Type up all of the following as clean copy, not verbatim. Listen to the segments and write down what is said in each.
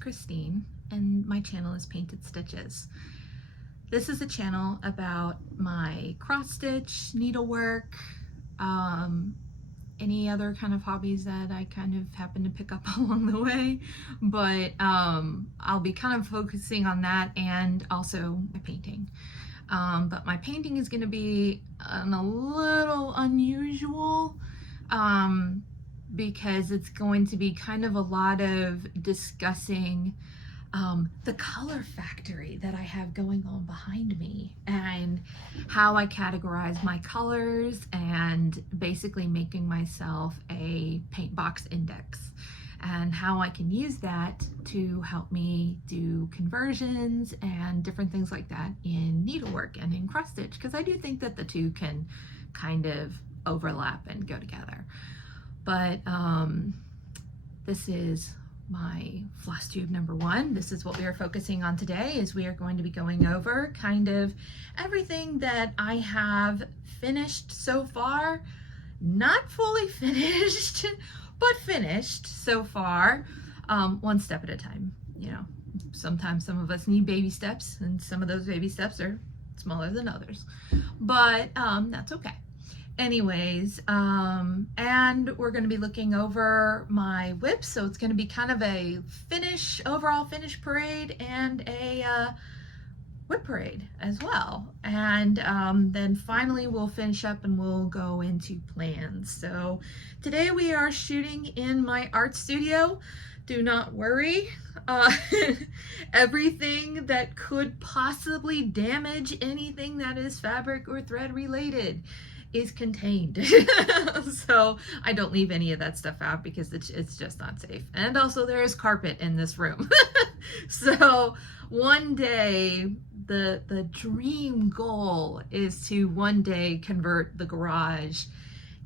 Christine, and my channel is Painted Stitches. This is a channel about my cross stitch, needlework, any other kind of hobbies that I kind of happen to pick up along the way, but I'll be kind of focusing on that and also my painting. But my painting is going to be a little unusual because it's going to be kind of a lot of discussing the color factory that I have going on behind me and how I categorize my colors and basically making myself a paint box index and how I can use that to help me do conversions and different things like that in needlework and in cross stitch, because I do think that the two can kind of overlap and go together. But this is my FlossTube number 1. This is what we are focusing on today, is we are going to be going over kind of everything that I have finished so far. Not fully finished, but finished so far, one step at a time. You know, sometimes some of us need baby steps, and some of those baby steps are smaller than others, but that's okay. Anyways, and we're going to be looking over my WIP, so it's going to be kind of a overall finish parade and a WIP parade as well. And then finally we'll finish up and we'll go into plans. So today we are shooting in my art studio. Do not worry. Everything that could possibly damage anything that is fabric or thread related is contained. So I don't leave any of that stuff out because it's just not safe. And also there is carpet in this room. So one day, the dream goal is to one day convert the garage,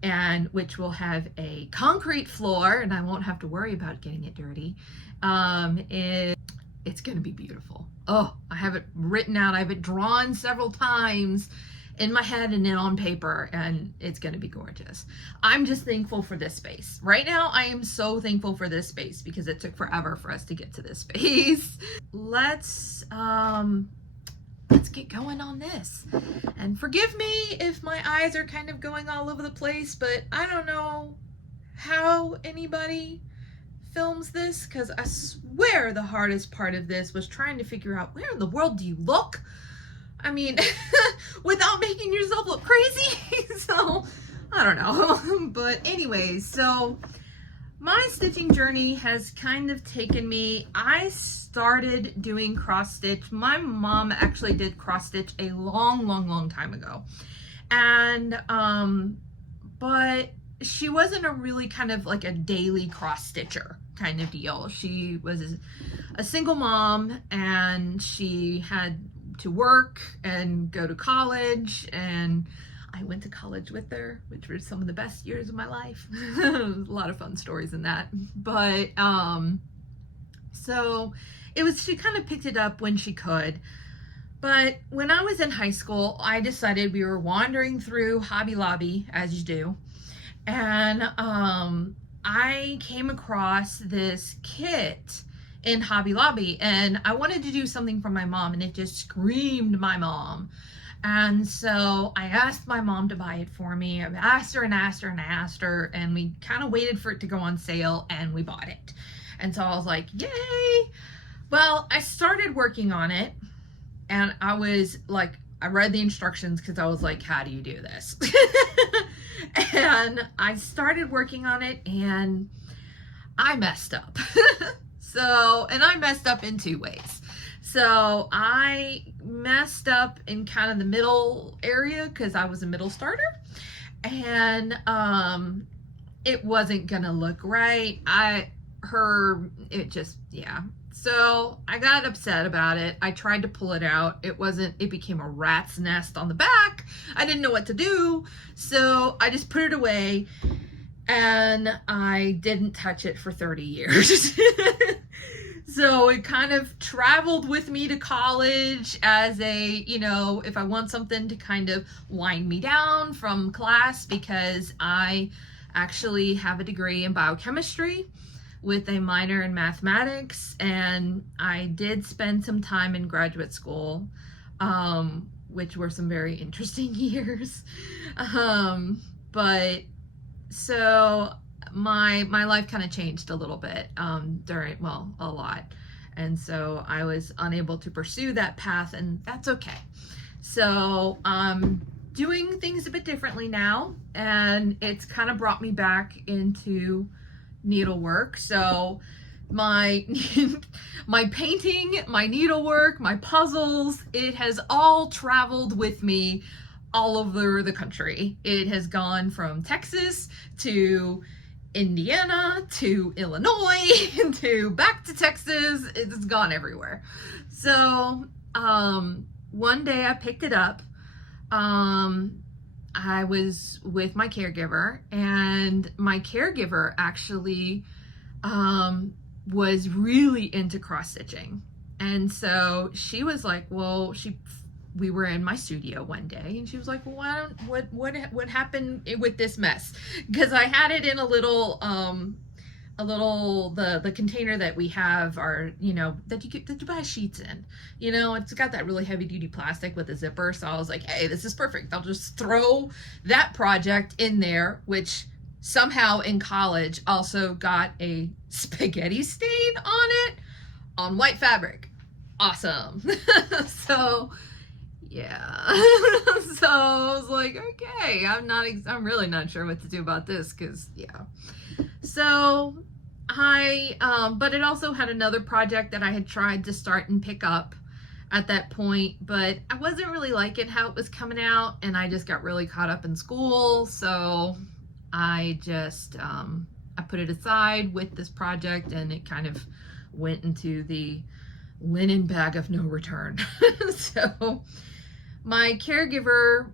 and which will have a concrete floor, and I won't have to worry about getting it dirty. It's gonna be beautiful. Oh, I have it written out, I have it drawn several times in my head and then on paper, and it's gonna be gorgeous. I'm just thankful for this space. Right now, I am so thankful for this space because it took forever for us to get to this space. Let's get going on this. And forgive me if my eyes are kind of going all over the place, but I don't know how anybody films this, because I swear the hardest part of this was trying to figure out where in the world do you look? I mean, without making yourself look crazy. So, I don't know. But anyways, so my stitching journey has kind of taken me, I started doing cross stitch. My mom actually did cross stitch a long time ago. And, but she wasn't a really kind of like a daily cross stitcher kind of deal. She was a single mom, and she had to work and go to college, and I went to college with her, which were some of the best years of my life. A lot of fun stories in that. But so she kind of picked it up when she could. But when I was in high school, I decided, we were wandering through Hobby Lobby, as you do, and I came across this kit in Hobby Lobby, and I wanted to do something for my mom, and it just screamed my mom. And so I asked my mom to buy it for me. I asked her and asked her and asked her, and we kind of waited for it to go on sale, and we bought it. And so I was like, yay! Well, I started working on it, and I was like, I read the instructions because I was like, how do you do this? And I started working on it, and I messed up. And I messed up in 2 ways. So I messed up in kind of the middle area because I was a middle starter, and it wasn't gonna look right. So I got upset about it. I tried to pull it out. It became a rat's nest on the back. I didn't know what to do. So I just put it away, and I didn't touch it for 30 years. So it kind of traveled with me to college as if I want something to kind of wind me down from class, because I actually have a degree in biochemistry, with a minor in mathematics, and I did spend some time in graduate school, which were some very interesting years. But so my life kind of changed a little bit during, well, a lot. And so I was unable to pursue that path, and that's okay. So I'm doing things a bit differently now, and it's kind of brought me back into needlework. So my my painting, my needlework, my puzzles, it has all traveled with me all over the country. It has gone from Texas to Indiana to Illinois to back to Texas. It's gone everywhere. So one day I picked it up. I was with my caregiver, and my caregiver actually was really into cross stitching. And so she was like, well, we were in my studio one day, and she was like, well, what happened with this mess? Because I had it in a little the container that we have, our, that you buy sheets in, it's got that really heavy duty plastic with a zipper. So I was like, hey, this is perfect. I'll just throw that project in there, which somehow in college also got a spaghetti stain on it, on white fabric. Awesome. So yeah. So I was like, okay, I'm really not sure what to do about this, because yeah. So but it also had another project that I had tried to start and pick up at that point, but I wasn't really liking how it was coming out, and I just got really caught up in school. So I just, I put it aside with this project, and it kind of went into the linen bag of no return. So my caregiver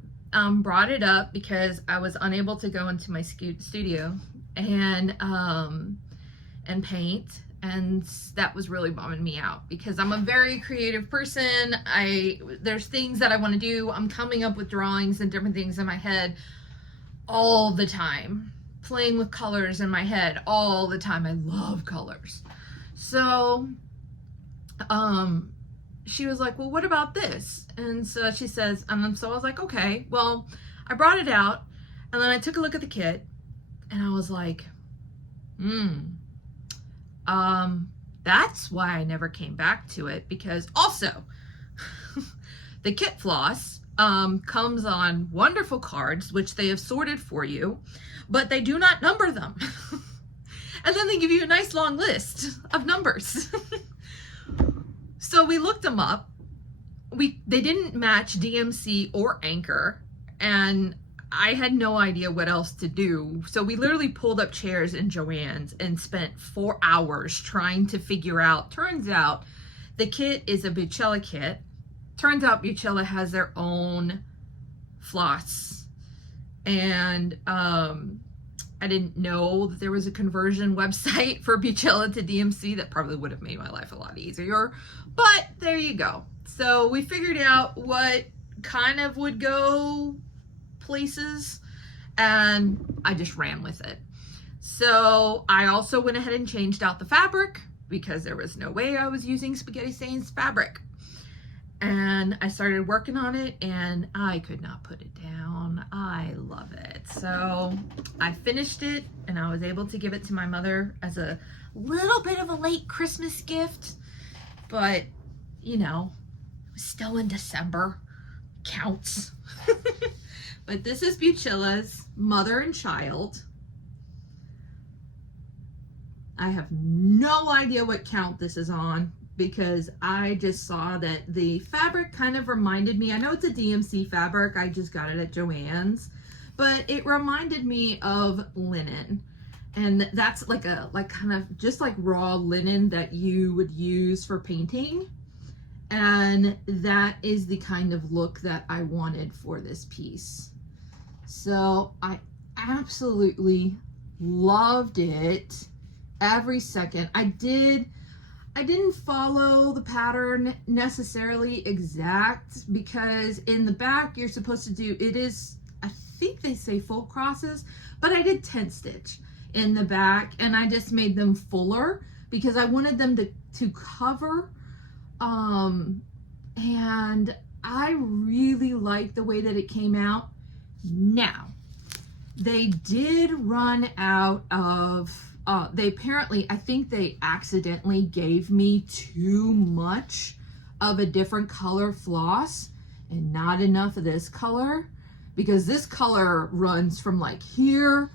brought it up because I was unable to go into my studio and paint, and that was really bumming me out, because I'm a very creative person. There's things that I want to do. I'm coming up with drawings and different things in my head all the time, playing with colors in my head all the time. I love colors. So she was like, well, what about this? And so she says, and so I was like, okay, well, I brought it out, and then I took a look at the kit, and I was like, that's why I never came back to it, because also the kit floss comes on wonderful cards, which they have sorted for you, but they do not number them. And then they give you a nice long list of numbers. So we looked them up. They didn't match DMC or Anchor, and I had no idea what else to do. So we literally pulled up chairs in Joann's and spent 4 hours trying to figure out. Turns out the kit is a Buchella kit. Turns out Buchella has their own floss. And I didn't know that there was a conversion website for Buchella to DMC. That probably would have made my life a lot easier. But there you go. So we figured out what kind of would go places, and I just ran with it. So I also went ahead and changed out the fabric, because there was no way I was using spaghetti stains fabric. And I started working on it, and I could not put it down. I love it. So I finished it, and I was able to give it to my mother as a little bit of a late Christmas gift. But, still in December. Counts. But this is Buchella's Mother and Child. I have no idea what count this is on, because I just saw that the fabric kind of reminded me, I know it's a DMC fabric, I just got it at Joann's, but it reminded me of linen. And that's like kind of just like raw linen that you would use for painting. And that is the kind of look that I wanted for this piece. So I absolutely loved it every second. I didn't follow the pattern necessarily exact, because in the back you're supposed to do, I think they say full crosses, but I did 10 stitch. in the back, and I just made them fuller because I wanted them to cover. And I really like the way that it came out. Now, they did run out of, they apparently, I think they accidentally gave me too much of a different color floss and not enough of this color, because this color runs from like here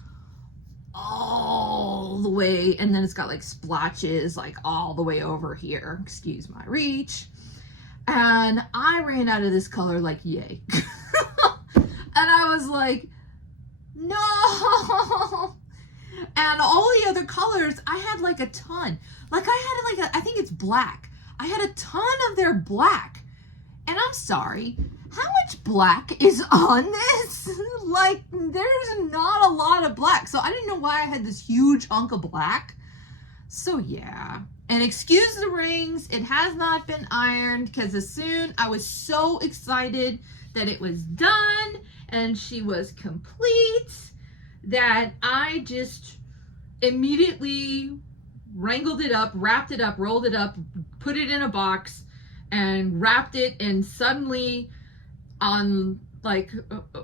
all the way, and then it's got like splotches like all the way over here, excuse my reach. And I ran out of this color like yay. And I was like, no. And all the other colors, I had like a ton. Like I had like I think it's black. I had a ton of their black. And I'm sorry, how much black is on this? Like, there's not a lot of black. So I didn't know why I had this huge hunk of black. So yeah. And excuse the rings, it has not been ironed, because I was so excited that it was done and she was complete that I just immediately wrangled it up, wrapped it up, rolled it up, put it in a box and wrapped it. And suddenly on like,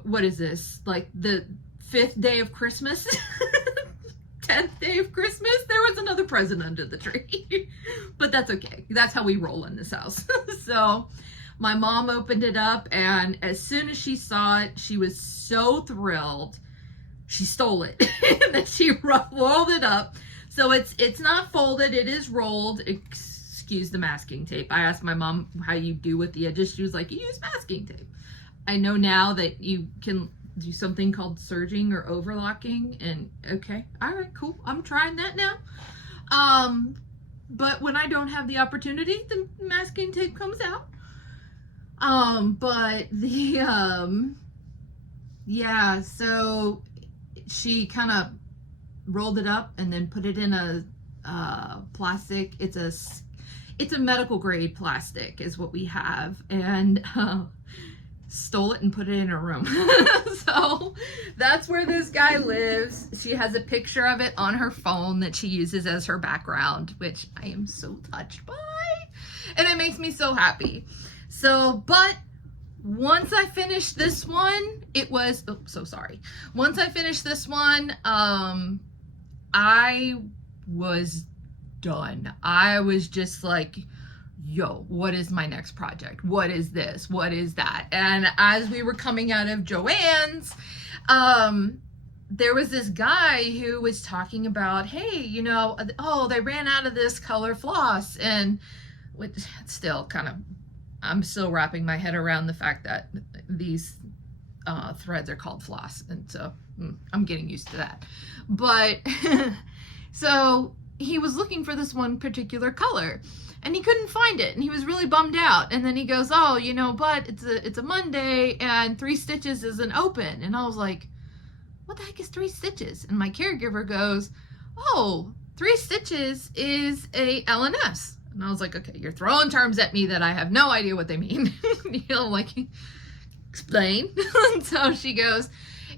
what is this? Like the 5th day of Christmas, 10th day of Christmas, there was another present under the tree. But that's okay. That's how we roll in this house. So my mom opened it up, and as soon as she saw it, she was so thrilled. She stole it. And then she rolled it up. So it's not folded, it is rolled. Excuse the masking tape. I asked my mom how you do with the edges. She was like, you use masking tape. I know now that you can do something called serging or overlocking, and okay, all right, cool. I'm trying that now. But when I don't have the opportunity, the masking tape comes out. But the, yeah, so she kind of rolled it up and then put it in a plastic. It's a medical grade plastic is what we have, and stole it and put it in her room. So that's where this guy lives. She has a picture of it on her phone that she uses as her background, which I am so touched by, and it makes me so happy. So, but once I finished this one, it was, oh, so sorry. Once I finished this one, I was done. I was just like, yo, what is my next project? What is this? What is that? And as we were coming out of Joann's, there was this guy who was talking about, hey, you know, oh, they ran out of this color floss, and which still kind of, I'm still wrapping my head around the fact that these threads are called floss, and so I'm getting used to that. But so he was looking for this one particular color, and he couldn't find it, and he was really bummed out. And then he goes, oh, you know, but it's a Monday, and 3 stitches isn't open. And I was like, what the heck is 3 stitches? And my caregiver goes, oh, 3 stitches is a LNS. And I was like, okay, you're throwing terms at me that I have no idea what they mean. You know, like, explain. And so she goes,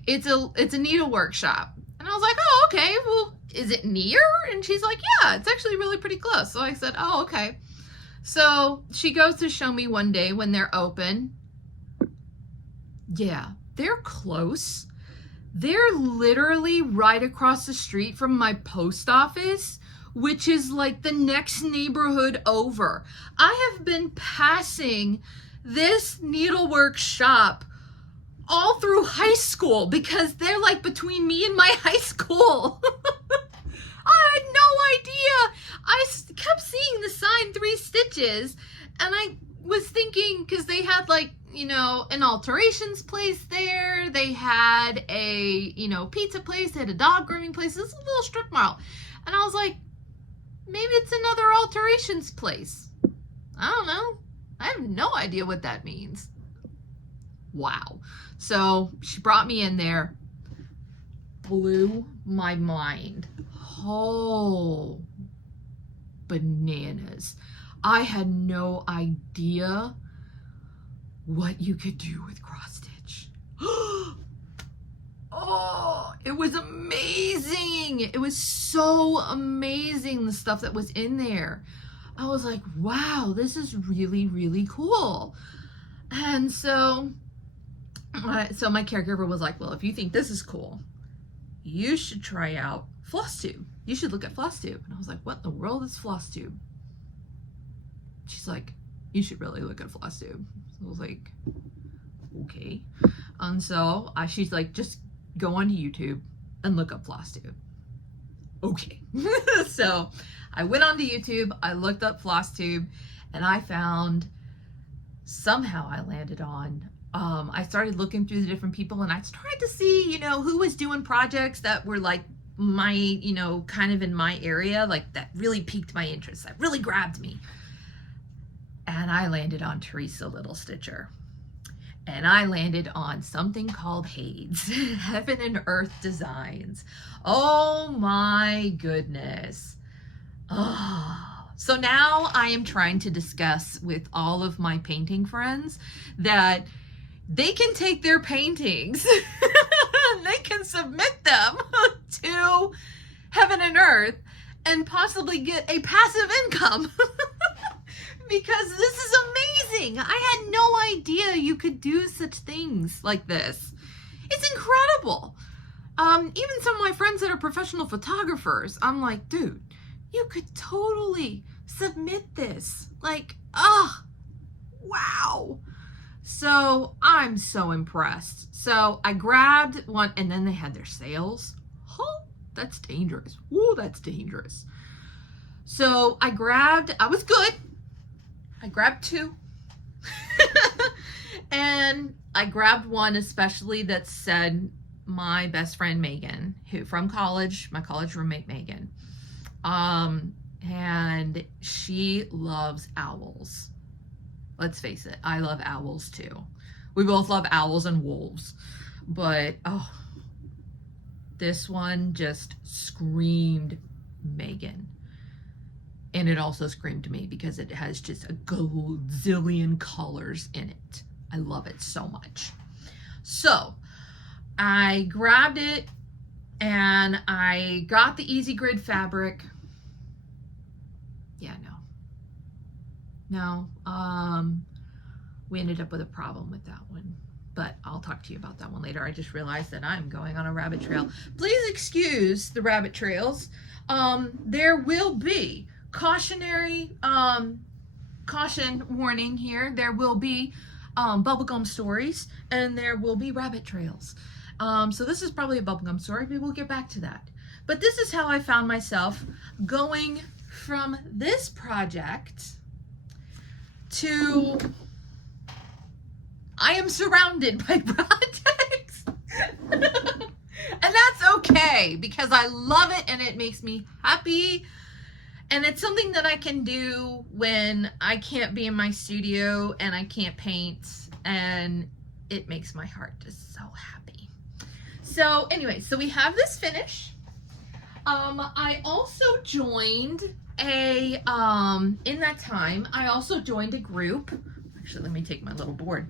it's a needle workshop. And I was like, oh, okay, well, is it near? And she's like, yeah, it's actually really pretty close. So I said, oh, okay. So she goes to show me one day when they're open. Yeah, they're close. They're literally right across the street from my post office, which is like the next neighborhood over. I have been passing this needlework shop all through high school because they're like between me and my high school. I had no idea. I kept seeing the sign 3 stitches, and I was thinking, because they had like, you know, an alterations place there. They had a, you know, pizza place. They had a dog grooming place. This is a little strip mall. And I was like, maybe it's another alterations place. I don't know. I have no idea what that means. Wow. So she brought me in there. Blew my mind. Oh, bananas. I had no idea what you could do with cross stitch. Oh, it It was amazing. It was so amazing, the stuff that was in there. I was like, wow, this is really, really cool. And so my caregiver was like, well, if you think this is cool, you should try out FlossTube. You should look at FlossTube. And I was like, what in the world is FlossTube? She's like, you should really look at FlossTube. So I was like, okay. And so she's like, just go onto YouTube and look up FlossTube. Okay. So I went onto YouTube, I looked up FlossTube, and I found, somehow I landed on, I started looking through the different people, and I tried to see, you know, who was doing projects that were like my, you know, kind of in my area, like that really piqued my interest, that really grabbed me. And I landed on Teresa Little Stitcher. And I landed on something called Hades, Heaven and Earth Designs. Oh my goodness. Oh. So now I am trying to discuss with all of my painting friends that they can take their paintings and they can submit them to Heaven and Earth and possibly get a passive income. Because this is amazing. I had no idea you could do such things like this. It's incredible. Even some of my friends that are professional photographers, I'm like, dude, you could totally submit this. Like, wow. So I'm so impressed. So I grabbed one, and then they had their sales. Oh, that's dangerous. Ooh, that's dangerous. So I was good. I grabbed two. And I grabbed one especially that said my best friend Megan, who from college, my college roommate Megan. And she loves owls. Let's face it, I love owls too. We both love owls and wolves. But this one just screamed Megan. And it also screamed me because it has just a gazillion colors in it. I love it so much. So I grabbed it and I got the Easy Grid fabric. Yeah, no. We ended up with a problem with that one. But I'll talk to you about that one later. I just realized that I'm going on a rabbit trail. Please excuse the rabbit trails. There will be cautionary caution warning here. There will be bubblegum stories and there will be rabbit trails. So this is probably a bubblegum story, but we'll get back to that. But this is how I found myself going from this project to I am surrounded by projects. And that's okay because I love it and it makes me happy. And it's something that I can do when I can't be in my studio and I can't paint, and it makes my heart just so happy. So anyway, so we have this finish. I also joined in that time, I also joined a group. Actually, let me take my little board,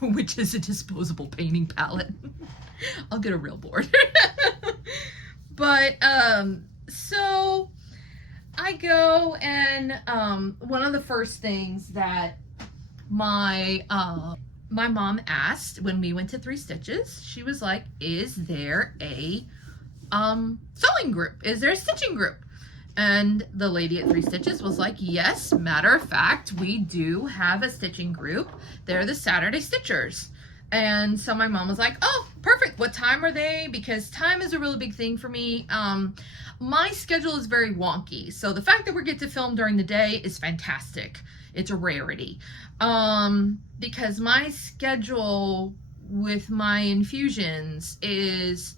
which is a disposable painting palette. I'll get a real board. But, so I go and one of the first things that my mom asked when we went to 3 Stitches, she was like, is there a sewing group? Is there a stitching group? And the lady at 3 Stitches was like, yes, matter of fact, we do have a stitching group. They're the Saturday Stitchers. And so my mom was like, oh, perfect. What time are they? Because time is a really big thing for me. My schedule is very wonky. So the fact that we get to film during the day is fantastic. It's a rarity. Because my schedule with my infusions is,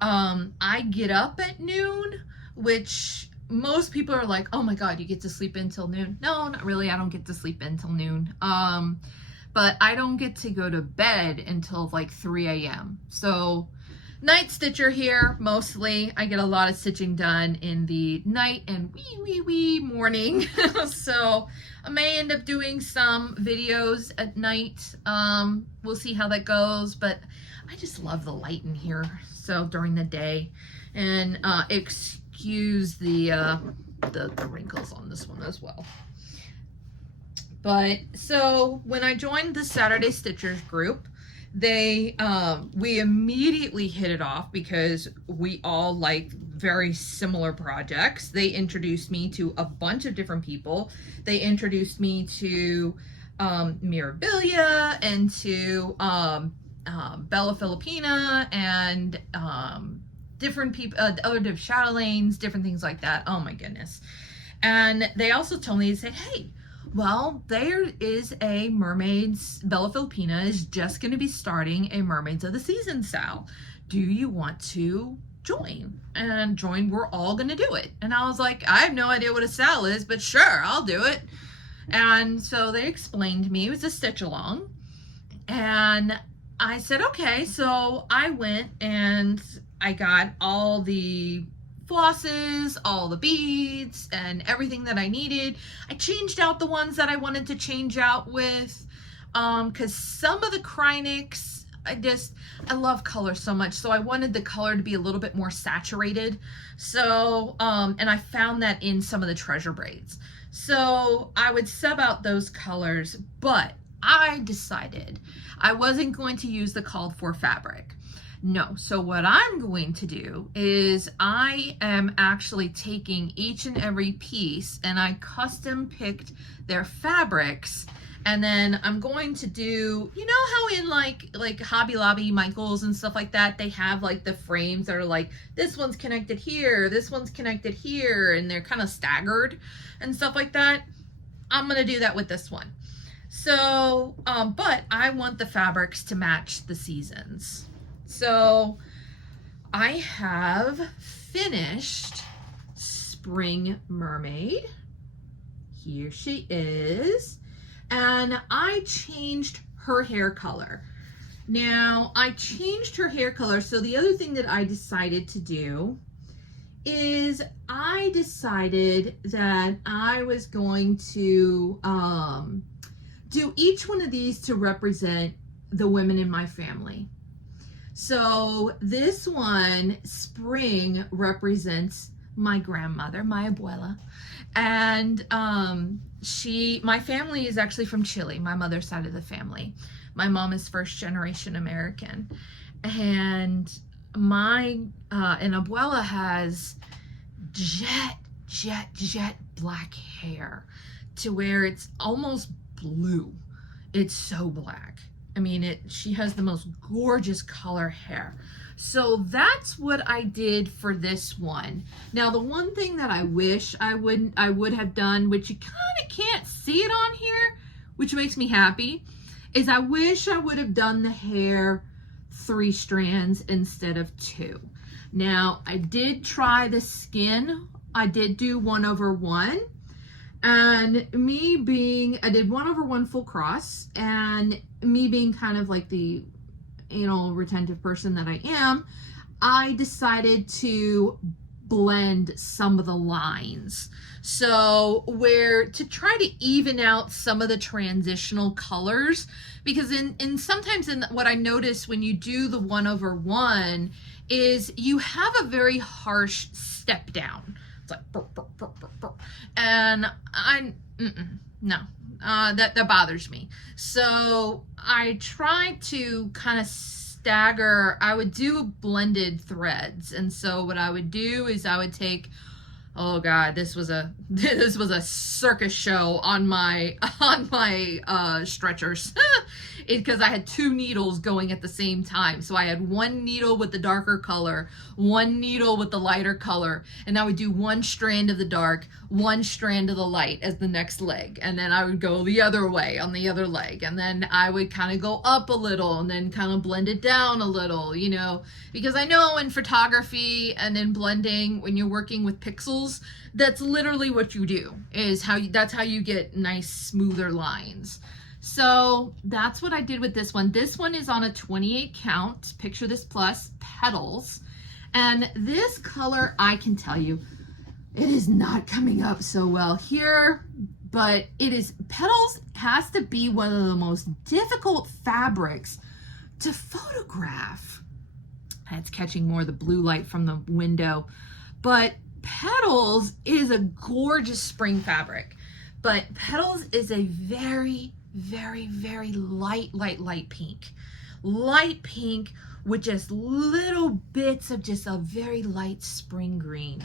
I get up at noon, which most people are like, oh my God, you get to sleep until noon. No, not really. I don't get to sleep until noon. But I don't get to go to bed until like 3 a.m. So Night stitcher here, mostly. I get a lot of stitching done in the night and wee morning. So I may end up doing some videos at night. We'll see how that goes, but I just love the light in here. So during the day, and excuse the wrinkles on this one as well. But so when I joined the Saturday Stitchers group, we immediately hit it off because we all like very similar projects. They introduced me to a bunch of different people. They introduced me to Mirabilia and to Bella Filipina and different people, other Div Chatelaines, different things like that. Oh my goodness. And they also told me, they said, hey, well, there is a Mermaids, Bella Filipina is just going to be starting a Mermaids of the Season sale. Do you want to join? And join, we're all going to do it. And I was like, I have no idea what a sale is, but sure, I'll do it. And so they explained to me, it was a stitch along. And I said, okay. So I went and I got all the flosses, all the beads, and everything that I needed. I changed out the ones that I wanted to change out with, because some of the Krynics, I love color so much, so I wanted the color to be a little bit more saturated. So, and I found that in some of the treasure braids. So I would sub out those colors, but I decided I wasn't going to use the called for fabric. No, so what I'm going to do is I am actually taking each and every piece and I custom picked their fabrics, and then I'm going to do, you know how in like Hobby Lobby, Michaels and stuff like that, they have like the frames that are like, this one's connected here, this one's connected here, and they're kind of staggered and stuff like that. I'm going to do that with this one. So, but I want the fabrics to match the seasons. So I have finished Spring Mermaid. Here she is. And I changed her hair color. Now I changed her hair color. So the other thing that I decided to do is I decided that I was going to do each one of these to represent the women in my family. So this one, Spring, represents my grandmother, my abuela. And my family is actually from Chile, my mother's side of the family. My mom is first generation American. And my abuela has jet black hair to where it's almost blue. It's so black. I mean, she has the most gorgeous color hair. So that's what I did for this one. Now, the one thing that I wish I would have done, which you kind of can't see it on here, which makes me happy, is I wish I would have done the hair 3 strands instead of 2. Now, I did try the skin. I did do 1/1. And I did 1/1 full cross, and me being kind of like the anal retentive person that I am, I decided to blend some of the lines. So to try to even out some of the transitional colors, because sometimes what I notice when you do the 1/1 is you have a very harsh step down. It's like, burp, burp, burp, burp, burp. And no, that bothers me. So I try to kind of stagger. I would do blended threads. And so what I would do is I would take, oh God, this was a circus show on my stretchers. Because I had 2 needles going at the same time. So I had 1 needle with the darker color, 1 needle with the lighter color, and I would do 1 strand of the dark, 1 strand of the light as the next leg. And then I would go the other way on the other leg. And then I would kind of go up a little and then kind of blend it down a little, you know, because I know in photography and in blending, when you're working with pixels, that's literally what you do, that's how you get nice, smoother lines. So that's what I did with this one. This one is on a 28 count, picture this plus petals. And this color, I can tell you, it is not coming up so well here, but it is, petals has to be one of the most difficult fabrics to photograph. It's catching more of the blue light from the window, but petals is a gorgeous spring fabric. But petals is a very, very, very light pink. Light pink with just little bits of just a very light spring green.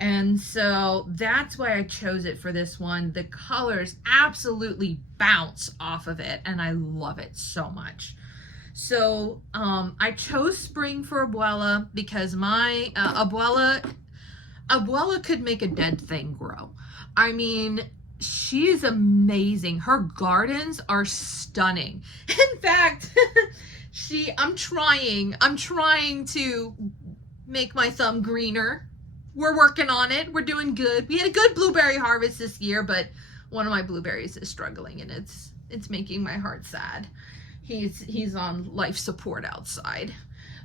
And so that's why I chose it for this one. The colors absolutely bounce off of it, and I love it so much. So I chose spring for Abuela because my Abuela could make a dead thing grow. I mean, she's amazing. Her gardens are stunning. In fact, I'm trying to make my thumb greener. We're working on it. We're doing good. We had a good blueberry harvest this year, but one of my blueberries is struggling, and it's making my heart sad. He's on life support outside.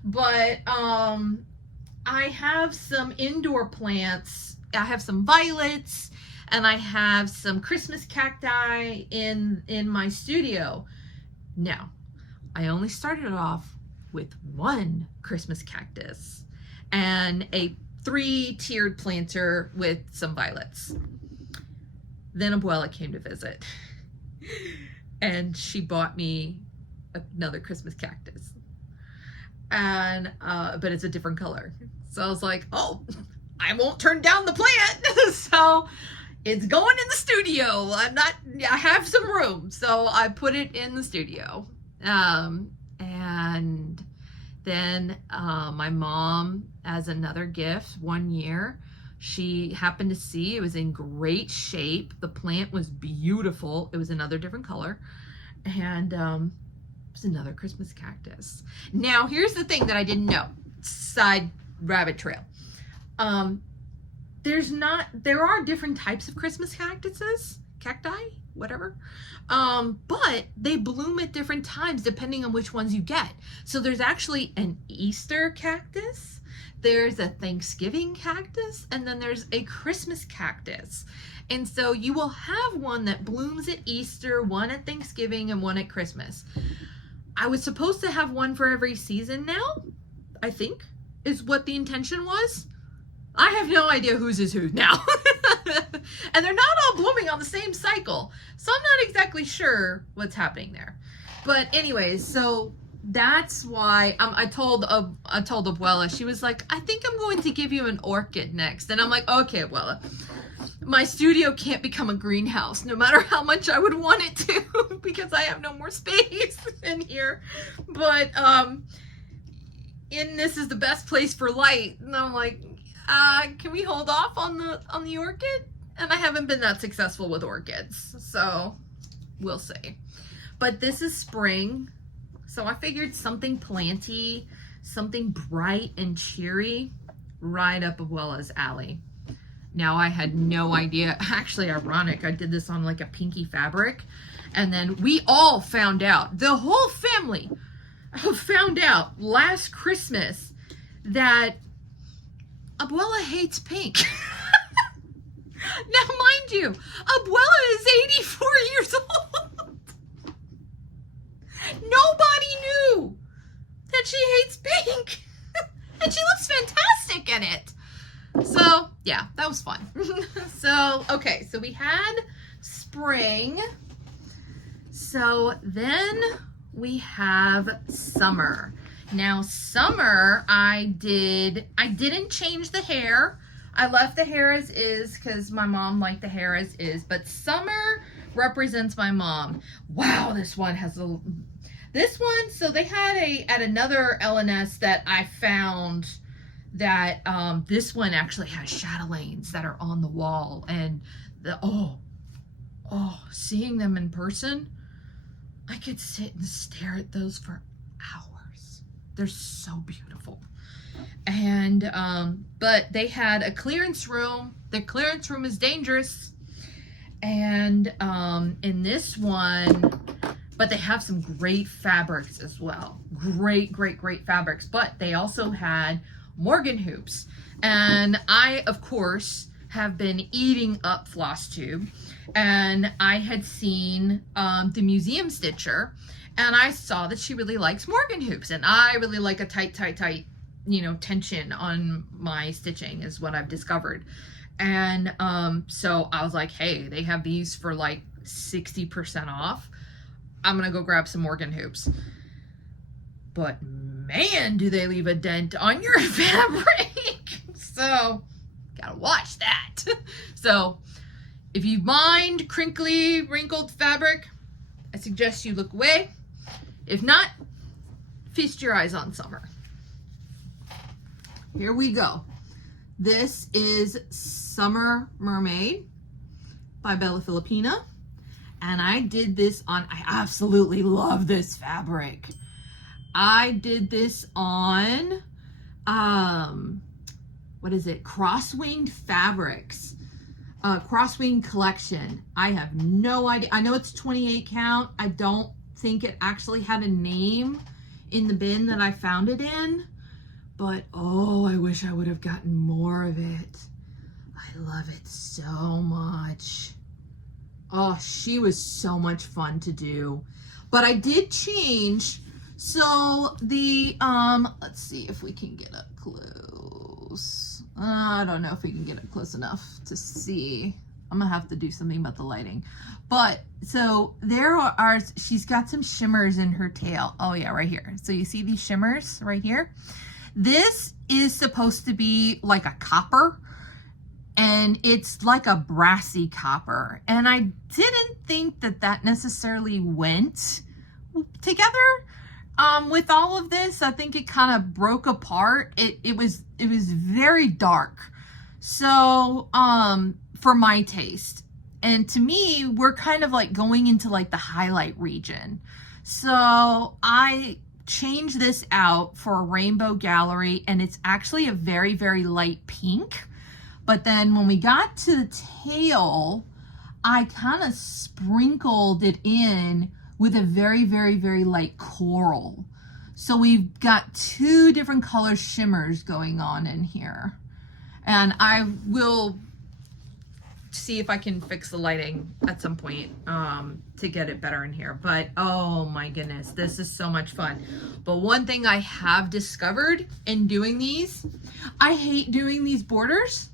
But I have some indoor plants. I have some violets, and I have some Christmas cacti in my studio. Now, I only started off with one Christmas cactus and a 3-tiered planter with some violets. Then Abuela came to visit, and she bought me another Christmas cactus, and but it's a different color. So I was like, oh, I won't turn down the plant. So it's going in the studio. I have some room, so I put it in the studio. And then my mom, as another gift, one year, she happened to see it was in great shape. The plant was beautiful. It was another different color. And it was another Christmas cactus. Now, here's the thing that I didn't know. Side rabbit trail. There are different types of Christmas cacti, whatever. But they bloom at different times depending on which ones you get. So there's actually an Easter cactus, there's a Thanksgiving cactus, and then there's a Christmas cactus. And so you will have one that blooms at Easter, one at Thanksgiving, and one at Christmas. I was supposed to have one for every season now, I think, is what the intention was. I have no idea whose is who now. And they're not all blooming on the same cycle. So I'm not exactly sure what's happening there. But anyways, so that's why I told Abuela, she was like, I think I'm going to give you an orchid next. And I'm like, okay, Abuela, my studio can't become a greenhouse no matter how much I would want it to because I have no more space in here. But this is the best place for light. And I'm like, can we hold off on the orchid? And I haven't been that successful with orchids, so we'll see. But this is spring, so I figured something planty, something bright and cheery, right up Abuela's alley. Now, I had no idea. Actually, ironic, I did this on like a pinky fabric, and then we all found out, the whole family found out last Christmas that Abuela hates pink. Now, mind you, Abuela is 84 years old. Nobody knew that she hates pink. And she looks fantastic in it. So, yeah, that was fun. So, okay, so we had spring. So then we have summer. Now, summer, I didn't change the hair. I left the hair as is because my mom liked the hair as is. But summer represents my mom. Wow, this one has so they had at another LNS that I found that this one actually has chatelaines that are on the wall. And seeing them in person, I could sit and stare at those for hours. They're so beautiful. And but they had a clearance room. The clearance room is dangerous. And in this one, but they have some great fabrics as well. Great fabrics. But they also had Morgan hoops. And I, of course, have been eating up FlossTube. And I had seen the Museum Stitcher. And I saw that she really likes Morgan hoops. And I really like a tight, you know, tension on my stitching is what I've discovered. And so I was like, hey, they have these for like 60% off. I'm gonna go grab some Morgan hoops. But man, do they leave a dent on your fabric. So gotta watch that. So if you mind crinkly, wrinkled fabric, I suggest you look away. If not, feast your eyes on summer. Here we go. This is Summer Mermaid by Bella Filipina. And I did this on, I absolutely love this fabric. I did this on, what is it? Crosswinged Fabrics, Crosswing Collection. I have no idea. I know it's 28 count. I don't think it actually had a name in the bin that I found it in, but oh, I wish I would have gotten more of it. I love it so much. Oh, she was so much fun to do. But I did change. So the, let's see if we can get up close. I don't know if we can get up close enough to see. I'm gonna have to do something about the lighting. But so there are, she's got some shimmers in her tail. Oh yeah, right here. So you see these shimmers right here? This is supposed to be like a copper. And it's like a brassy copper. And I didn't think that that necessarily went together with all of this. I think it kind of broke apart. It was very dark. So for my taste. And to me, we're kind of like going into like the highlight region. So I changed this out for a rainbow gallery, and it's actually a very, very light pink. But then when we got to the tail, I kind of sprinkled it in with a very, very, very light coral. So we've got two different color shimmers going on in here. And I will see if I can fix the lighting at some point to get it better in here. But oh my goodness, this is so much fun. But one thing I have discovered in doing these, I hate doing these borders.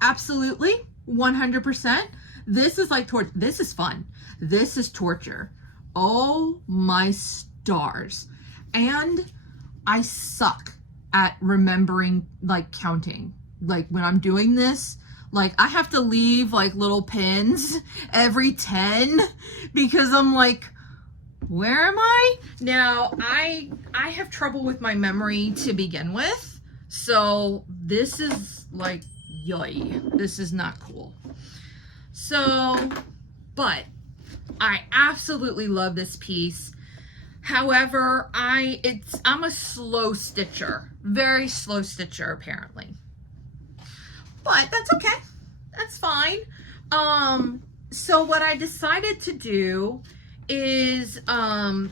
Absolutely, 100%. This is like torture. This is fun. This is torture. Oh my stars. And I suck at remembering, like, counting. Like when I'm doing this, like I have to leave like little pins every 10 because I'm like, where am I? Now I have trouble with my memory to begin with. So this is like, yoy, this is not cool. So, but I absolutely love this piece. However, I'm a slow stitcher, very slow stitcher apparently. But that's okay, that's fine. So what I decided to do is I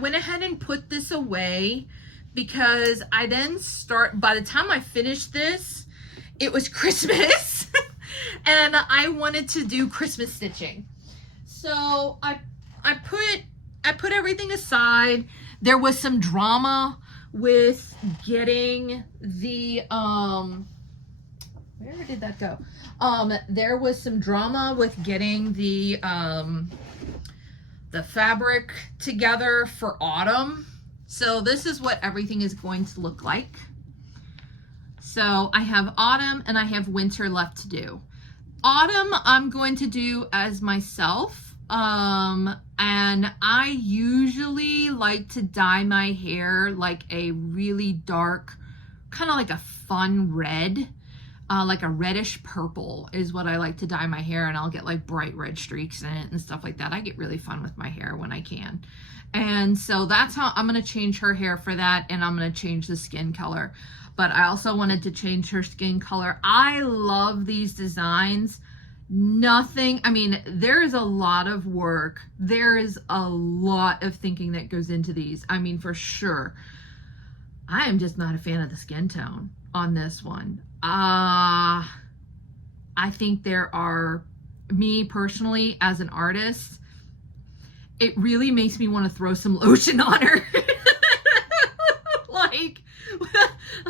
went ahead and put this away because I then by the time I finished this, it was Christmas and I wanted to do Christmas stitching. So I put everything aside. There was some drama with getting the, where did that go? There was some drama with getting the fabric together for autumn. So this is what everything is going to look like. So I have autumn and I have winter left to do. Autumn I'm going to do as myself. And I usually like to dye my hair like a really dark, kind of like a fun red, like a reddish purple is what I like to dye my hair, and I'll get like bright red streaks in it and stuff like that. I get really fun with my hair when I can. And so that's how I'm going to change her hair for that, and I'm going to change the skin color. But I also wanted to change her skin color. I love these designs. Nothing, I mean, there is a lot of work. There is a lot of thinking that goes into these. I mean, for sure. I am just not a fan of the skin tone on this one. I think there are, me personally as an artist, it really makes me want to throw some lotion on her.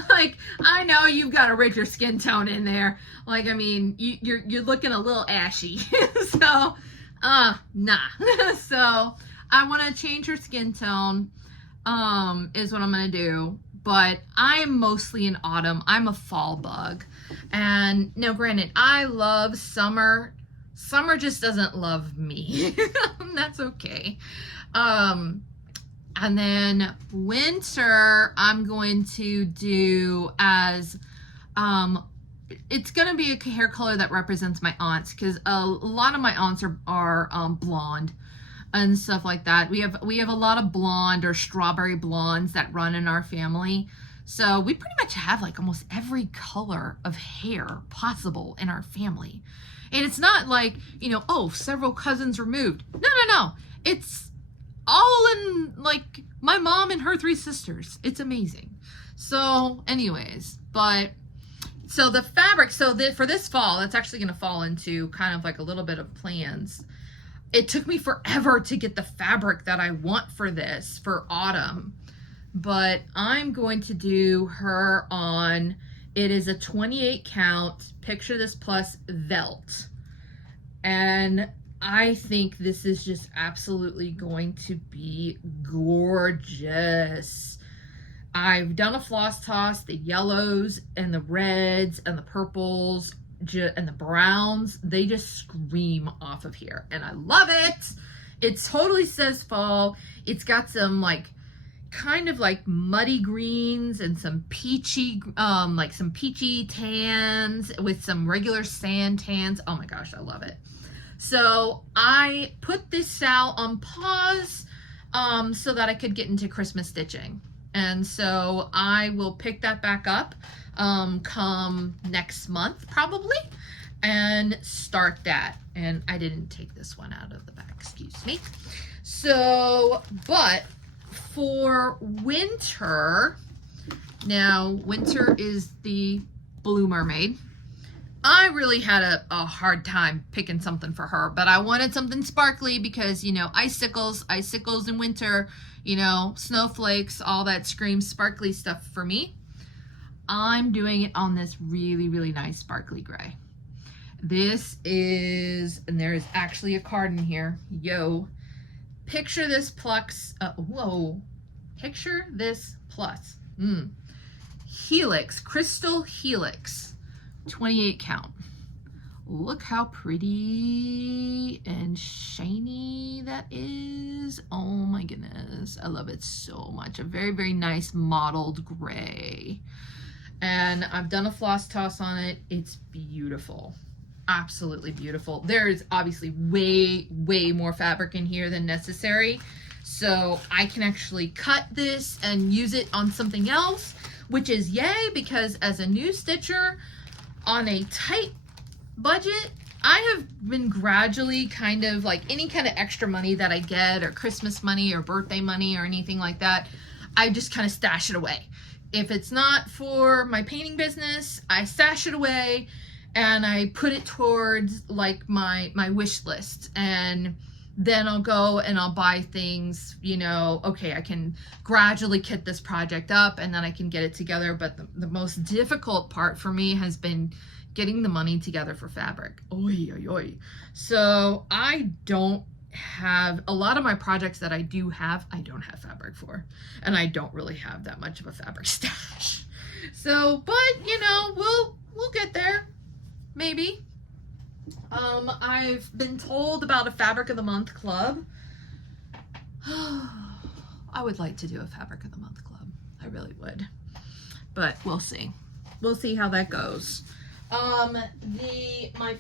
like I know you've got a richer skin tone in there. Like, I mean, you're looking a little ashy. So, nah. So I want to change her skin tone, is what I'm going to do. But I'm mostly in autumn. I'm a fall bug. And now granted, I love summer. Summer just doesn't love me. That's okay. And then winter, I'm going to do as, it's going to be a hair color that represents my aunts, because a lot of my aunts are blonde and stuff like that. We have a lot of blonde or strawberry blondes that run in our family. So we pretty much have like almost every color of hair possible in our family. And it's not like, you know, oh, several cousins removed. No. It's all in like my mom and her 3 sisters. It's amazing. So anyways, but so the fabric, for this fall, that's actually going to fall into kind of like a little bit of plans. It took me forever to get the fabric that I want for this for autumn, but I'm going to do her on, it is a 28 count, picture this plus Velt. And I think this is just absolutely going to be gorgeous. I've done a floss toss, the yellows and the reds and the purples and the browns, they just scream off of here. And I love it. It totally says fall. It's got some like kind of like muddy greens and some peachy, like some peachy tans with some regular sand tans. Oh my gosh, I love it. So I put this sal on pause so that I could get into Christmas stitching. And so I will pick that back up come next month probably and start that. And I didn't take this one out of the bag, excuse me. So, but for winter, now winter is the Blue Mermaid. I really had a hard time picking something for her, but I wanted something sparkly because, you know, icicles in winter, you know, snowflakes, all that screams sparkly stuff for me. I'm doing it on this really, really nice sparkly gray. This is, and there is actually a card in here. Yo, picture this plus, picture this plus. Helix, crystal helix. 28 count. Look how pretty and shiny that is. Oh my goodness. I love it so much. A very, very nice mottled gray. And I've done a floss toss on it. It's beautiful. Absolutely beautiful. There's obviously way, way more fabric in here than necessary. So I can actually cut this and use it on something else, which is yay, because as a new stitcher, on a tight budget, I have been gradually kind of like any kind of extra money that I get, or Christmas money or birthday money or anything like that, I just kind of stash it away. If it's not for my painting business, I stash it away and I put it towards like my wish list. And then I'll go and I'll buy things, you know, okay, I can gradually kit this project up and then I can get it together. But the most difficult part for me has been getting the money together for fabric. Oy, oy, oy. So I don't have, a lot of my projects that I do have, I don't have fabric for. And I don't really have that much of a fabric stash. So, but you know, we'll get there, maybe. I've been told about a Fabric of the Month club. I would like to do a Fabric of the Month club. I really would. But we'll see. We'll see how that goes. My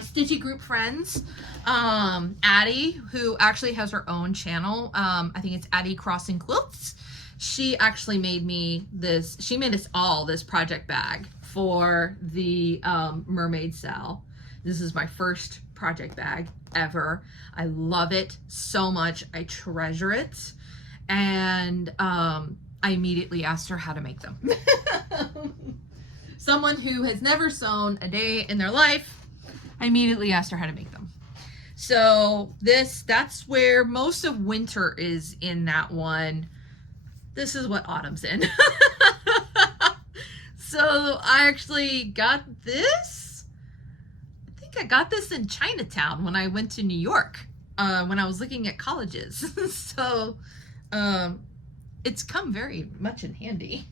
Stitchy group friends, Addie, who actually has her own channel. I think it's Addie Crossing Quilts. She actually made me this, she made us all this project bag for the mermaid sal. This is my first project bag ever. I love it so much. I treasure it. And I immediately asked her how to make them. Someone who has never sewn a day in their life, I immediately asked her how to make them. So that's where most of winter is in that one. This is what autumn's in. So I actually got this. I think I got this in Chinatown when I went to New York, when I was looking at colleges. So it's come very much in handy.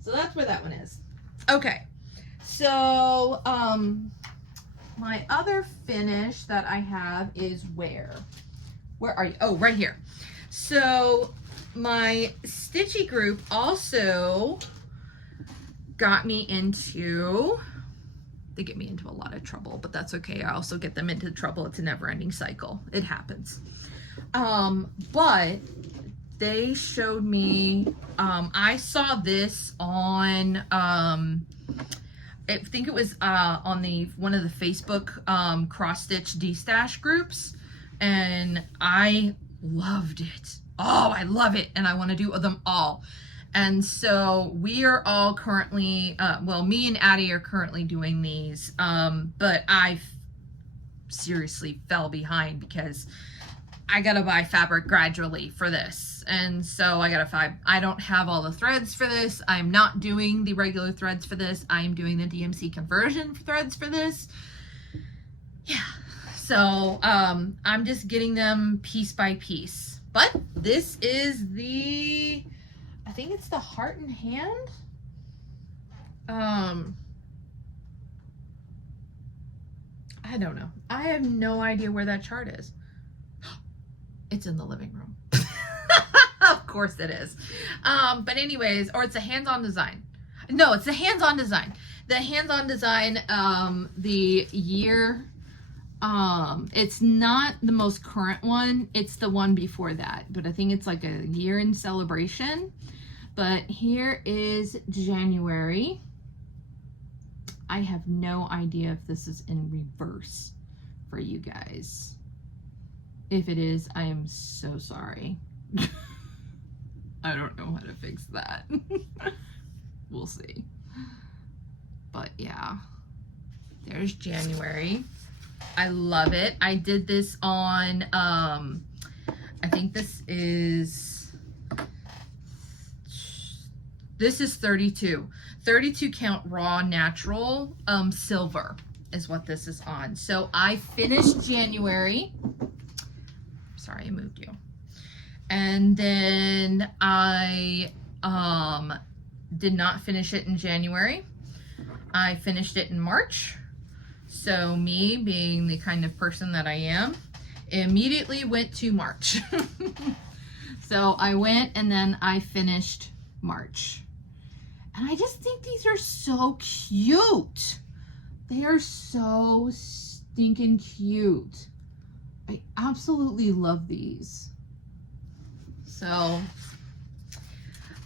So that's where that one is. Okay, so my other finish that I have is where are you? Oh, right here. So my Stitchy group also got me into, they get me into a lot of trouble, but that's okay. I also get them into trouble. It's a never-ending cycle. It happens. But they showed me, I saw this on, I think it was on one of the Facebook cross stitch de-stash groups, and I loved it. Oh, I love it, and I want to do them all. And so we are all currently, well, me and Addie are currently doing these, but I seriously fell behind because I gotta buy fabric gradually for this. And so I don't have all the threads for this. I'm not doing the regular threads for this. I'm doing the DMC conversion threads for this. Yeah, so I'm just getting them piece by piece. But this is I think it's the Heart and Hand. I don't know. I have no idea where that chart is. It's in the living room. Of course it is. But anyways, or it's a hands-on design. No, it's the hands-on design. The hands-on design, the year, it's not the most current one. It's the one before that. But I think it's like a year in celebration. But here is January. I have no idea if this is in reverse for you guys. If it is, I am so sorry. I don't know how to fix that. We'll see. But yeah, there's January. I love it. I did this on, I think this is 32 count raw natural silver is what this is on. So I finished January. Sorry, I moved you. And then I did not finish it in January. I finished it in March. So me, being the kind of person that I am, immediately went to March. So I went and then I finished March. And I just think these are so cute. They are so stinking cute. I absolutely love these. So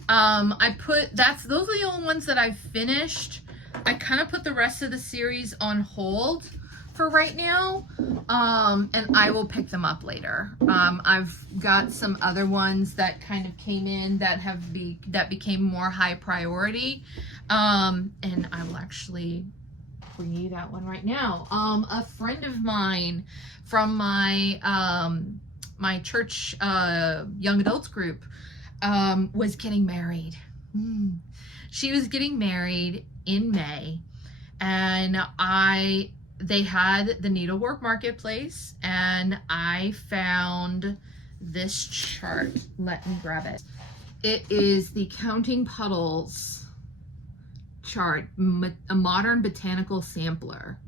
those are the only ones that I've finished. I kind of put the rest of the series on hold for right now, and I will pick them up later. I've got some other ones that kind of came in that became more high priority, and I will actually bring you that one right now. A friend of mine from my my church young adults group was getting married. She was getting married in May, and they had the needlework marketplace, and I found this chart. Let me grab it. It is the Counting Puddles chart, a modern botanical sampler.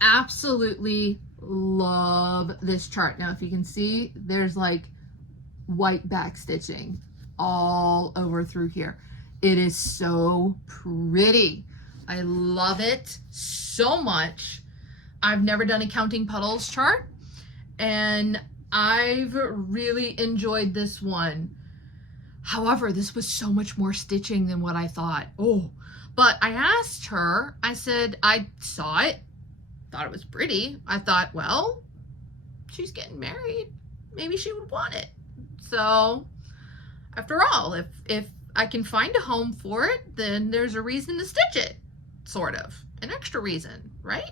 Absolutely love this chart. Now, if you can see, there's like white back stitching all over through here. It is so pretty. I love it so much. I've never done a Counting Puddles chart, and I've really enjoyed this one. However, this was so much more stitching than what I thought. Oh, but I asked her, I said, I saw it. thought it was pretty. I thought, well, she's getting married. Maybe she would want it. So after all, if I can find a home for it, then there's a reason to stitch it, sort of. An extra reason, right?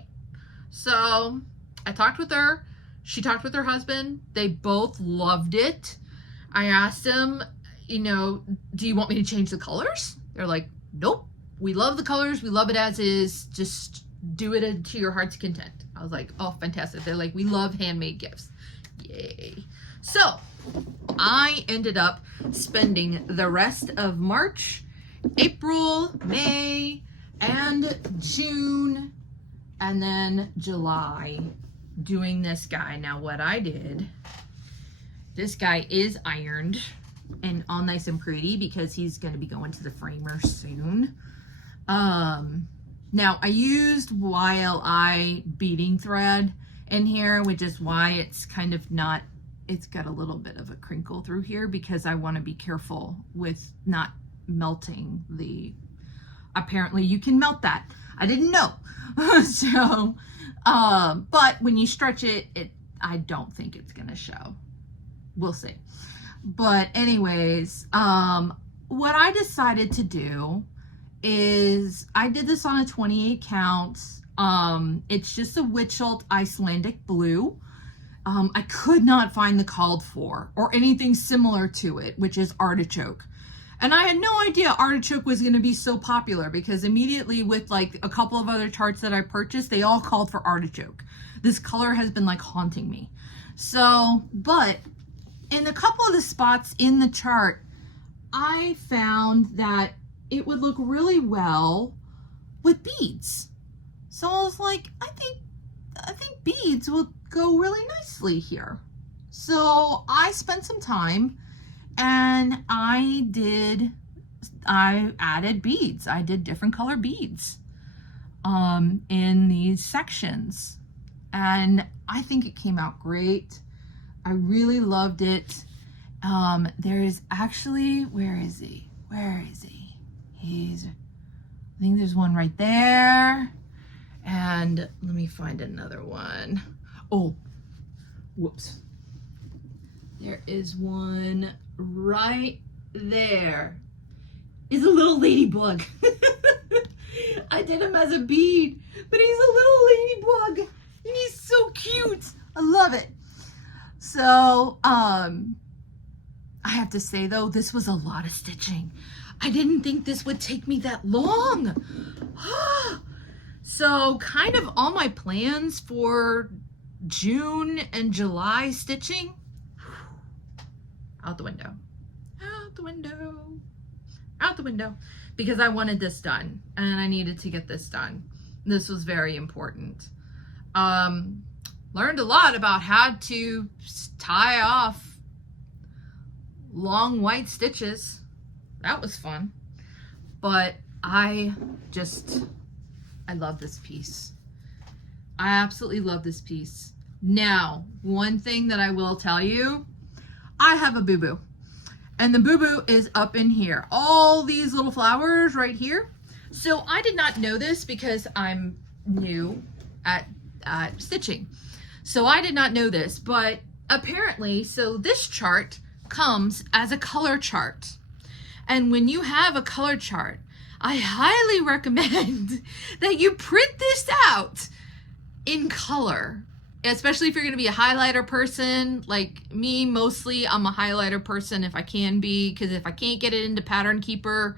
So I talked with her. She talked with her husband. They both loved it. I asked them, you know, do you want me to change the colors? They're like, nope. We love the colors. We love it as is. Just do it to your heart's content. I was like, oh, fantastic. They're like, we love handmade gifts. Yay. So I ended up spending the rest of March, April, May, and June, and then July doing this guy. Now what I did, this guy is ironed and all nice and pretty because he's going to be going to the framer soon. Now I used YLI beading thread in here, which is why it's kind of not, it's got a little bit of a crinkle through here because I want to be careful with not melting the, apparently you can melt that. I didn't know. So, but when you stretch it, I don't think it's going to show. We'll see. But anyways, what I decided to do is I did this on a 28 count. It's just a Witchelt Icelandic blue. I could not find the called for or anything similar to it, which is artichoke. And I had no idea artichoke was going to be so popular because immediately with like a couple of other charts that I purchased, they all called for artichoke. This color has been like haunting me. So, but in a couple of the spots in the chart, I found that it would look really well with beads. So I was like, I think beads will go really nicely here. So I spent some time and I added beads. I did different color beads in these sections. And I think it came out great. I really loved it. There's actually, where is he? Where is he? I think there's one right there. And let me find another one. Oh, whoops. There is one right there. Is a little ladybug. I did him as a bead, but he's a little ladybug and he's so cute. I love it. So, I have to say though, this was a lot of stitching. I didn't think this would take me that long. So kind of all my plans for June and July stitching, out the window, out the window, out the window, because I wanted this done and I needed to get this done. This was very important. Learned a lot about how to tie off long white stitches. That was fun. But I love this piece. I absolutely love this piece. Now, one thing that I will tell you, I have a boo-boo. And the boo-boo is up in here. All these little flowers right here. So I did not know this because I'm new at stitching. So I did not know this, but apparently, so this chart comes as a color chart. And when you have a color chart, I highly recommend that you print this out in color, especially if you're going to be a highlighter person like me. Mostly I'm a highlighter person if I can be, because if I can't get it into Pattern Keeper,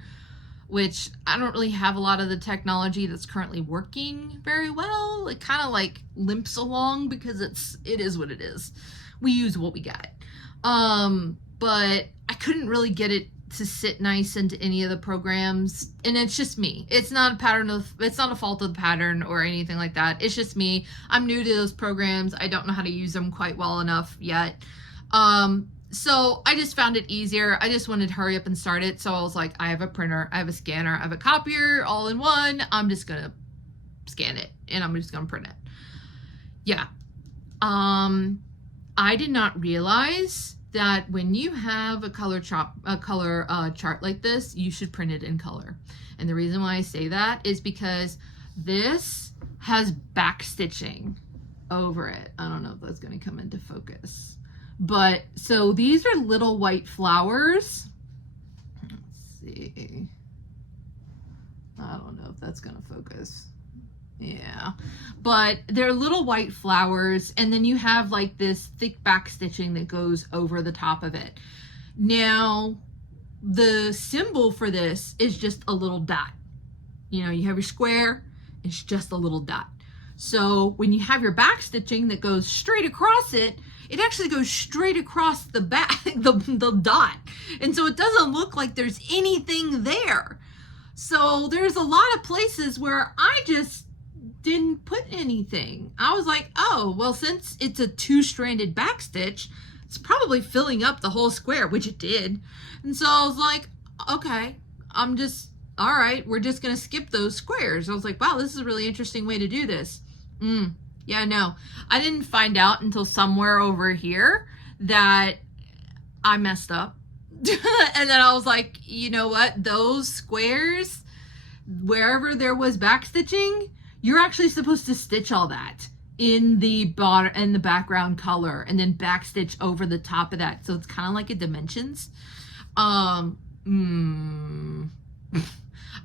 which I don't really have a lot of the technology that's currently working very well, it kind of like limps along because it is what it is. We use what we got. But I couldn't really get it to sit nice into any of the programs, and it's just me. It's not a fault of the pattern or anything like that. It's just me. I'm new to those programs. I don't know how to use them quite well enough yet. So I just found it easier. I just wanted to hurry up and start it. So I was like, I have a printer, I have a scanner, I have a copier, all in one. I'm just gonna scan it and I'm just gonna print it. Yeah. I did not realize that when you have a color chart like this, you should print it in color. And the reason why I say that is because this has back stitching over it. I don't know if that's going to come into focus. But so these are little white flowers. Let's see. I don't know if that's going to focus. Yeah, but they're little white flowers, and then you have like this thick back stitching that goes over the top of it. Now, the symbol for this is just a little dot. You know, you have your square, it's just a little dot. So when you have your back stitching that goes straight across it, it actually goes straight across the back, the dot. And so it doesn't look like there's anything there. So there's a lot of places where I just didn't put anything. I was like, oh, well, since it's a two-stranded back stitch, it's probably filling up the whole square, which it did. And so I was like, okay, all right, we're just gonna skip those squares. I was like, wow, this is a really interesting way to do this. Yeah, no, I didn't find out until somewhere over here that I messed up. And then I was like, you know what? Those squares, wherever there was back stitching, you're actually supposed to stitch all that in the bottom and the background color, and then back stitch over the top of that. So it's kind of like a dimensions. I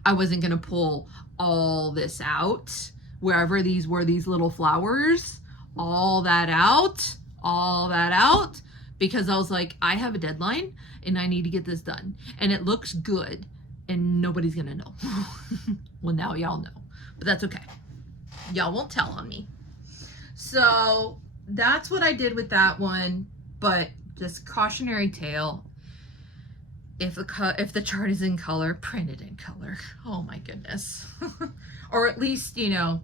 wasn't gonna pull all this out, wherever these were, these little flowers, all that out, because I was like, I have a deadline and I need to get this done, and it looks good and nobody's gonna know. Well, now y'all know, but that's okay. Y'all won't tell on me. So that's what I did with that one, but just cautionary tale. If the chart is in color, print it in color. Oh my goodness. Or at least, you know,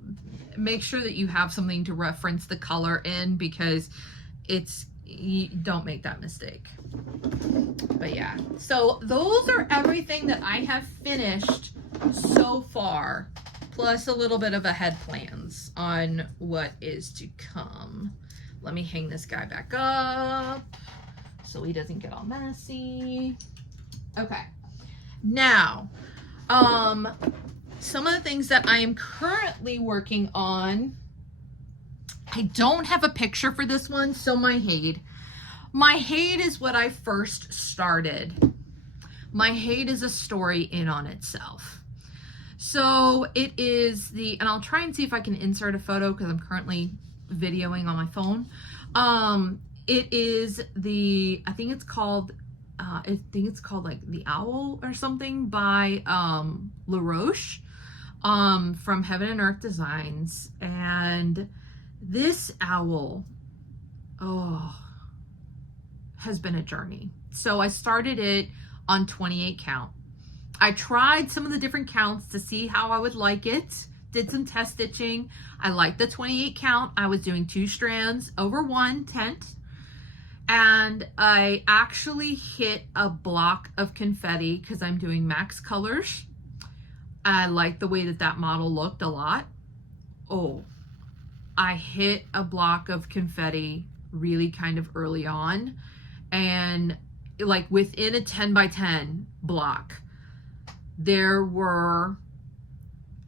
make sure that you have something to reference the color in, because you don't make that mistake. But yeah, so those are everything that I have finished so far, plus a little bit of ahead plans on what is to come. Let me hang this guy back up so he doesn't get all messy. Okay, now, some of the things that I am currently working on, I don't have a picture for this one, so my Hade. My Hade is what I first started. My Hade is a story in on itself. So it is and I'll try and see if I can insert a photo because I'm currently videoing on my phone. It is I think it's called like The Owl or something by LaRoche from Heaven and Earth Designs. And this owl, has been a journey. So I started it on 28 count. I tried some of the different counts to see how I would like it. Did some test stitching. I liked the 28 count. I was doing 2 strands over 1 tent. And I actually hit a block of confetti because I'm doing max colors. I like the way that model looked a lot. I hit a block of confetti really kind of early on, and like within a 10 by 10 block, there were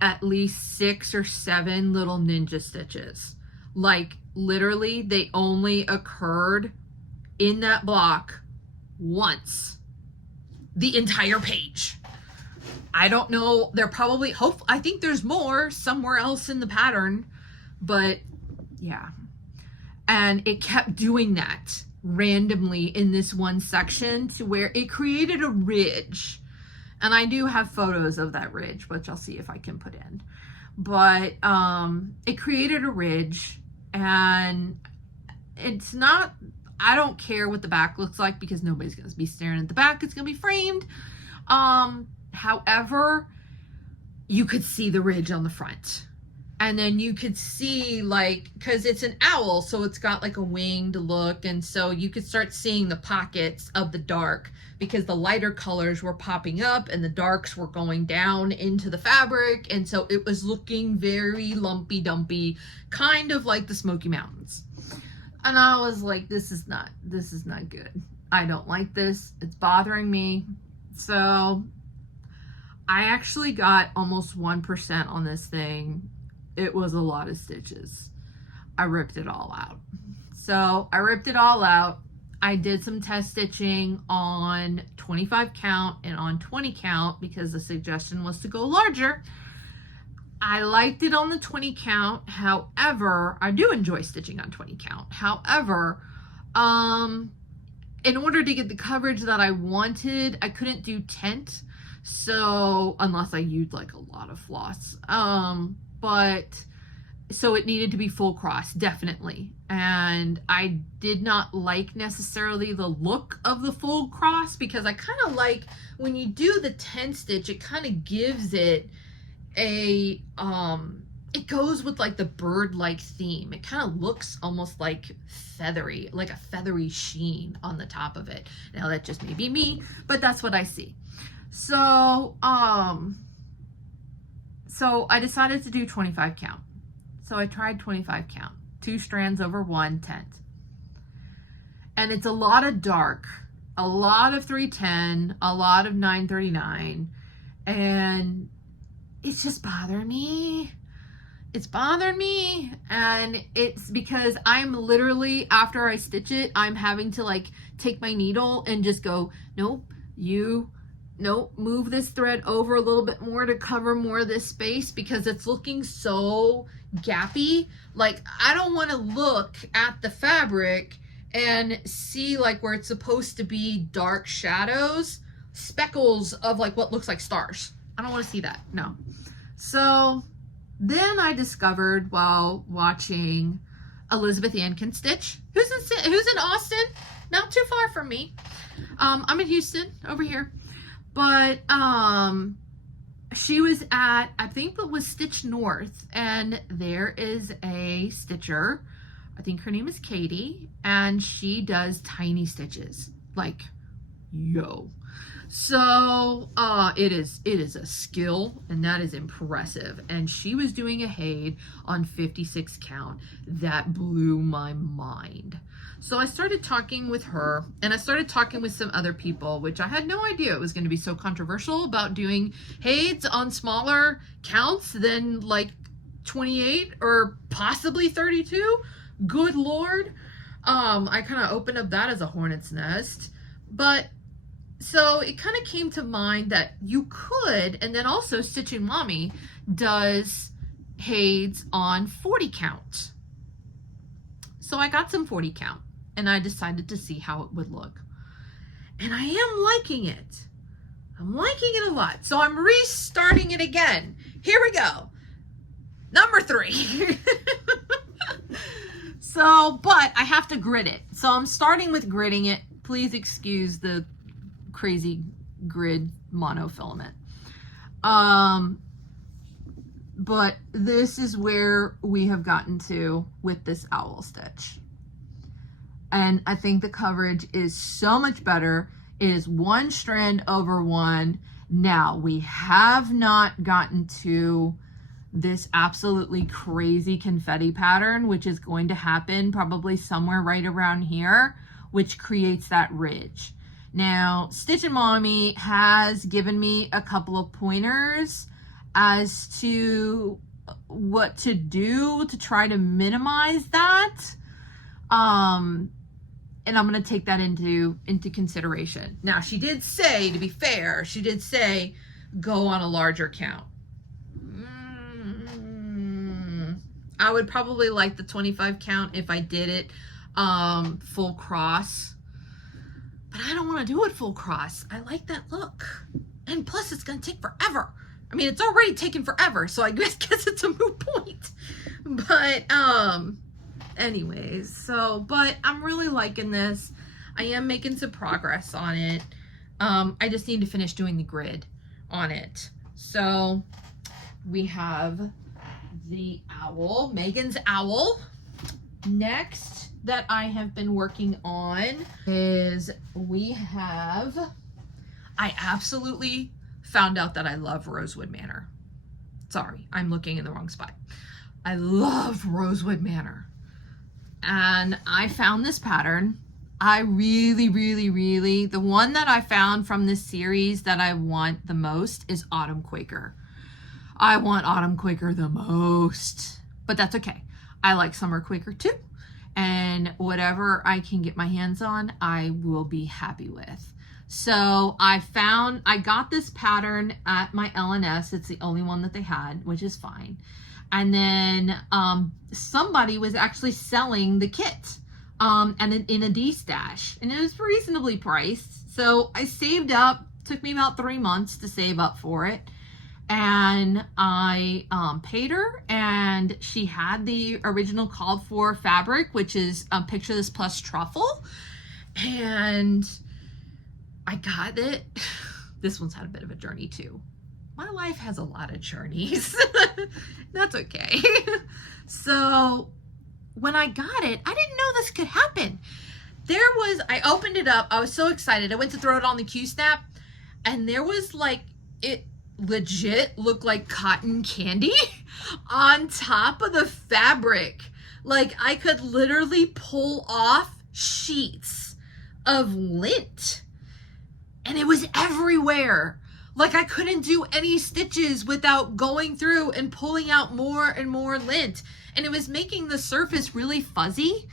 at least 6 or 7 little ninja stitches. Like literally they only occurred in that block once the entire page. I don't know, I think there's more somewhere else in the pattern, but yeah. And it kept doing that randomly in this one section to where it created a ridge. And I do have photos of that ridge, which I'll see if I can put in. But it created a ridge, and it's not, I don't care what the back looks like because nobody's going to be staring at the back. It's going to be framed. However, you could see the ridge on the front. And then you could see, like, because it's an owl, so it's got like a winged look. And so you could start seeing the pockets of the dark because the lighter colors were popping up and the darks were going down into the fabric. And so it was looking very lumpy dumpy, kind of like the Smoky Mountains. And I was like, this is not good. I don't like this. It's bothering me. So I actually got almost 1% on this thing it was a lot of stitches. I ripped it all out. So I ripped it all out. I did some test stitching on 25 count and on 20 count because the suggestion was to go larger. I liked it on the 20 count. However, I do enjoy stitching on 20 count. However, in order to get the coverage that I wanted, I couldn't do tent. So unless I used like a lot of floss, so it needed to be full cross, definitely. And I did not like necessarily the look of the full cross, because I kind of like when you do the 10 stitch, it kind of gives it a, it goes with like the bird-like theme. It kind of looks almost like feathery, like a feathery sheen on the top of it. Now that just may be me, but that's what I see. So, so I decided to do 25 count. So I tried 25 count, 2 strands over 1 tent. And it's a lot of dark, a lot of 310, a lot of 939, and it's just bothering me. It's bothering me, and it's because I'm literally, after I stitch it, I'm having to like take my needle and just go, nope, move this thread over a little bit more to cover more of this space, because it's looking so gappy. Like, I don't want to look at the fabric and see like where it's supposed to be dark shadows, speckles of like what looks like stars. I don't want to see that, no. So then I discovered while watching Elizabeth Ann Can Stitch, who's in Austin, not too far from me. I'm in Houston over here. But she was at, I think it was Stitch North, and there is a stitcher, I think her name is Katie, and she does tiny stitches, like, yo. So it is a skill, and that is impressive. And she was doing a Haid on 56 count that blew my mind. So I started talking with her, and I started talking with some other people, which I had no idea it was going to be so controversial about doing Haids on smaller counts than like 28 or possibly 32. Good Lord. I kind of opened up that as a hornet's nest. But so it kind of came to mind that you could, and then also Stitching Mommy does Haids on 40 count. So I got some 40 count, and I decided to see how it would look. And I am liking it. I'm liking it a lot. So I'm restarting it again. Here we go. Number 3. So, but I have to grid it. So I'm starting with gridding it. Please excuse the crazy grid monofilament. But this is where we have gotten to with this owl stitch. And I think the coverage is so much better. It is 1 strand over 1. Now, we have not gotten to this absolutely crazy confetti pattern, which is going to happen probably somewhere right around here, which creates that ridge. Now, Stitchin' Mommy has given me a couple of pointers as to what to do to try to minimize that. And I'm going to take that into consideration. Now, she did say, to be fair, she did say, go on a larger count. I would probably like the 25 count if I did it full cross. But I don't want to do it full cross. I like that look. And plus, it's going to take forever. I mean, it's already taken forever, so I guess it's a moot point. But, anyways, so, but I'm really liking this. I am making some progress on it. I just need to finish doing the grid on it. So, we have the owl, Megan's owl. Next that I have been working on is I absolutely found out that I love Rosewood Manor. Sorry, I'm looking in the wrong spot. I love Rosewood Manor. And I found this pattern. I really, the one that I found from this series that I want the most is Autumn Quaker. I want autumn Quaker the most, but that's okay. I like summer Quaker too. And whatever I can get my hands on, I will be happy with. So I got this pattern at my LNS. It's the only one that they had, which is fine. And then somebody was actually selling the kit and in a D-stash, and it was reasonably priced. So I saved up, took me about 3 months to save up for it. And I paid her, and she had the original called for fabric, which is Picture This plus truffle. And I got it. This one's had a bit of a journey too. My life has a lot of journeys. That's okay. So when I got it, I didn't know this could happen. I opened it up. I was so excited. I went to throw it on the Q-snap, and there was like, it legit looked like cotton candy on top of the fabric. Like I could literally pull off sheets of lint, and it was everywhere. Like I couldn't do any stitches without going through and pulling out more and more lint. And it was making the surface really fuzzy.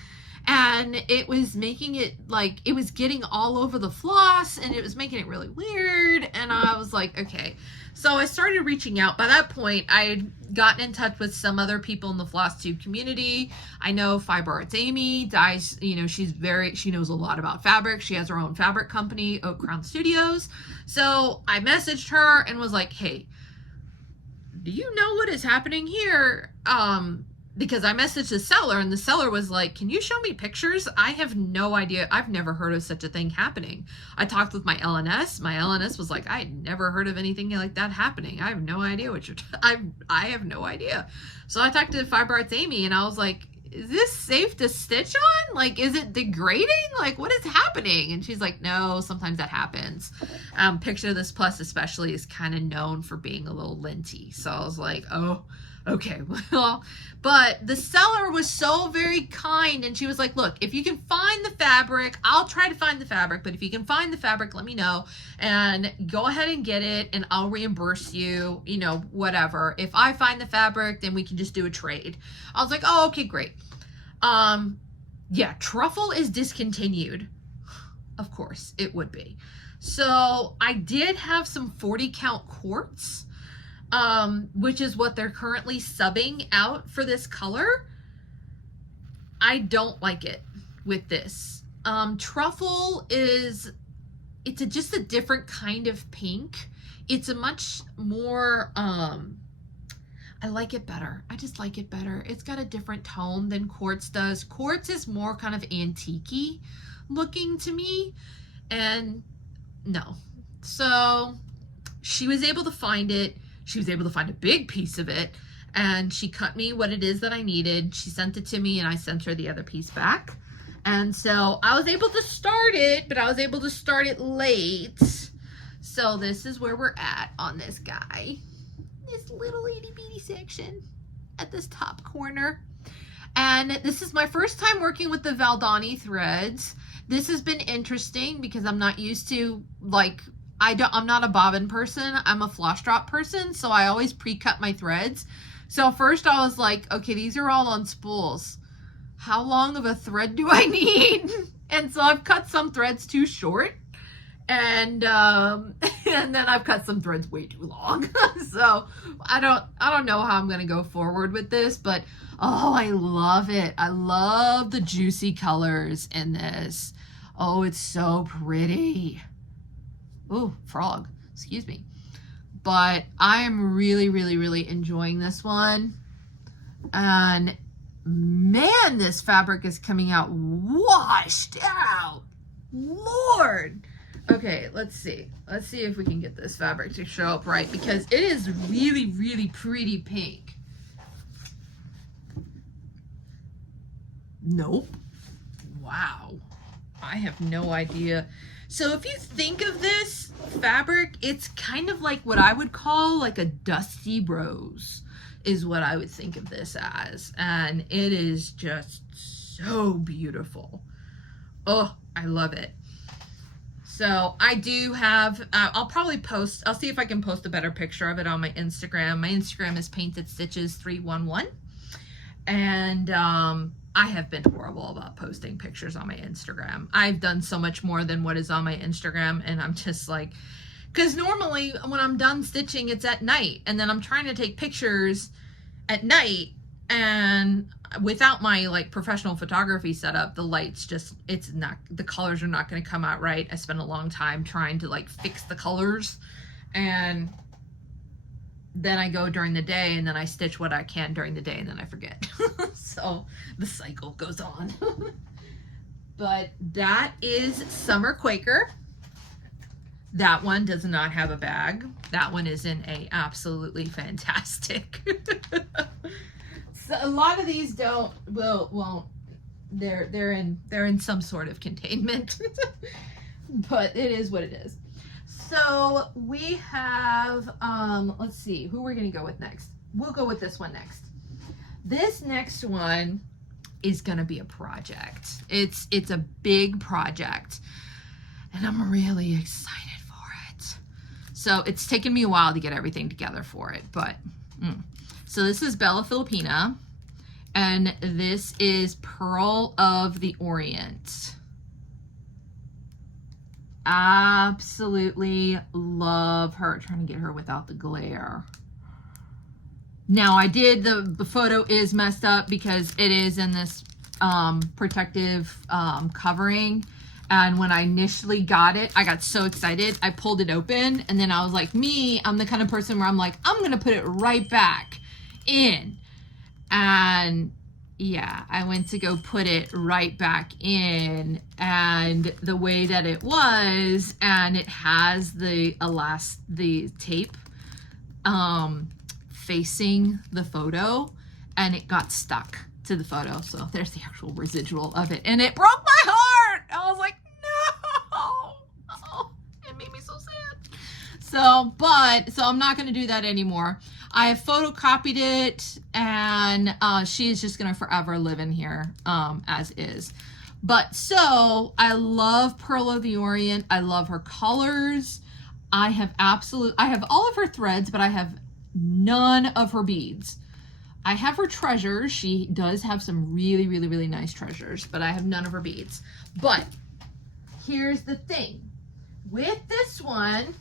And it was making it like, it was getting all over the floss, and it was making it really weird. And I was like, okay. So I started reaching out. By that point, I had gotten in touch with some other people in the FlossTube community. I know Fiber Arts Amy dyes, she knows a lot about fabric. She has her own fabric company, Oak Crown Studios. So I messaged her and was like, hey, do you know what is happening here? Because I messaged the seller, and the seller was like, can you show me pictures? I have no idea. I've never heard of such a thing happening. I talked with my LNS. My LNS was like, I had never heard of anything like that happening. I have no idea what I have no idea. So I talked to Fiber Arts Amy, and I was like, is this safe to stitch on? Like, is it degrading? Like, what is happening? And she's like, no, sometimes that happens. Picture This Plus especially is kind of known for being a little linty. So I was like, oh, okay, well, but the seller was so very kind, and she was like, look, if you can find the fabric, I'll try to find the fabric, but if you can find the fabric, let me know, and go ahead and get it, and I'll reimburse you, whatever. If I find the fabric, then we can just do a trade. I was like, oh, okay, great. Yeah, truffle is discontinued. Of course, it would be. So I did have some 40 count quartz, which is what they're currently subbing out for this color. I don't like it with this. Truffle it's just a different kind of pink. It's a much more, I like it better. I just like it better. It's got a different tone than quartz does. Quartz is more kind of antique-y looking to me, and no. So she was able to find it. She was able to find a big piece of it, and she cut me what it is that I needed. She sent it to me, and I sent her the other piece back. And so I was able to start it, but I was able to start it late. So this is where we're at on this guy. This little itty bitty section at this top corner. And this is my first time working with the Valdani threads. This has been interesting because I'm not used to, like, I'm not a bobbin person. I'm a floss drop person. So I always pre-cut my threads. So first I was like, okay, these are all on spools. How long of a thread do I need? And so I've cut some threads too short. And then I've cut some threads way too long. So I don't know how I'm going to go forward with this, but oh, I love it. I love the juicy colors in this. Oh, it's so pretty. Oh, frog, excuse me. But I am really, really, really enjoying this one. And man, this fabric is coming out washed out. Lord. Okay, let's see. Let's see if we can get this fabric to show up right, because it is really, really pretty pink. Nope. Wow. I have no idea. So if you think of this fabric, it's kind of like what I would call like a dusty rose is what I would think of this as. And it is just so beautiful. Oh, I love it. So I do have, I'll probably post, I'll see if I can post a better picture of it on my Instagram. My Instagram is paintedstitches311. And I have been horrible about posting pictures on my Instagram. I've done so much more than what is on my Instagram, and I'm just like, because normally when I'm done stitching, it's at night, and then I'm trying to take pictures at night, and without my like professional photography setup, the lights just, it's not, the colors are not going to come out right. I spent a long time trying to like fix the colors, and then I go during the day, and then I stitch what I can during the day, and then I forget. So the cycle goes on. But that is Summer Quaker. That one does not have a bag. That one is in a absolutely fantastic. So a lot of these won't. They're in some sort of containment. But it is what it is. So we have, let's see, who we're going to go with next. We'll go with this one next. This next one is going to be a project. It's a big project, and I'm really excited for it. So it's taken me a while to get everything together for it, but, So this is Bella Filipina, and this is Pearl of the Orient. Absolutely love her. Trying to get her without the glare. Now I did, the photo is messed up because it is in this protective covering, and when I initially got it, I got so excited, I pulled it open, and then I was like, I'm the kind of person where I'm like, I'm gonna put it right back in, and yeah, I went to go put it right back in, and the way that it was, and it has the tape facing the photo, and it got stuck to the photo. So there's the actual residual of it, and it broke my heart. I was like, no, oh, it made me so sad. So I'm not going to do that anymore. I have photocopied it, and she is just going to forever live in here as is. But so I love Pearl of the Orient. I love her colors. I have all of her threads, but I have none of her beads. I have her treasures. She does have some really, really, really nice treasures, but I have none of her beads. But here's the thing. With this one,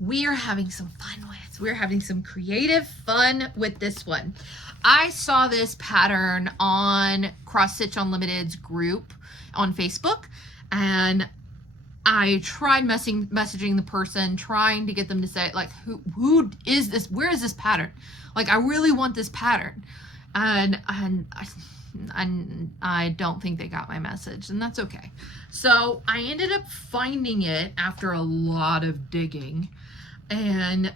we are having some fun with. We're having some creative fun with this one. I saw this pattern on Cross Stitch Unlimited's group on Facebook, and I tried messaging the person, trying to get them to say, like, who is this? Where is this pattern? Like, I really want this pattern. And I don't think they got my message, and that's okay. So I ended up finding it after a lot of digging. And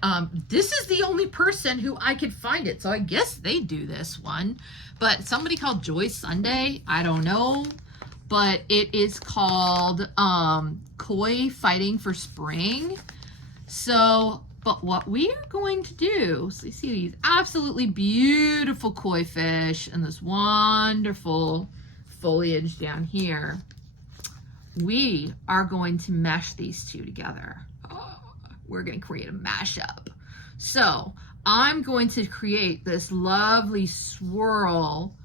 this is the only person who I could find it. So I guess they do this one. But somebody called Joy Sunday, I don't know. But it is called Koi Fighting for Spring. So, but what we are going to do, so you see these absolutely beautiful koi fish and this wonderful foliage down here. We are going to mesh these two together. We're going to create a mashup. So I'm going to create this lovely swirl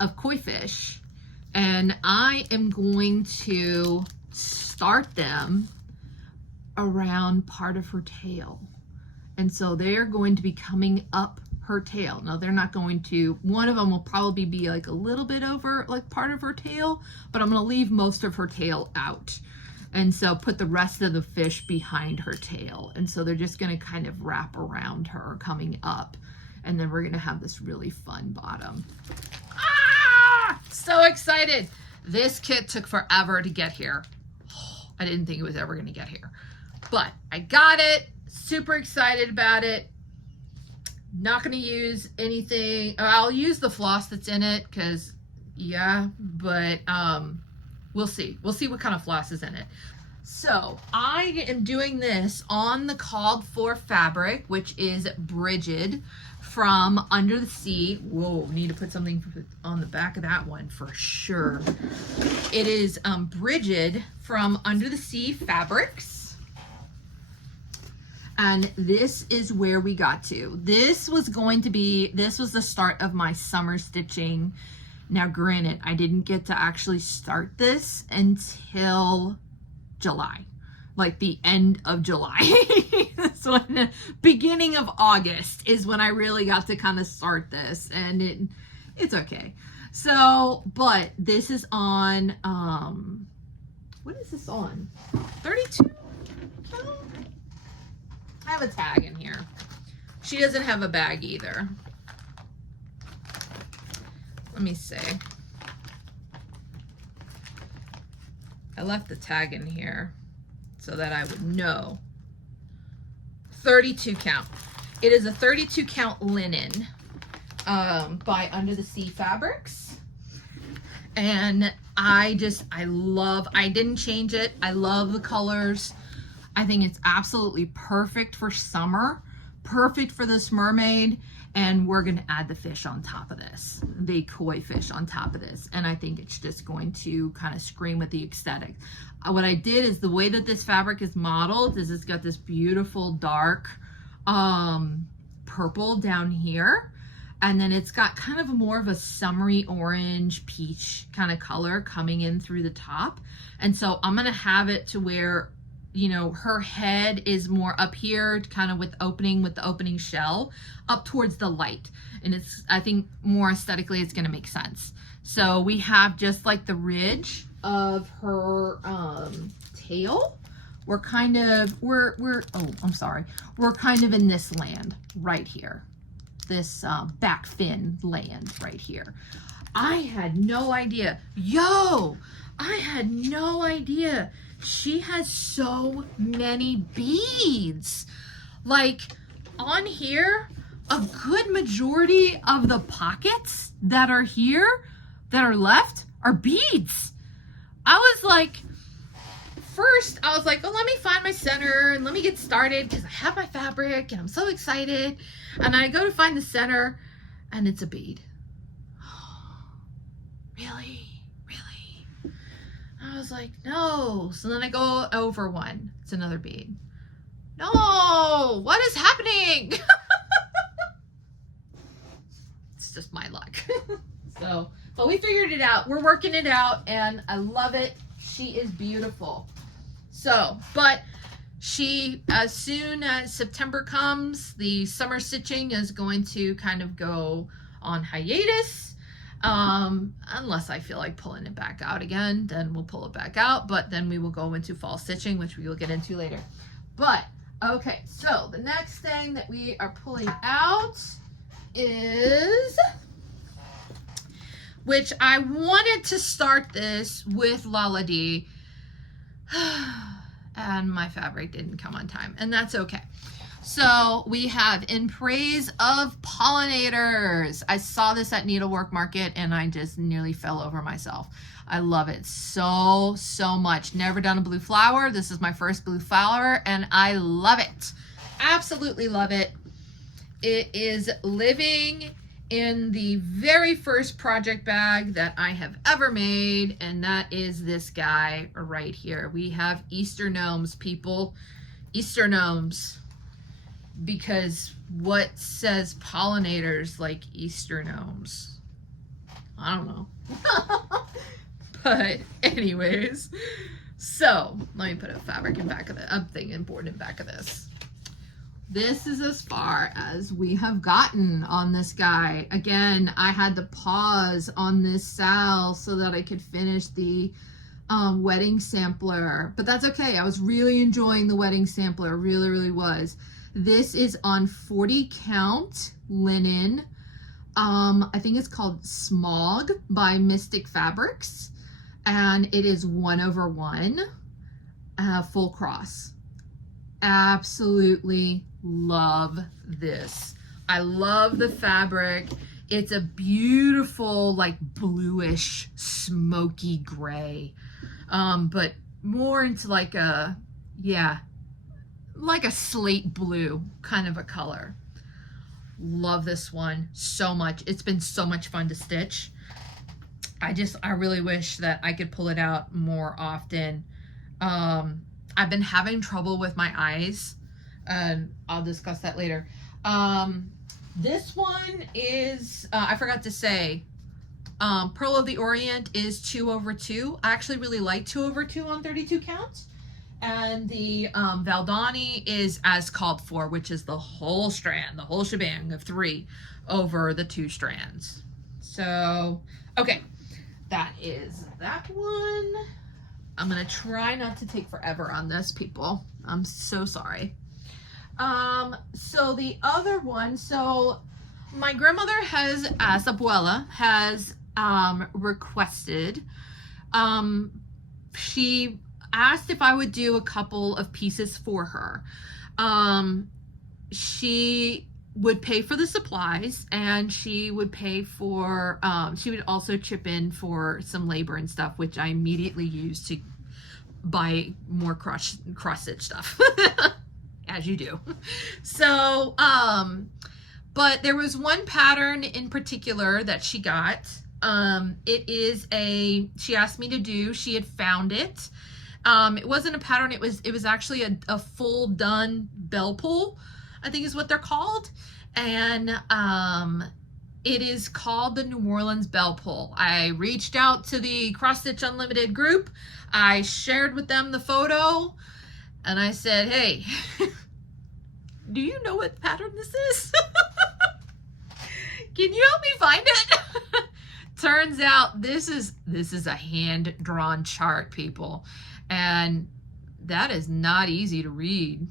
of koi fish, and I am going to start them around part of her tail. And so they're going to be coming up her tail. Now they're not going to, one of them will probably be like a little bit over like part of her tail, but I'm going to leave most of her tail out. And so put the rest of the fish behind her tail. And so they're just going to kind of wrap around her coming up. And then we're going to have this really fun bottom. Ah! So excited. This kit took forever to get here. Oh, I didn't think it was ever going to get here. But I got it. Super excited about it. Not going to use anything. I'll use the floss that's in it because, yeah, but we'll see. We'll see what kind of floss is in it. So I am doing this on the called for fabric, which is Brigid from Under the Sea. Whoa, need to put something on the back of that one for sure. It is Bridget from Under the Sea Fabrics. And this is where we got to. This was the start of my summer stitching. Now, granted, I didn't get to actually start this until July, like the end of July. So in the beginning of August is when I really got to kind of start this, and it's okay. So, but this is on, what is this on? 32 count? I have a tag in here. She doesn't have a bag either. Let me see. I left the tag in here so that I would know. 32 count. It is a 32 count linen by Under the Sea Fabrics. And I didn't change it. I love the colors. I think it's absolutely perfect for summer, perfect for this mermaid. And we're going to add the fish on top of this, the koi fish on top of this. And I think it's just going to kind of scream with the aesthetic. What I did is the way that this fabric is modeled is it's got this beautiful dark purple down here. And then it's got kind of more of a summery orange peach kind of color coming in through the top. And so I'm going to have it to where, you know, her head is more up here, kind of with the opening shell up towards the light. And it's, I think more aesthetically, it's going to make sense. So we have just like the ridge of her tail. We're kind of in this land right here. This back fin land right here. I had no idea. I had no idea. She has so many beads. Like on here, a good majority of the pockets that are here, that are left, are beads. First I was like, oh, let me find my center and let me get started because I have my fabric and I'm so excited. And I go to find the center and it's a bead. Really? I was like, no. So then I go over one. It's another bead. No, what is happening? It's just my luck. So, but we figured it out. We're working it out and I love it. She is beautiful. So, but she, as soon as September comes, the summer stitching is going to kind of go on hiatus. Unless I feel like pulling it back out again, then we'll pull it back out, but then we will go into fall stitching, which we will get into later. But okay, so the next thing that we are pulling out is, which I wanted to start this with Lala D, and my fabric didn't come on time, and that's okay. So we have In Praise of Pollinators. I saw this at Needlework Market and I just nearly fell over myself. I love it so much. Never done a blue flower. This is my first blue flower and I love it. Absolutely love it. It is living in the very first project bag that I have ever made, and that is this guy right here. We have Easter gnomes, people. Easter gnomes. Because what says pollinators like Easter gnomes? I don't know. But anyways, so let me put a fabric in back of the board in back of this. This is as far as we have gotten on this guy. Again, I had to pause on this Sal so that I could finish the wedding sampler, but that's okay. I was really enjoying the wedding sampler, really was. This is on 40 count linen. I think it's called Smog by Mystic Fabrics, and it is 1/1 full cross. Absolutely love this. I love the fabric. It's a beautiful, like bluish, smoky gray, but more into like a, like a slate blue kind of a color. Love this one so much. It's been so much fun to stitch. I really wish that I could pull it out more often. I've been having trouble with my eyes, and I'll discuss that later. This one is, I forgot to say, Pearl of the Orient is 2/2. I actually really like 2/2 on 32 count. And the Valdani is as called for, which is the whole strand, the whole shebang of 3 over the 2 strands. So, okay, that is that one. I'm gonna try not to take forever on this, people. I'm so sorry. So the other one, so my grandmother has, as abuela, has requested, she asked if I would do a couple of pieces for her. She would pay for the supplies, and she would pay for, she would also chip in for some labor and stuff, which I immediately used to buy more cross stitch stuff, as you do. So, but there was one pattern in particular that she got. It is she asked me to do, she had found it. It wasn't a pattern, it was actually a full done bell pull, I think is what they're called. And it is called the New Orleans Bell Pull. I reached out to the Cross Stitch Unlimited group. I shared with them the photo, and I said, hey, do you know what pattern this is? Can you help me find it? Turns out this is a hand-drawn chart, people. And that is not easy to read.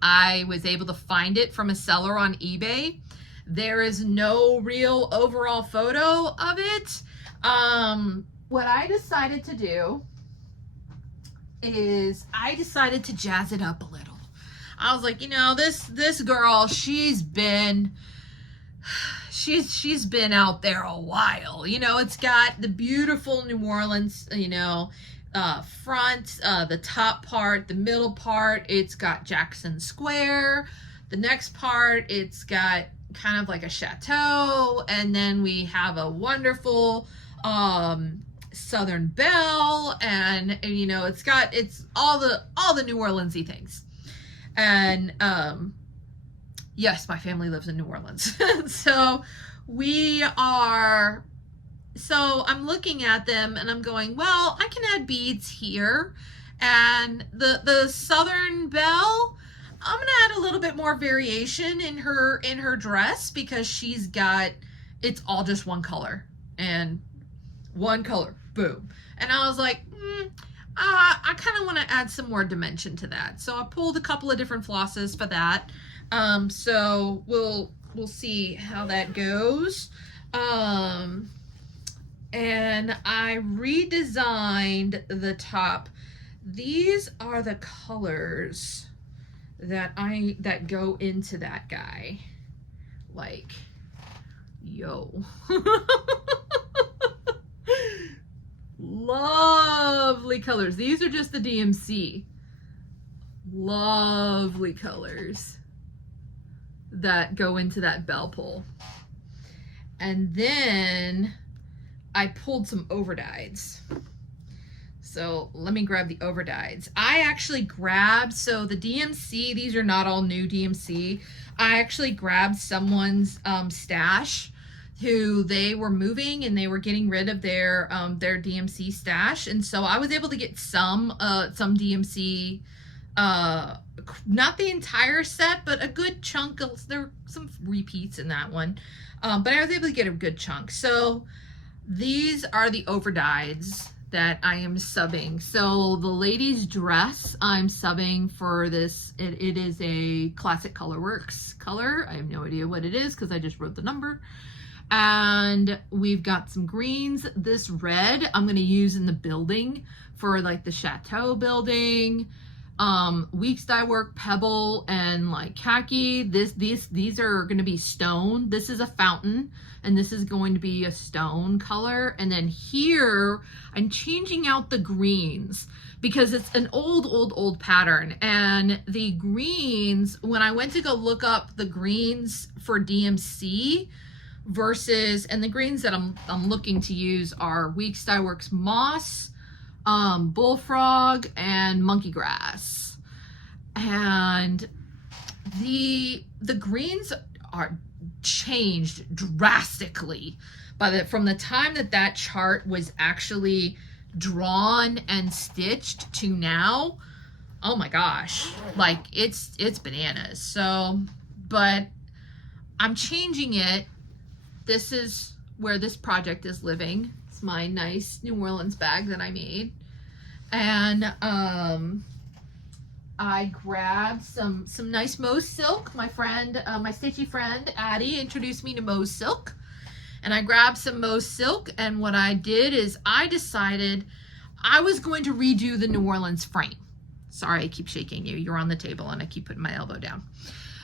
I was able to find it from a seller on eBay. There is no real overall photo of it. What I decided to do is I decided to jazz it up a little. I was like, you know, this girl, she's been out there a while. You know, it's got the beautiful New Orleans, you know, front, the top part, the middle part, it's got Jackson Square. The next part, it's got kind of like a chateau, and then we have a wonderful Southern Belle, and you know, it's all the New Orleans-y things. And yes, my family lives in New Orleans. So I'm looking at them and I'm going, well, I can add beads here. And the Southern Belle, I'm gonna add a little bit more variation in her dress, because it's all just one color, and one color, boom. And I was like, I kind of want to add some more dimension to that. So I pulled a couple of different flosses for that. So we'll see how that goes. And I redesigned the top. These are the colors that go into that guy. Like, yo. Lovely colors. These are just the DMC. Lovely colors that go into that bell pull. And then I pulled some overdyes. So let me grab the overdyes. I actually grabbed, so the DMC, these are not all new DMC. I actually grabbed someone's stash who they were moving, and they were getting rid of their DMC stash. And so I was able to get some DMC, not the entire set, but a good chunk of, there were some repeats in that one. But I was able to get a good chunk. So these are the overdyes that I am subbing. So the lady's dress, I'm subbing for this. It is a Classic Colorworks color. I have no idea what it is because I just wrote the number. And we've got some greens. This red I'm going to use in the building for like the chateau building. Weeks Dye Work, Pebble, and like Khaki. These are going to be stone. This is a fountain, and this is going to be a stone color. And then here, I'm changing out the greens because it's an old pattern. And the greens, when I went to go look up the greens for DMC versus, and the greens that I'm looking to use are Weeks Dye Works Moss, Bullfrog, and Monkey Grass. And the greens are changed drastically from the time that chart was actually drawn and stitched to now. Oh my gosh, like it's bananas. So, but I'm changing it. This is where this project is living. It's my nice New Orleans bag that I made. And I grabbed some nice Mose silk. My friend, my stitchy friend Addie introduced me to Mose silk, and I grabbed some Mose silk. And what I did is I decided I was going to redo the New Orleans frame. Sorry, I keep shaking you. You're on the table and I keep putting my elbow down.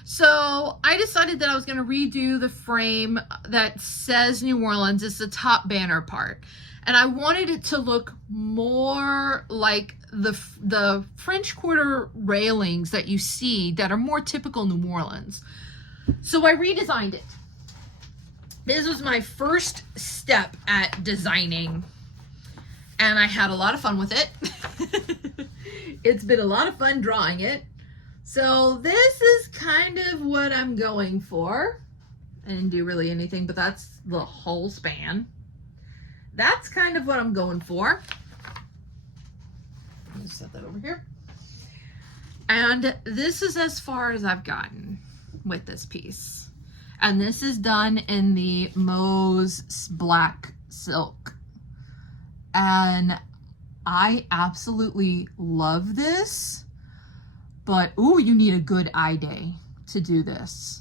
So I decided that I was going to redo the frame that says New Orleans. It's the top banner part. And I wanted it to look more like the French Quarter railings that you see that are more typical New Orleans. So I redesigned it. This was my first step at designing, and I had a lot of fun with it. It's been a lot of fun drawing it. So this is kind of what I'm going for. I didn't do really anything, but that's the whole span. That's kind of what I'm going for. Let me set that over here. And this is as far as I've gotten with this piece. And this is done in the Mose black silk. And I absolutely love this. But, ooh, you need a good eye day to do this.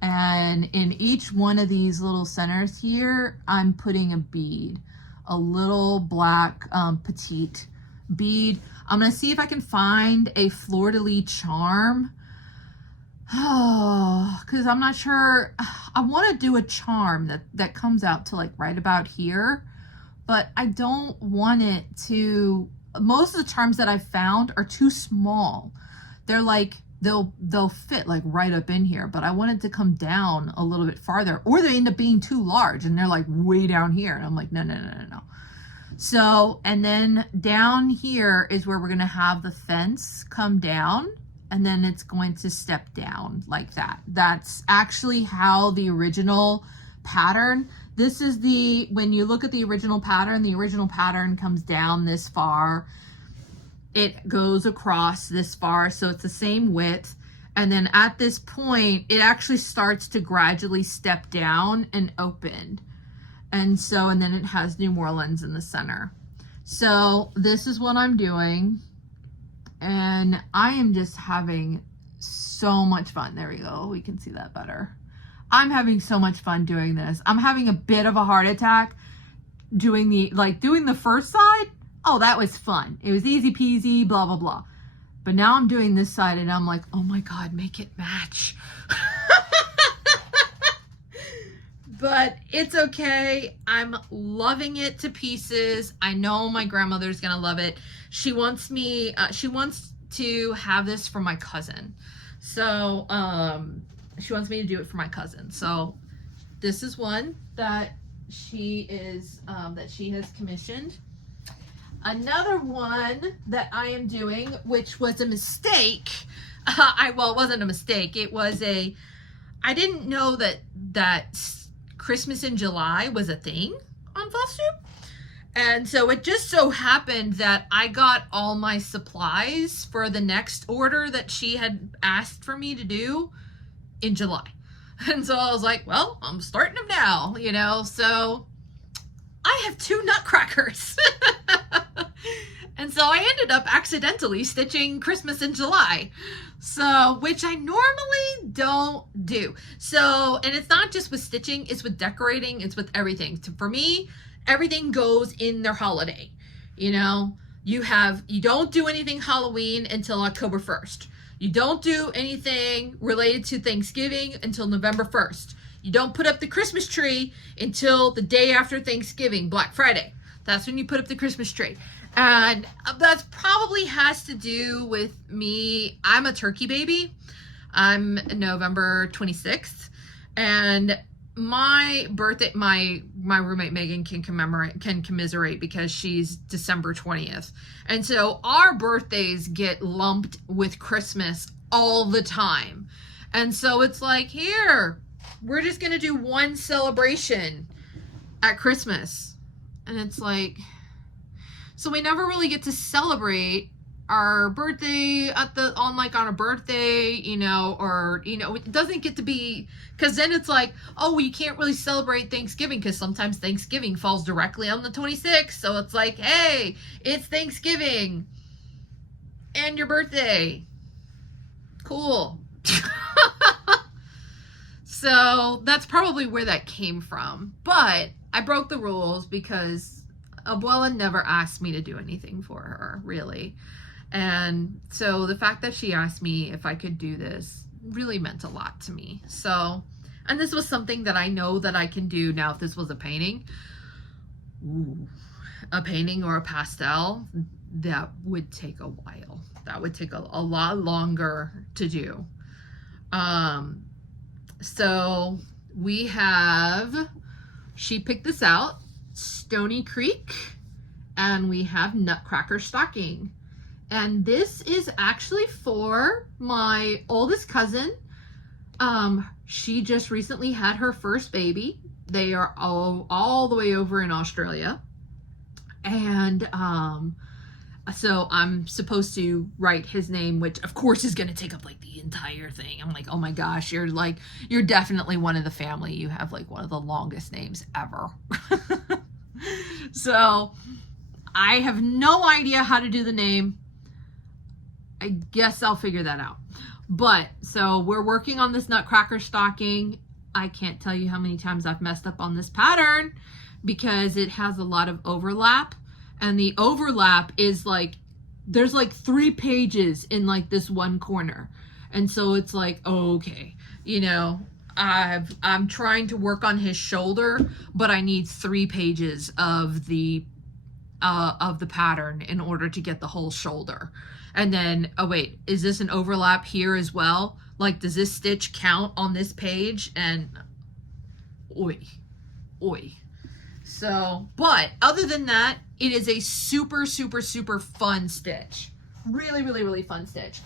And in each one of these little centers here, I'm putting a bead, a little black petite bead. I'm going to see if I can find a fleur-de-lis charm. Oh, because I'm not sure. I want to do a charm that comes out to like right about here, but I don't want it to. Most of the charms that I've found are too small. They're like, they'll fit like right up in here, but I want it to come down a little bit farther, or they end up being too large and they're like way down here. And I'm like, no. So, and then down here is where we're going to have the fence come down, and then it's going to step down like that. That's actually how the original pattern, this is when you look at the original pattern comes down this far. It goes across this far, so it's the same width. And then at this point, it actually starts to gradually step down and open. And so, and then it has New Orleans in the center. So this is what I'm doing. And I am just having so much fun. There we go. We can see that better. I'm having so much fun doing this. I'm having a bit of a heart attack doing the first side. Oh, that was fun. It was easy peasy, blah, blah, blah. But now I'm doing this side and I'm like, oh my God, make it match. But it's okay. I'm loving it to pieces. I know my grandmother's gonna love it. She wants to have this for my cousin. So, she wants me to do it for my cousin. So this is one that she has commissioned. Another one that I am doing, which was a mistake. It wasn't a mistake. It was I didn't know that Christmas in July was a thing on FlossTube. And so it just so happened that I got all my supplies for the next order that she had asked for me to do in July. And so I was like, well, I'm starting them now, so I have 2 nutcrackers. And so I ended up accidentally stitching Christmas in July. So, which I normally don't do. So, and it's not just with stitching, it's with decorating, it's with everything. So for me, everything goes in their holiday. You You don't do anything Halloween until October 1st. You don't do anything related to Thanksgiving until November 1st. You don't put up the Christmas tree until the day after Thanksgiving, Black Friday. That's when you put up the Christmas tree. And that probably has to do with me. I'm a turkey baby. I'm November 26th. And my birthday, my roommate Megan can commiserate because she's December 20th. And so our birthdays get lumped with Christmas all the time. And so it's like, here, we're just going to do one celebration at Christmas. And it's like, so we never really get to celebrate our birthday on a birthday, it doesn't get to be, because then it's like, oh, well, you can't really celebrate Thanksgiving because sometimes Thanksgiving falls directly on the 26th. So it's like, hey, it's Thanksgiving and your birthday. Cool. So that's probably where that came from. But I broke the rules because Abuela never asked me to do anything for her, really. And so the fact that she asked me if I could do this really meant a lot to me. So, and this was something that I know that I can do. Now, if this was a painting, a painting or a pastel, that would take a while. That would take a lot longer to do. So she picked this out, Stony Creek, and we have Nutcracker Stocking. And this is actually for my oldest cousin. She just recently had her first baby. They are all the way over in Australia. And so I'm supposed to write his name, which of course is going to take up like the entire thing. I'm like, oh my gosh, you're definitely one of the family. You have like one of the longest names ever. So I have no idea how to do the name. I guess I'll figure that out. But so we're working on this Nutcracker Stocking. I can't tell you how many times I've messed up on this pattern because it has a lot of overlap. And the overlap is like, there's like 3 pages in like this one corner. And so it's like, okay, I'm trying to work on his shoulder, but I need 3 pages of the pattern in order to get the whole shoulder. And then, oh wait, is this an overlap here as well? Like, does this stitch count on this page? And oi. So, but other than that, it is a super, super, super fun stitch. Really, really, really fun stitch.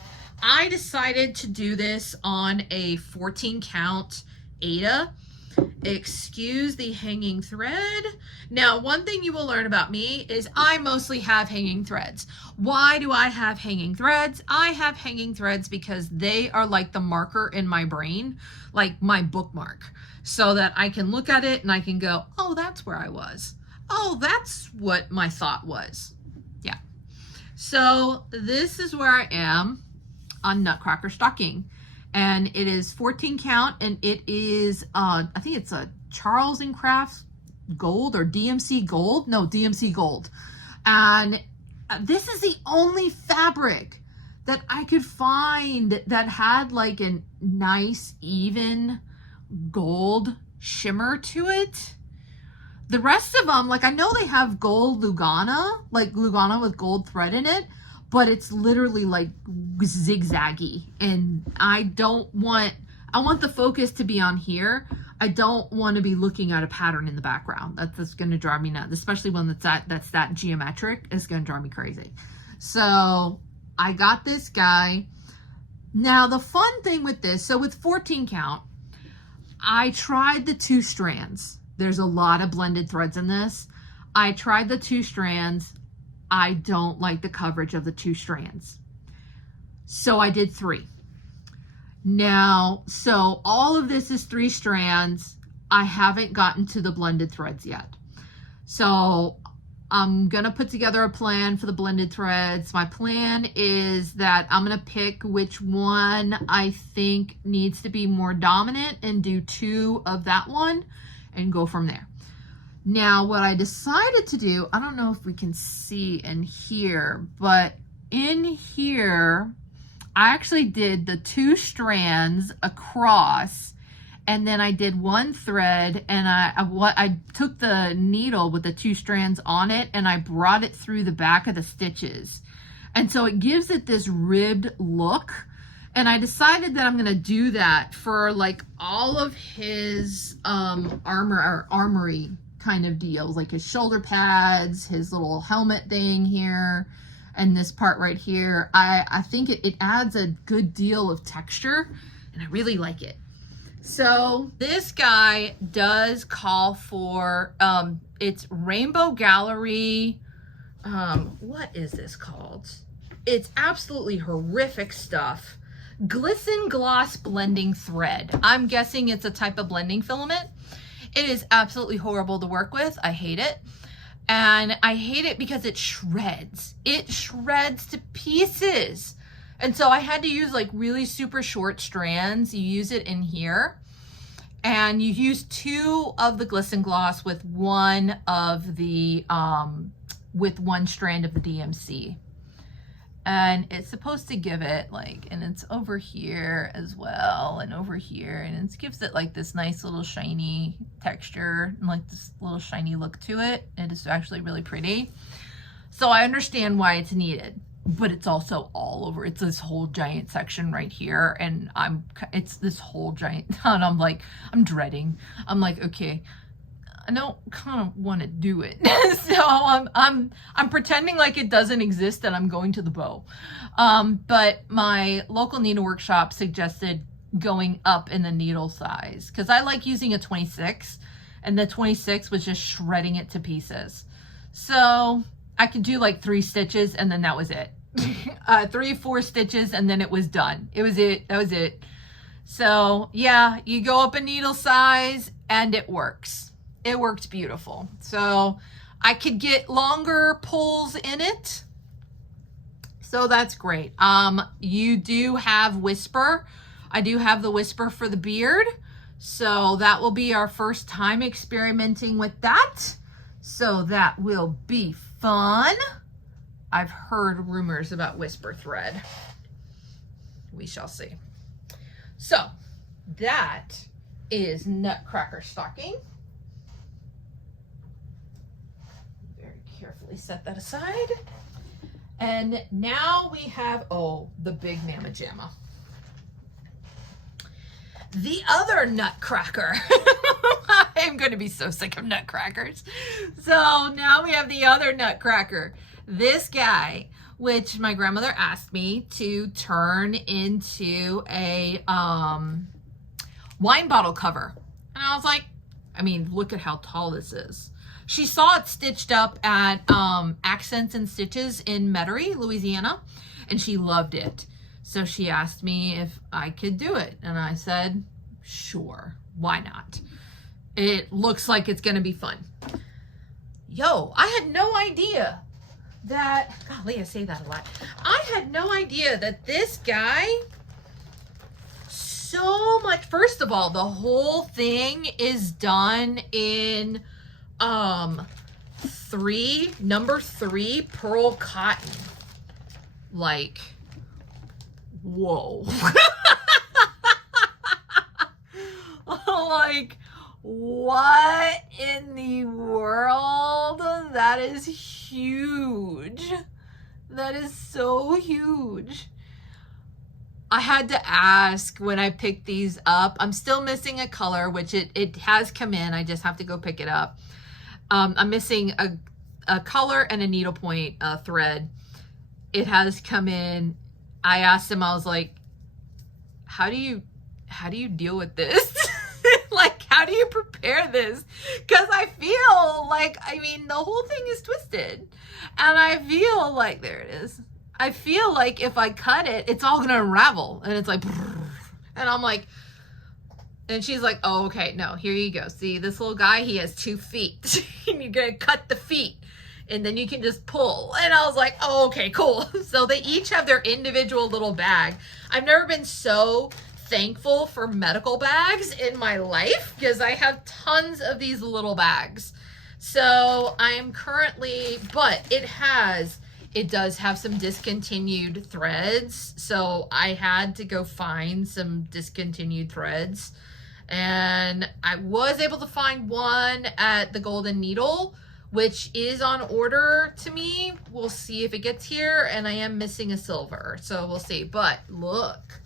I decided to do this on a 14 count Aida. Excuse the hanging thread. Now, one thing you will learn about me is I mostly have hanging threads. Why do I have hanging threads? I have hanging threads because they are like the marker in my brain, like my bookmark, so that I can look at it and I can go, oh, that's where I was. Oh, that's what my thought was. Yeah. So this is where I am on Nutcracker Stocking. And it is 14 count, and it is, I think it's a Charles & Crafts Gold or DMC Gold. No, DMC Gold. And this is the only fabric that I could find that had like a nice, even gold shimmer to it. The rest of them, like I know they have gold Lugana, like Lugana with gold thread in it, but it's literally like zigzaggy, and I want the focus to be on here. I don't want to be looking at a pattern in the background. That's going to drive me nuts, especially when that's that geometric. It's going to drive me crazy. So I got this guy. Now the fun thing with this, so with 14 count, I tried the 2 strands. There's a lot of blended threads in this. I tried the 2 strands. I don't like the coverage of the 2 strands. So I did 3. Now, so all of this is 3 strands. I haven't gotten to the blended threads yet. So I'm going to put together a plan for the blended threads. My plan is that I'm going to pick which one I think needs to be more dominant and do 2 of that one and go from there. Now, what I decided to do, I don't know if we can see in here, but in here, I actually did the 2 strands across, and then I did 1 thread, and I took the needle with the 2 strands on it, and I brought it through the back of the stitches. And so it gives it this ribbed look. And I decided that I'm gonna do that for like all of his armory kind of deals, like his shoulder pads, his little helmet thing here, and this part right here. I think it adds a good deal of texture, and I really like it. So this guy does call for, it's Rainbow Gallery, what is this called? It's absolutely horrific stuff. Glisten Gloss Blending Thread. I'm guessing it's a type of blending filament. It is absolutely horrible to work with. I hate it. And I hate it because it shreds. It shreds to pieces. And so I had to use like really super short strands. You use it in here. And you use 2 of the Glisten Gloss with one of the, with 1 strand of the DMC. And it's supposed to give it like, and it's over here as well, and over here, and it gives it like this nice little shiny texture and like this little shiny look to it. It is actually really pretty. So I understand why it's needed, but it's also all over. It's this whole giant section right here, and it's this whole giant, and I'm like, I'm dreading. I'm like, okay, I don't kind of want to do it. So I'm pretending like it doesn't exist and I'm going to the bow. But my local needle workshop suggested going up in the needle size because I like using a 26, and the 26 was just shredding it to pieces. So I could do like 3 stitches and then that was it. 3 or 4 stitches and then it was done. It was it. That was it. So yeah, you go up a needle size and it works. It worked beautiful. So I could get longer pulls in it. So that's great. You do have Whisper. I do have the Whisper for the beard. So that will be our first time experimenting with that. So that will be fun. I've heard rumors about Whisper thread. We shall see. So that is Nutcracker stocking. Carefully set that aside. And now we have, oh, the big Mamma Jamma. The other Nutcracker. I'm going to be so sick of Nutcrackers. So now we have the other Nutcracker. This guy, which my grandmother asked me to turn into a wine bottle cover. And I was like, I mean, look at how tall this is. She saw it stitched up at Accents and Stitches in Metairie, Louisiana, and she loved it. So she asked me if I could do it. And I said, sure, why not? It looks like it's going to be fun. Yo, I had no idea that, golly, I say that a lot. I had no idea that this guy, so much, first of all, the whole thing is done in number 3 pearl cotton. Like, whoa. Like, what in the world? That is huge. That is so huge. I had to ask when I picked these up. I'm still missing a color, which it has come in. I just have to go pick it up. I'm missing a color and a needlepoint thread. It has come in. I asked him, I was like, how do you deal with this? Like, how do you prepare this? Because I feel like, I mean, the whole thing is twisted. And I feel like, there it is. I feel like if I cut it, it's all going to unravel. And it's like, and I'm like, and she's like, oh, okay, no, here you go. See, this little guy, he has 2 feet. And you're going to cut the feet. And then you can just pull. And I was like, oh, okay, cool. So they each have their individual little bag. I've never been so thankful for medical bags in my life because I have tons of these little bags. So I am currently, but it does have some discontinued threads. So I had to go find some discontinued threads. And I was able to find one at the Golden Needle, which is on order to me. We'll see if it gets here. And I am missing a silver, so we'll see. But look,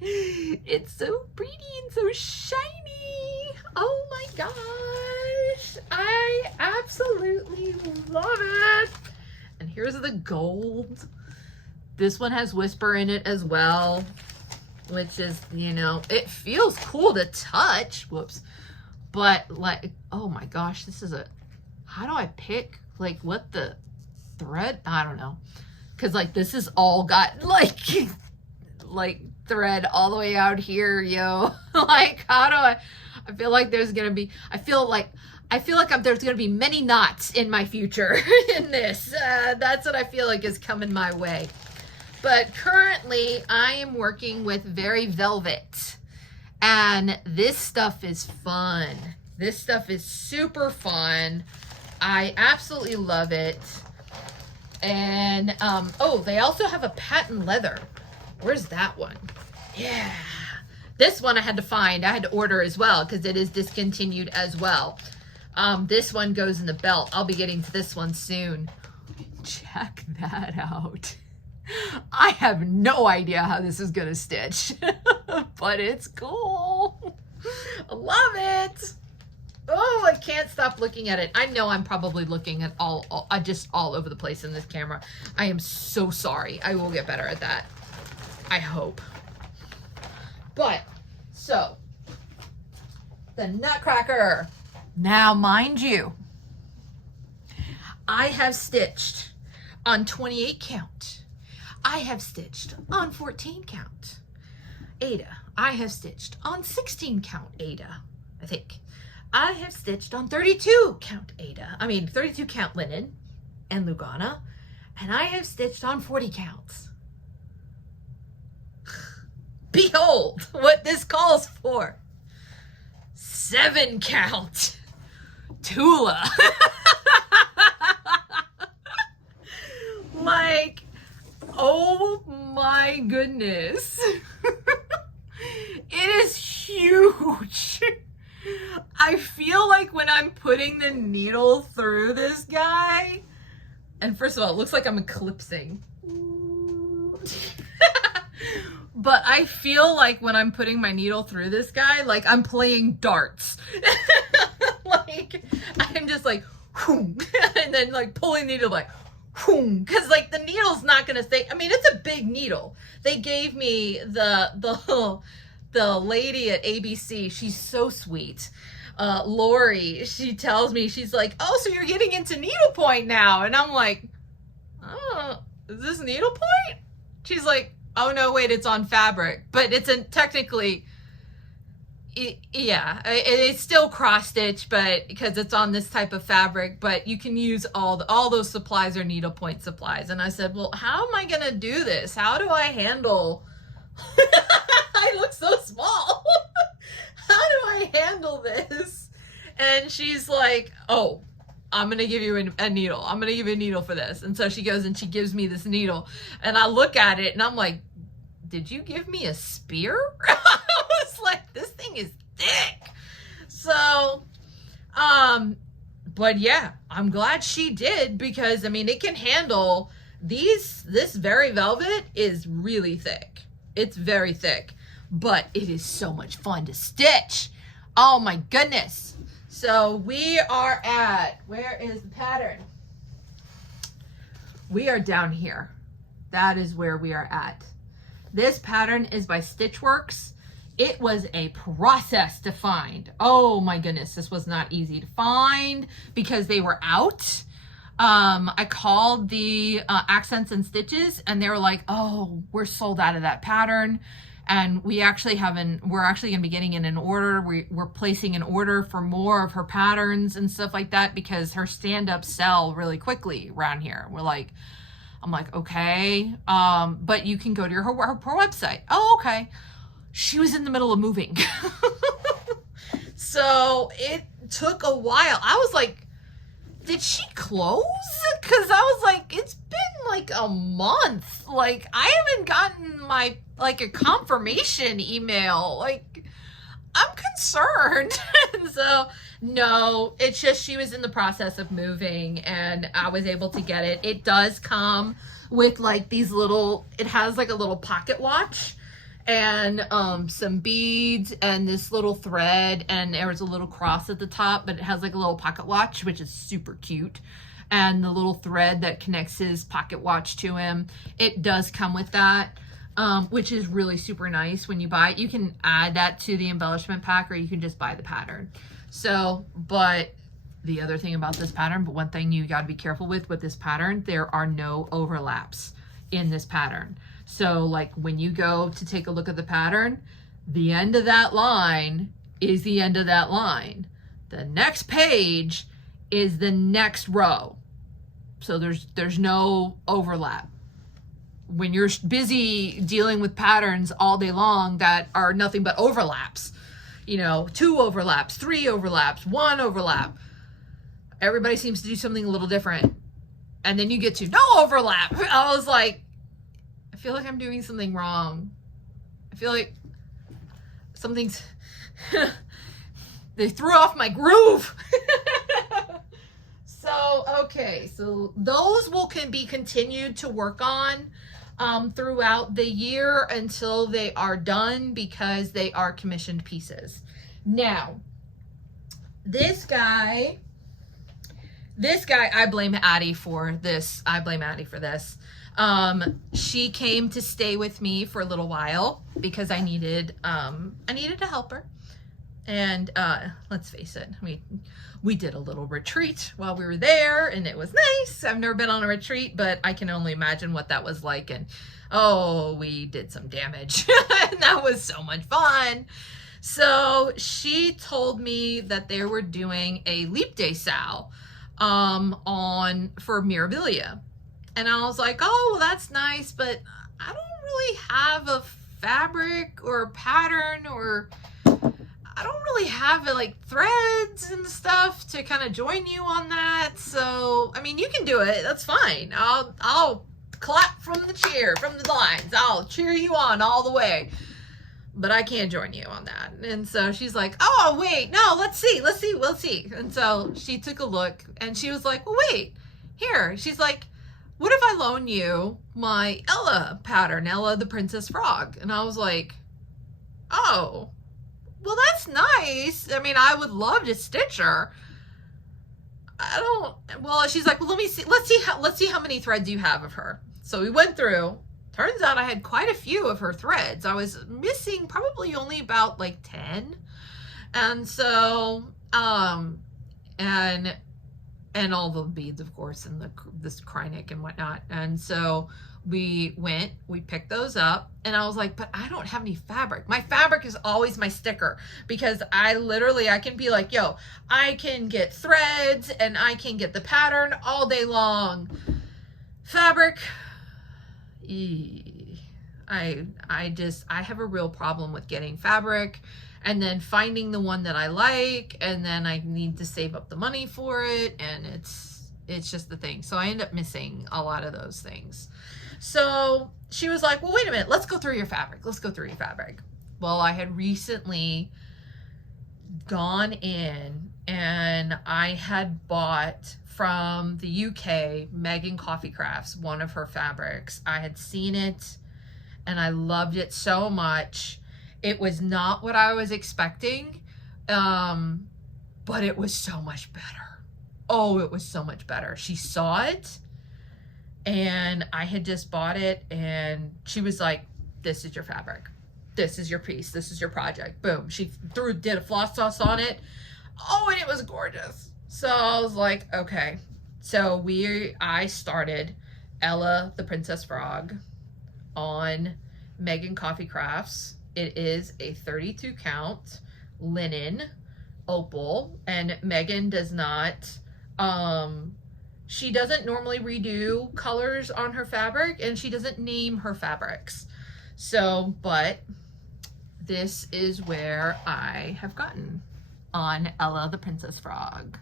it's so pretty and so shiny. Oh my gosh, I absolutely love it. And here's the gold. This one has Whisper in it as well, which is, you know, it feels cool to touch. Whoops. But like, oh my gosh, this is how do I pick like what the thread? I don't know. Cause like this is all got like thread all the way out here, yo. Like, how do I feel like there's gonna be, I feel like there's gonna be many knots in my future in this. That's what I feel like is coming my way. But currently I am working with Very Velvet, and this stuff is fun. This stuff is super fun. I absolutely love it. And oh, they also have a patent leather. Where's that one? Yeah, this one I had to find. I had to order as well because it is discontinued as well. This one goes in the belt. I'll be getting to this one soon. Check that out. I have no idea how this is gonna stitch, but it's cool. I love it. Oh, I can't stop looking at it. I know I'm probably looking at just all over the place in this camera. I am so sorry. I will get better at that, I hope. But, so, the Nutcracker. Now, mind you, I have stitched on 28 count. I have stitched on 14 count Ada. I have stitched on 16 count Ada, I think. I have stitched on 32 count Ada. I mean, 32 count linen and Lugana. And I have stitched on 40 counts. Behold what this calls for. 7 count Tula. Like, oh my goodness. It is huge. I feel like when I'm putting the needle through this guy, and first of all, it looks like I'm eclipsing. But I feel like when I'm putting my needle through this guy, like I'm playing darts. Like, I'm just like, whoom, and then like pulling the needle like, whoom, because like the needle's not gonna stay. I mean, it's a big needle. They gave me the lady at ABC. She's so sweet. Lori, she tells me, she's like, oh, so you're getting into needlepoint now. And I'm like, oh, is this needlepoint? She's like, oh no, wait, it's on fabric, but it's technically, yeah, it's still cross stitch, but because it's on this type of fabric, but you can use all those supplies are needlepoint supplies. And I said, well, how am I gonna do this? How do I handle? I look so small. How do I handle this? And she's like, oh, I'm gonna give you a needle. I'm gonna give you a needle for this. And so she goes and she gives me this needle, and I look at it and I'm like, did you give me a spear? I was like, this thing is thick. So, but yeah, I'm glad she did, because I mean, it can handle this Very Velvet is really thick. It's very thick, but it is so much fun to stitch. Oh my goodness. So we are at, where is the pattern? We are down here. That is where we are at. This pattern is by Stitchworks. It was a process to find. Oh my goodness, this was not easy to find because they were out. I called the Accents and Stitches, and they were like, oh, we're sold out of that pattern. And we're actually going to be getting in an order. We're placing an order for more of her patterns and stuff like that, because her stand-ups sell really quickly around here. I'm like, okay, but you can go to her website. Oh, okay. She was in the middle of moving. So took a while. I was like, did she close? Because I was like, it's been like a month. Like, I haven't gotten my, like, a confirmation email. Like, I'm concerned. So, no, it's just she was in the process of moving and I was able to get it. It does come with like these little, it has like a little pocket watch and some beads and this little thread, and there was a little cross at the top, but it has like a little pocket watch, which is super cute. And the little thread that connects his pocket watch to him, it does come with that, which is really super nice. When you buy it, you can add that to the embellishment pack, or you can just buy the pattern. So, but the other thing about this pattern, but one thing you got to be careful with this pattern, there are no overlaps in this pattern. So like when you go to take a look at the pattern, the end of that line is the end of that line. The next page is the next row. So there's no overlap. When you're busy dealing with patterns all day long that are nothing but overlaps, you know, 2 overlaps, 3 overlaps, 1 overlap, everybody seems to do something a little different. And then you get to no overlap. I was like, I feel like I'm doing something wrong. I feel like something's, they threw off my groove. So, okay, so those can be continued to work on throughout the year until they are done, because they are commissioned pieces. Now, this guy, I blame Addie for this. She came to stay with me for a little while because I needed to help her. And let's face it, we did a little retreat while we were there, and it was nice. I've never been on a retreat, but I can only imagine what that was like. And oh, we did some damage. And that was so much fun. So she told me that they were doing a Leap Day sale for Mirabilia. And I was like, oh, well, that's nice, but I don't really have a fabric or a pattern, or I don't really have like threads and stuff to kind of join you on that. So, I mean, you can do it. That's fine. I'll clap from the chair, from the lines. I'll cheer you on all the way. But I can't join you on that. And so she's like, oh, wait, no, let's see. We'll see. And so she took a look and she was like, well, wait, here. She's like, what if I loan you my Ella pattern, Ella the Princess Frog? And I was like, oh, well, that's nice. I mean, I would love to stitch her. Well, she's like, well, let me see. Let's see how many threads you have of her. So we went through. Turns out I had quite a few of her threads. I was missing probably only about like 10. And so, and all the beads, of course, and this Krynic and whatnot. And so we picked those up, and I was like, but I don't have any fabric. My fabric is always my sticker, because I can be like, yo, I can get threads and I can get the pattern all day long. Fabric, I have a real problem with getting fabric and then finding the one that I like, and then I need to save up the money for it, and it's just the thing. So I end up missing a lot of those things. So she was like, well, wait a minute, let's go through your fabric. Well, I had recently gone in and I had bought from the UK, Megan Coffee Crafts, one of her fabrics. I had seen it and I loved it so much. It was not what I was expecting, but it was so much better. Oh, it was so much better. She saw it and I had just bought it, and she was like, this is your fabric. This is your piece. This is your project. Boom. She did a floss sauce on it. Oh, and it was gorgeous. So I was like, okay. So I started Ella the Princess Frog on Megan Coffee Crafts. It is a 32 count linen opal, and Megan does not, she doesn't normally redo colors on her fabric, and she doesn't name her fabrics. So, but this is where I have gotten on Ella the Princess Frog.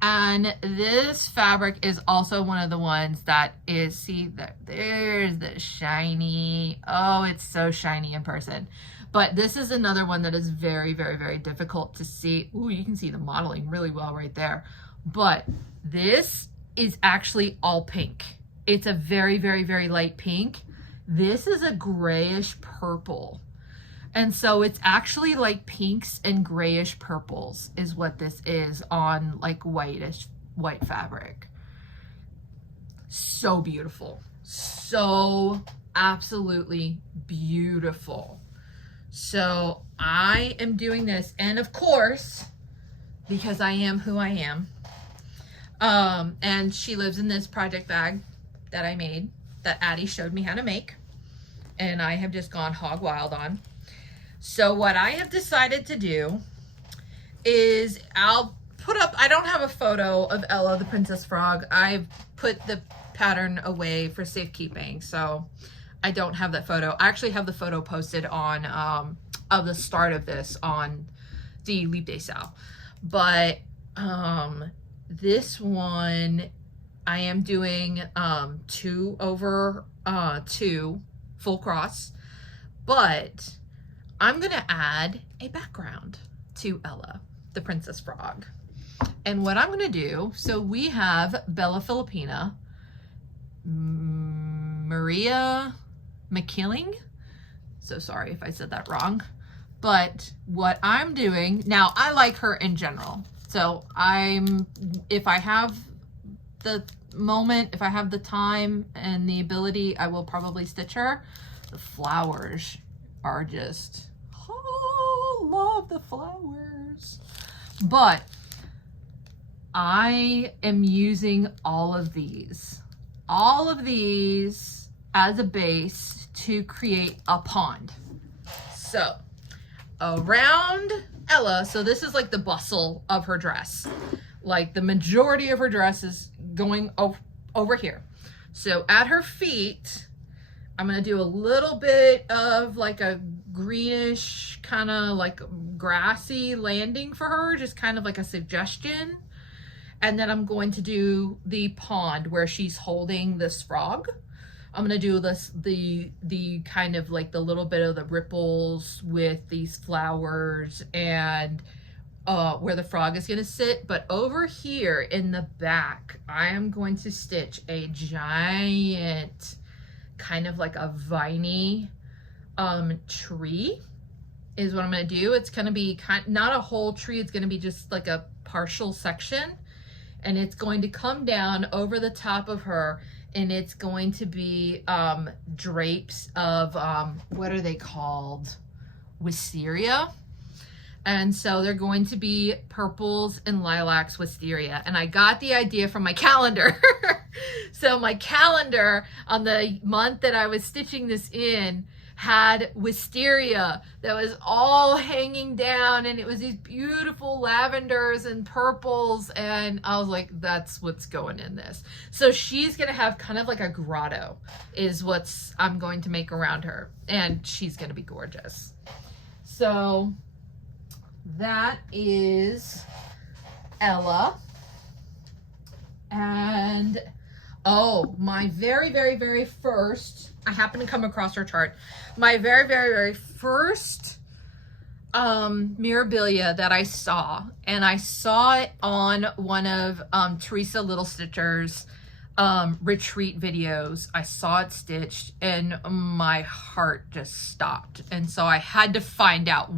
And this fabric is also one of the ones that is, see, there's the shiny, oh, it's so shiny in person. But this is another one that is very, very, very difficult to see. Ooh, you can see the modeling really well right there. But this is actually all pink. It's a very, very, very light pink. This is a grayish purple. And so it's actually like pinks and grayish purples is what this is on like white fabric. So beautiful. So absolutely beautiful. So I am doing this, and of course, because I am who I am, and she lives in this project bag that I made, that Addie showed me how to make, and I have just gone hog wild on. So what I have decided to do is I'll put up, I don't have a photo of Ella the Princess Frog. I've put the pattern away for safekeeping, so I don't have that photo. I actually have the photo posted on, of the start of this on the Leap Day sale. But this one, I am doing 2/2 full cross, but I'm gonna add a background to Ella, the Princess Frog. And what I'm gonna do, so we have Bella Filipina, Maria McKilling, so sorry if I said that wrong, but what I'm doing, now I like her in general, so if I have the moment, if I have the time and the ability, I will probably stitch her. The flowers are just, oh, love the flowers. But I am using all of these as a base to create a pond. So around Ella, so this is like the bustle of her dress. Like the majority of her dress is going over here. So at her feet, I'm gonna do a little bit of like a greenish kind of like grassy landing for her, just kind of like a suggestion. And then I'm going to do the pond where she's holding this frog. I'm gonna do this, the kind of like the little bit of the ripples with these flowers and where the frog is gonna sit. But over here in the back, I am going to stitch a giant kind of like a viney tree is what I'm gonna do. It's gonna be not a whole tree, it's gonna be just like a partial section, and it's going to come down over the top of her, and it's going to be drapes of what are they called, wisteria. And so they're going to be purples and lilacs wisteria. And I got the idea from my calendar. So my calendar on the month that I was stitching this in had wisteria that was all hanging down, and it was these beautiful lavenders and purples, and I was like, that's what's going in this. So she's gonna have kind of like a grotto is what's I'm going to make around her, and she's gonna be gorgeous. So that is Ella. And oh, my very, very, very first, I happened to come across her chart. My very, very, very first Mirabilia that I saw, and I saw it on one of Teresa Little Stitcher's retreat videos. I saw it stitched and my heart just stopped. And so I had to find out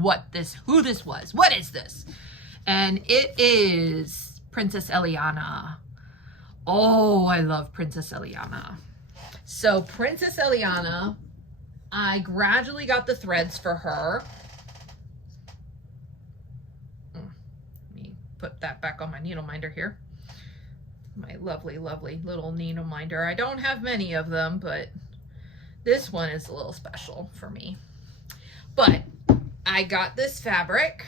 who this was. What is this? And it is Princess Eliana. Oh, I love Princess Eliana. So Princess Eliana, I gradually got the threads for her. Let me put that back on my needle minder here. My lovely, lovely little needle minder. I don't have many of them, but this one is a little special for me. But I got this fabric.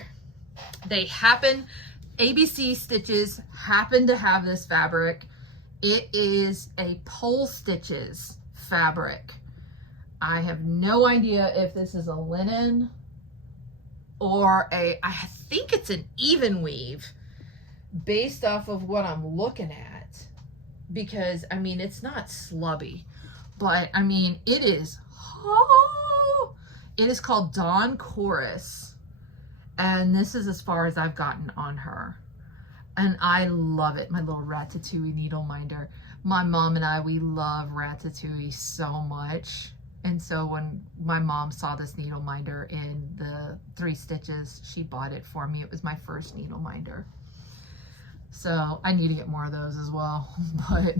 ABC Stitches happen to have this fabric. It is a Pole Stitches fabric. I have no idea if this is a linen or I think it's an even weave based off of what I'm looking at, because I mean, it's not slubby, but I mean, it is, oh, it is called Dawn Chorus, and this is as far as I've gotten on her, and I love it. My little Ratatouille needle minder. My mom and I, we love Ratatouille so much. And so when my mom saw this needle minder in the 3 stitches, she bought it for me. It was my first needle minder. So I need to get more of those as well, but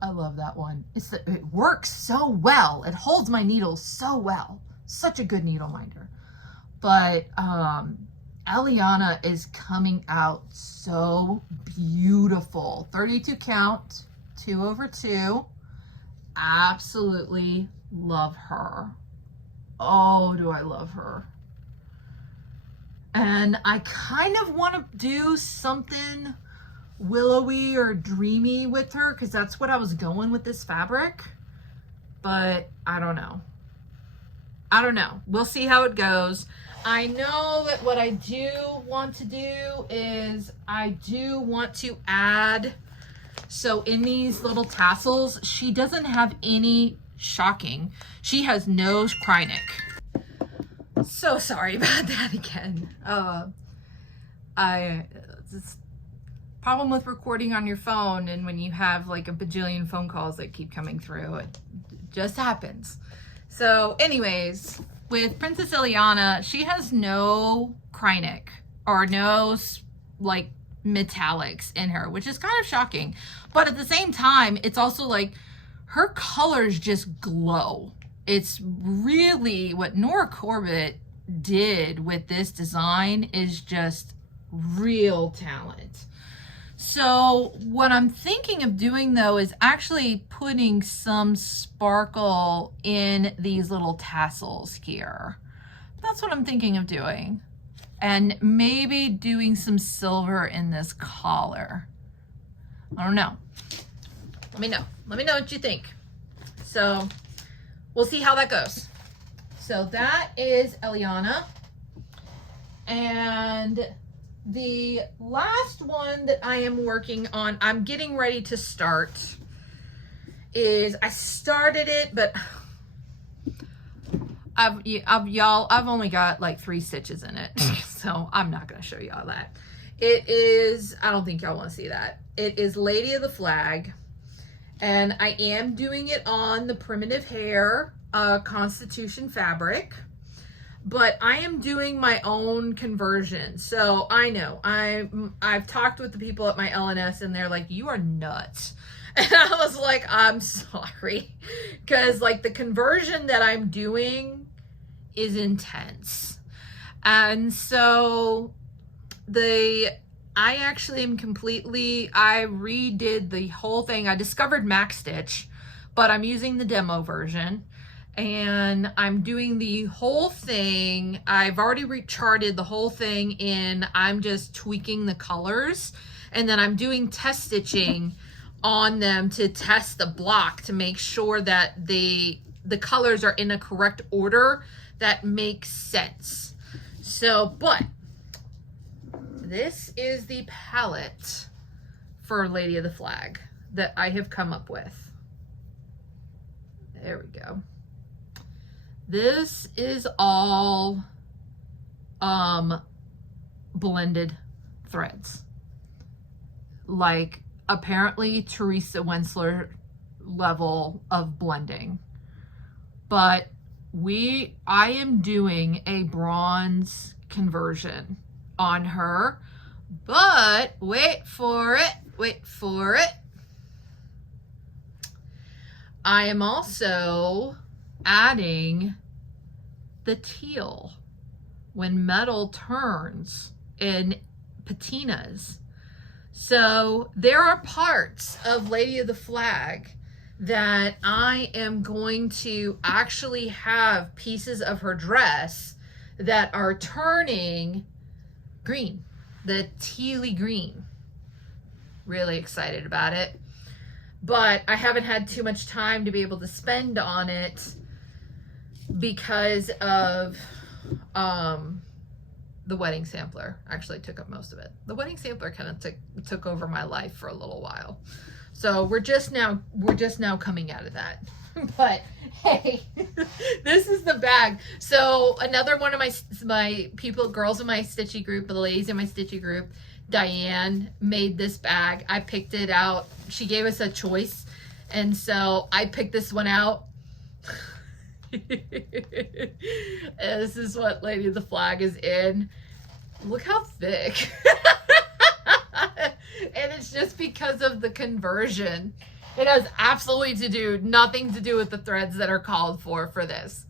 I love that one. It works so well. It holds my needles so well. Such a good needle minder. But Eliana is coming out so beautiful. 32 count, 2/2. Absolutely love her. Oh, do I love her. And I kind of want to do something willowy or dreamy with her, because that's what I was going with this fabric. But I don't know. I don't know. We'll see how it goes. I know that what I do want to do is I do want to add, so in these little tassels, she doesn't have any shocking. She has no Krynic. So sorry about that again. It's problem with recording on your phone, and when you have like a bajillion phone calls that keep coming through, it just happens. So anyways, with Princess Eliana, she has no Krynic or no like metallics in her, which is kind of shocking. But at the same time, it's also like her colors just glow. It's really what Nora Corbett did with this design is just real talent. So what I'm thinking of doing though is actually putting some sparkle in these little tassels here. That's what I'm thinking of doing. And maybe doing some silver in this collar. I don't know. Let me know. Let me know what you think. So we'll see how that goes. So that is Eliana. And the last one that I am working on, I'm getting ready to start, is I started it, but I've only got like 3 stitches in it. So I'm not going to show y'all that. It is, I don't think y'all want to see that. It is Lady of the Flag. And I am doing it on the Primitive Hair Constitution fabric. But I am doing my own conversion. So I know, I've talked with the people at my LNS and they're like, you are nuts. And I was like, I'm sorry. Because like the conversion that I'm doing is intense. And so I actually am I redid the whole thing. I discovered Max Stitch, but I'm using the demo version. And I'm doing the whole thing. I've already recharted the whole thing in. I'm just tweaking the colors. And then I'm doing test stitching on them to test the block to make sure that the colors are in a correct order that makes sense. So, but this is the palette for Lady of the Flag that I have come up with. There we go. This is all blended threads. Like apparently Teresa Wensler level of blending. But I am doing a bronze conversion on her. But wait for it. I am also adding the teal when metal turns in patinas. So there are parts of Lady of the Flag that I am going to actually have pieces of her dress that are turning green, the tealy green. Really excited about it. But I haven't had too much time to be able to spend on it because of the wedding sampler actually took up most of it. The wedding sampler kind of took over my life for a little while. So we're just now coming out of that. But hey, this is the bag. So another one of my people, girls in my stitchy group, the ladies in my stitchy group, Diane, made this bag. I picked it out. She gave us a choice, and so I picked this one out. This is what Lady of the Flag is in. Look how thick. And it's just because of the conversion. It has absolutely nothing to do with the threads that are called for this.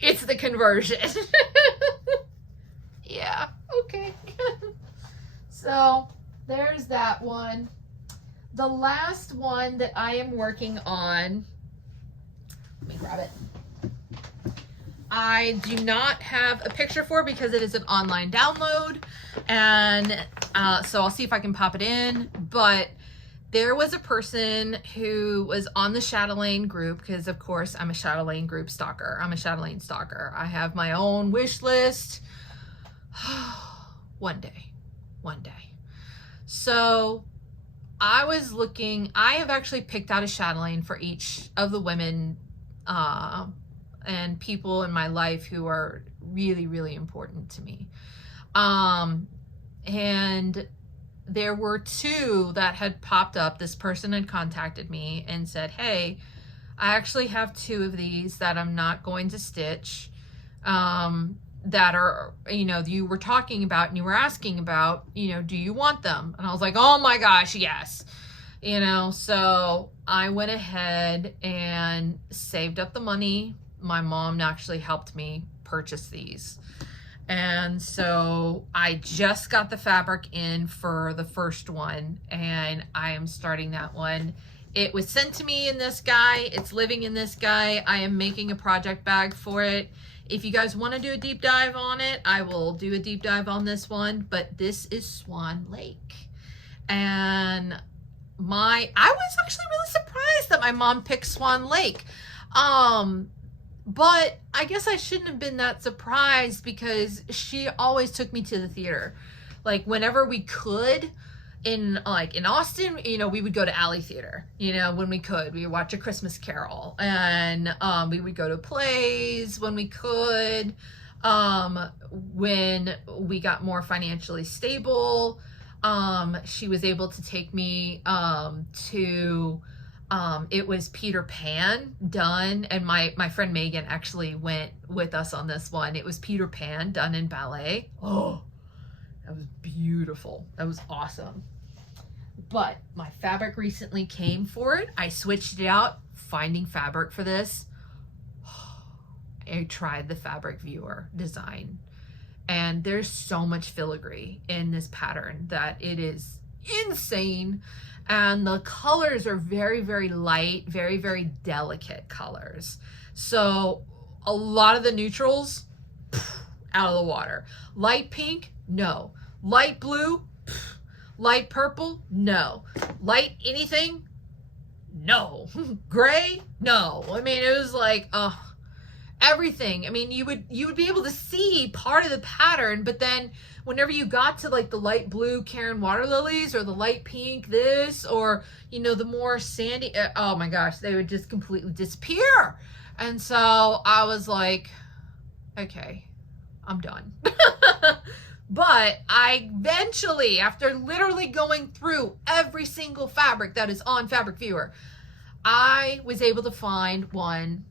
It's the conversion. Yeah, okay. So there's that one. The last one that I am working on, let me grab it. I do not have a picture for because it is an online download, and so I'll see if I can pop it in. But there was a person who was on the Chatelaine group, because of course I'm a Chatelaine group stalker. I'm a Chatelaine stalker. I have my own wish list. One day. So I was looking, I have actually picked out a Chatelaine for each of the women and people in my life who are really, really important to me. And there were two that had popped up. This person had contacted me and said, hey, I actually have two of these that I'm not going to stitch, that are, you know, you were talking about and you were asking about, you know, do you want them? And I was like, oh my gosh, yes. You know, so I went ahead and saved up the money. My mom actually helped me purchase these. And so I just got the fabric in for the first one, and I am starting that one. It was sent to me in this guy. It's living in this guy. I am making a project bag for it. If you guys want to do a deep dive on it, I will do a deep dive on this one, but this is Swan Lake. And I was actually really surprised that my mom picked Swan Lake. But I guess I shouldn't have been that surprised, because she always took me to the theater. Like whenever we could, in Austin, you know, we would go to Alley Theater, you know, when we could. We would watch A Christmas Carol, and we would go to plays when we could. When we got more financially stable, she was able to take me to it was Peter Pan done, and my friend Megan actually went with us on this one. It was Peter Pan done in ballet. Oh, that was beautiful. That was awesome. But my fabric recently came for it. I switched it out, finding fabric for this. I tried the fabric viewer design, and there's so much filigree in this pattern that it is insane. And the colors are very, very light, very, very delicate colors. So a lot of the neutrals, out of the water. Light pink, no. Light blue, light purple, no. Light anything, no. Gray, no. I mean, it was like, everything. I mean, you would be able to see part of the pattern, but then whenever you got to like the light blue Karen water lilies, or the light pink this, or, you know, the more sandy, oh my gosh, they would just completely disappear. And so I was like, okay, I'm done. But I eventually, after literally going through every single fabric that is on Fabric Viewer, I was able to find one.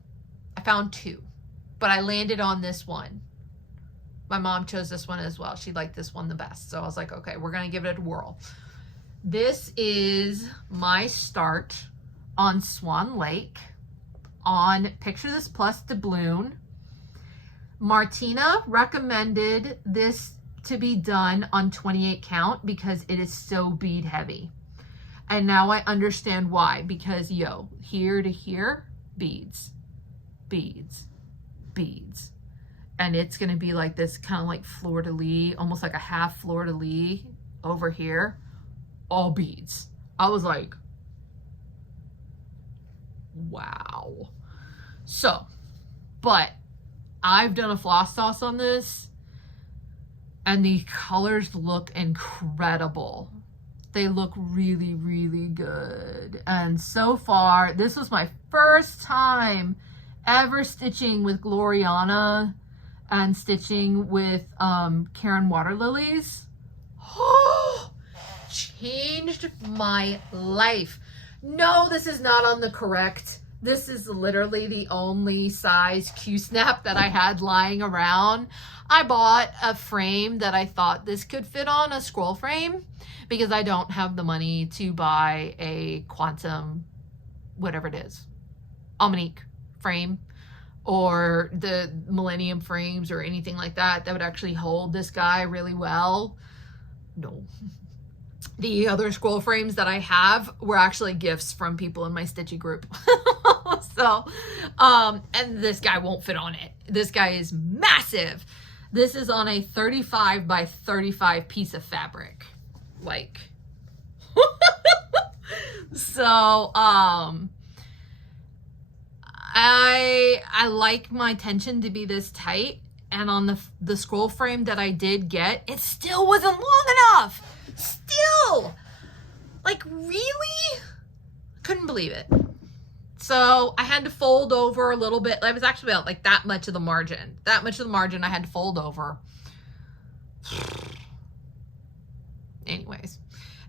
I found two, but I landed on this one. My mom chose this one as well. She liked this one the best. So I was like, okay, we're going to give it a whirl. This is my start on Swan Lake on Picture This Plus doubloon. Martina recommended this to be done on 28 count because it is so bead heavy. And now I understand why, because here to here, beads, beads, beads. And it's going to be like this kind of like fleur-de-lis, almost like a half fleur-de-lis over here, all beads. I was like, wow. So, but I've done a floss toss on this, And the colors look incredible. They look really, really good. And so far, this was my first time ever stitching with Gloriana and stitching with Karen Water Lilies. Oh, changed my life. No, this is not on the correct. This is literally the only size Q-snap that I had lying around. I bought a frame that I thought this could fit on, a scroll frame, because I don't have the money to buy a quantum, whatever it is, Almanique frame or the Millennium frames or anything like that that would actually hold this guy really well. No. The other scroll frames that I have were actually gifts from people in my Stitchy group. So, and this guy won't fit on it. This guy is massive. This is on a 35 by 35 piece of fabric. Like, so, I like my tension to be this tight, and on the scroll frame that I did get, it still wasn't long enough. Still, like, really? Couldn't believe it. So I had to fold over a little bit. I was actually about like that much of the margin. That much of the margin I had to fold over. Anyways.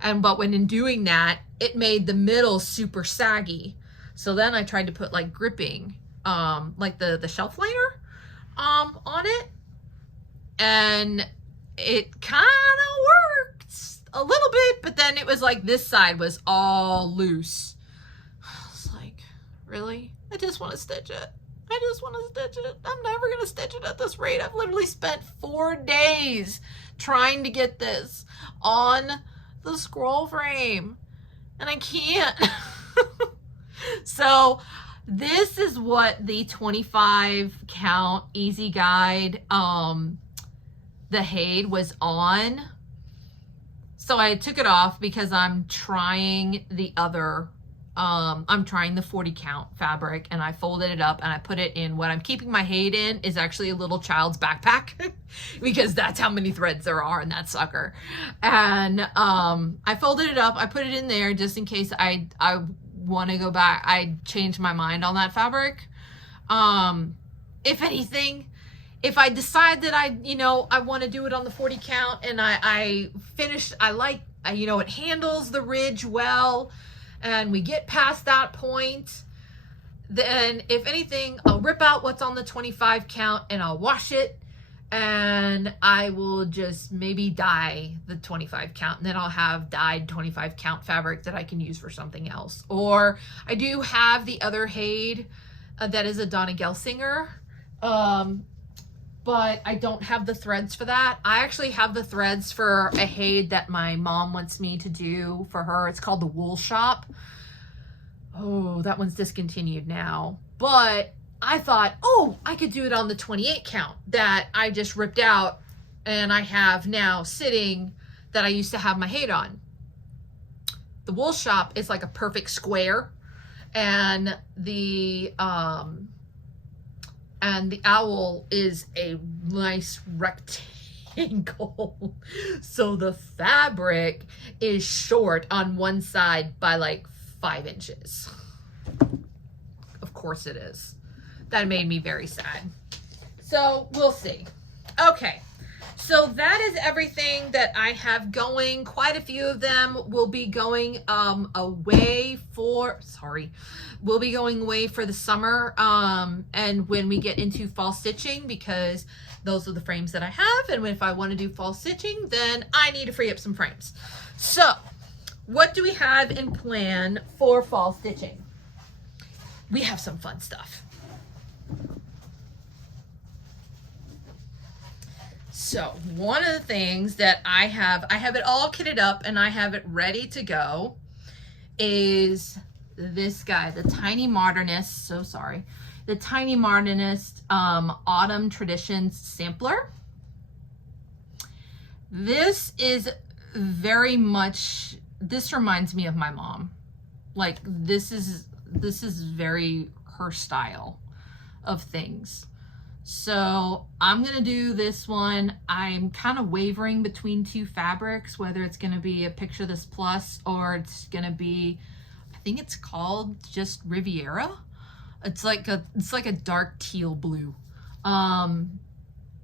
But when in doing that, it made the middle super saggy. So then I tried to put like gripping, like the shelf liner, on it. And it kind of worked a little bit, but then it was like this side was all loose. I was like, really? I just want to stitch it. I just want to stitch it. I'm never going to stitch it at this rate. I've literally spent 4 days trying to get this on the scroll frame, and I can't. So this is what the 25 count easy guide, the Haid was on. So I took it off because I'm trying the other, I'm trying the 40 count fabric, and I folded it up and I put it in what I'm keeping my Haid in is actually a little child's backpack because that's how many threads there are in that sucker. And I folded it up, I put it in there just in case I want to go back. I changed my mind on that fabric. If anything, if I decide that I want to do it on the 40 count and I finish, I like, it handles the ridge well, and we get past that point, then if anything, I'll rip out what's on the 25 count and I'll wash it, and I will just maybe dye the 25 count, and then I'll have dyed 25 count fabric that I can use for something else. Or I do have the other Haid that is a Donna Gelsinger, but I don't have the threads for that. I actually have the threads for a Haid that my mom wants me to do for her. It's called the Wool Shop. Oh, that one's discontinued now. But I thought, oh, I could do it on the 28 count that I just ripped out and I have now sitting that I used to have my Haid on. The Wool Shop is like a perfect square, and the owl is a nice rectangle. So the fabric is short on one side by like 5 inches. Of course it is. That made me very sad. So we'll see. Okay. So that is everything that I have going. Quite a few of them will be going away for the summer, and when we get into fall stitching, because those are the frames that I have, and if I want to do fall stitching, then I need to free up some frames. So what do we have in plan for fall stitching? We have some fun stuff. So one of the things that I have it all kitted up and I have it ready to go, is this guy, the Tiny Modernist, the Tiny Modernist Autumn Traditions Sampler. This is very much, this reminds me of my mom. Like, this is very her style of things. So I'm gonna do this one. I'm kind of wavering between two fabrics, whether it's gonna be a Picture This Plus or it's gonna be, I think it's called just Riviera. It's like a dark teal blue. I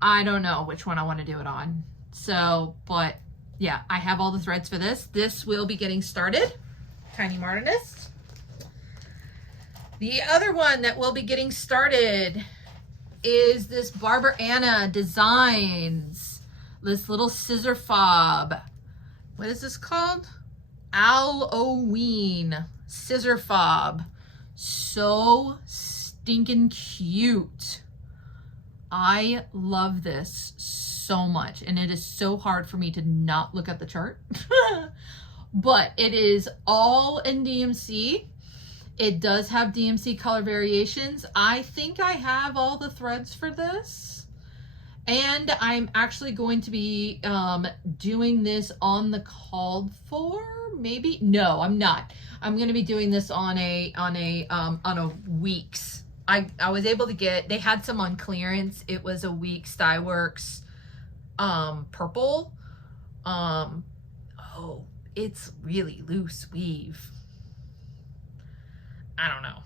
don't know which one I want to do it on. So, but yeah, I have all the threads for this. This will be getting started. Tiny Modernist. The other one that will be getting started is this Barbara Anna Designs. This little scissor fob. What is this called? Halloween scissor fob. So stinking cute. I love this so much, and it is so hard for me to not look at the chart. But it is all in DMC. It does have DMC color variations. I think I have all the threads for this. And I'm actually going to be doing this on the called for, maybe? No, I'm not. I'm going to be doing this on a week's. I was able to get, they had some on clearance. It was a Weeks Dye Works purple. Oh, it's really loose weave. I don't know.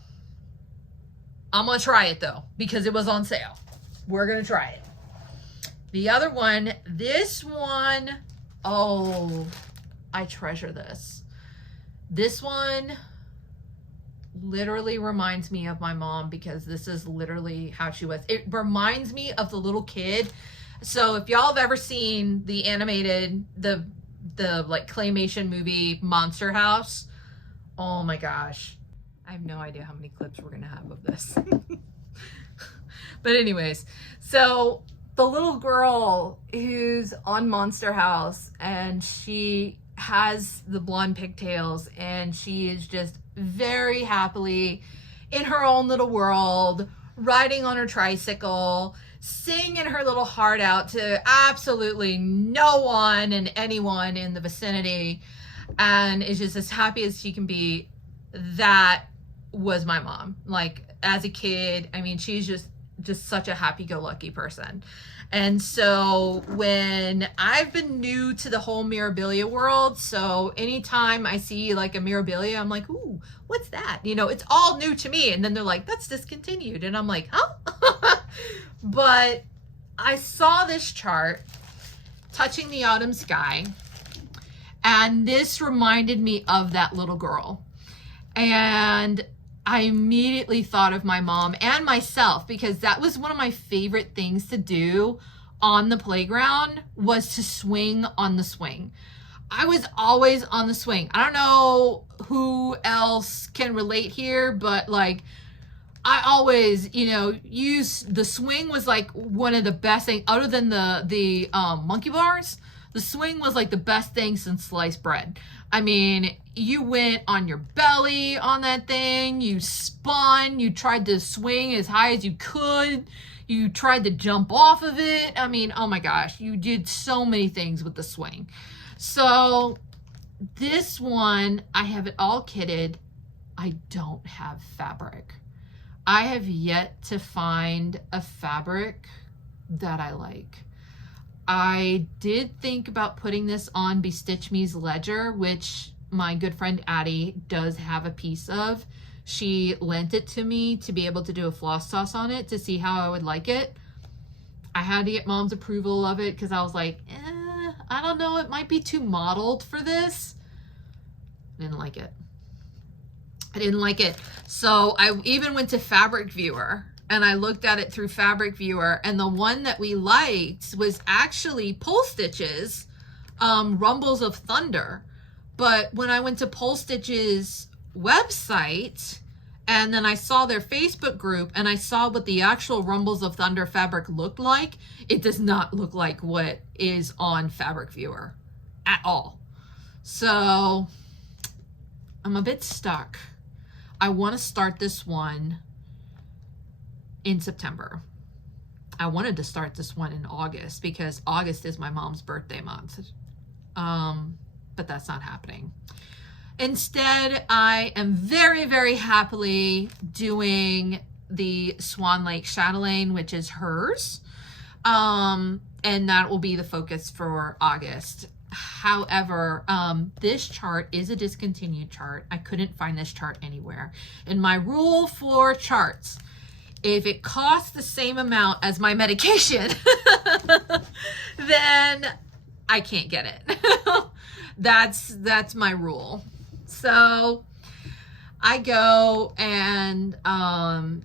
I'm gonna try it though, because it was on sale. We're gonna try it. The other one, this one, oh, I treasure this. This one literally reminds me of my mom, because this is literally how she was. It reminds me of the little kid. So if y'all have ever seen the animated, the like claymation movie Monster House, oh my gosh. I have no idea how many clips we're gonna have of this. But anyways, so the little girl who's on Monster House, and she has the blonde pigtails, and she is just very happily in her own little world, riding on her tricycle, singing her little heart out to absolutely no one and anyone in the vicinity, and is just as happy as she can be. That was my mom. Like, as a kid, I mean, she's just such a happy-go-lucky person. And so when I've been new to the whole Mirabilia world, so anytime I see like a Mirabilia, I'm like, ooh, what's that? You know, it's all new to me. And then they're like, that's discontinued. And I'm like, huh? But I saw this chart, Touching the Autumn Sky, and this reminded me of that little girl. And I immediately thought of my mom and myself, because that was one of my favorite things to do on the playground, was to swing on the swing. I was always on the swing. I don't know who else can relate here, but like, I always, you know, the swing was like one of the best things, other than the monkey bars. The swing was like the best thing since sliced bread. I mean, you went on your belly on that thing, you spun, you tried to swing as high as you could, you tried to jump off of it. I mean, oh my gosh, you did so many things with the swing. So this one, I have it all kitted. I don't have fabric. I have yet to find a fabric that I like. I did think about putting this on Bestitch Me's ledger, which my good friend Addie does have a piece of. She lent it to me to be able to do a floss toss on it to see how I would like it. I had to get mom's approval of it because I was like, I don't know, it might be too modeled for this. I didn't like it. I didn't like it. So I even went to Fabric Viewer, and I looked at it through Fabric Viewer, and the one that we liked was actually Pole Stitch's Rumbles of Thunder. But when I went to Pole Stitch's website, and then I saw their Facebook group, and I saw what the actual Rumbles of Thunder fabric looked like, it does not look like what is on Fabric Viewer at all. So I'm a bit stuck. I want to start this one in September. I wanted to start this one in August because August is my mom's birthday month. But that's not happening. Instead, I am very, very happily doing the Swan Lake chatelaine, which is hers. And that will be the focus for August. However, this chart is a discontinued chart. I couldn't find this chart anywhere. And my rule for charts, if it costs the same amount as my medication, then I can't get it. That's my rule. So I go and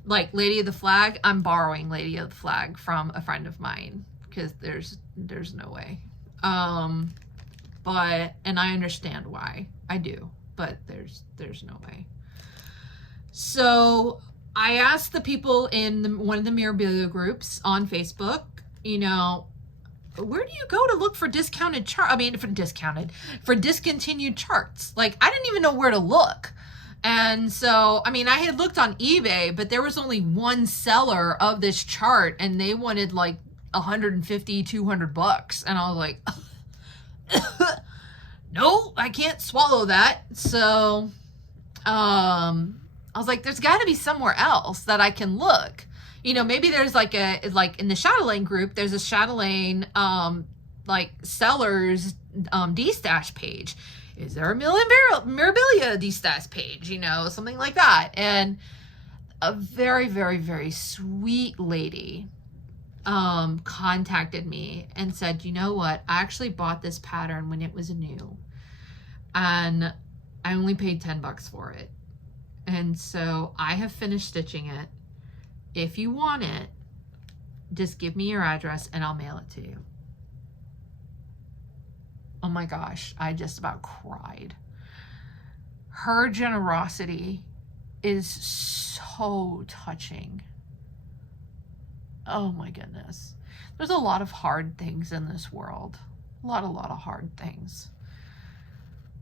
like Lady of the Flag, I'm borrowing Lady of the Flag from a friend of mine because there's no way. But and I understand why. I do, but there's no way. So I asked the people in one of the Mirabilia groups on Facebook, you know, where do you go to look for discounted for discontinued charts? Like, I didn't even know where to look. And so, I mean, I had looked on eBay, but there was only one seller of this chart and they wanted like $150, $200. And I was like, no, I can't swallow that. So, I was like, there's got to be somewhere else that I can look. You know, maybe there's like in the chatelaine group, there's a chatelaine, like sellers, D-stash page. Is there a Mirabilia D-stash page? You know, something like that. And a very, very, very sweet lady, contacted me and said, you know what? I actually bought this pattern when it was new and I only paid $10 for it. And so I have finished stitching it. If you want it, just give me your address and I'll mail it to you. Oh my gosh, I just about cried. Her generosity is so touching. Oh my goodness. There's a lot of hard things in this world. A lot of hard things.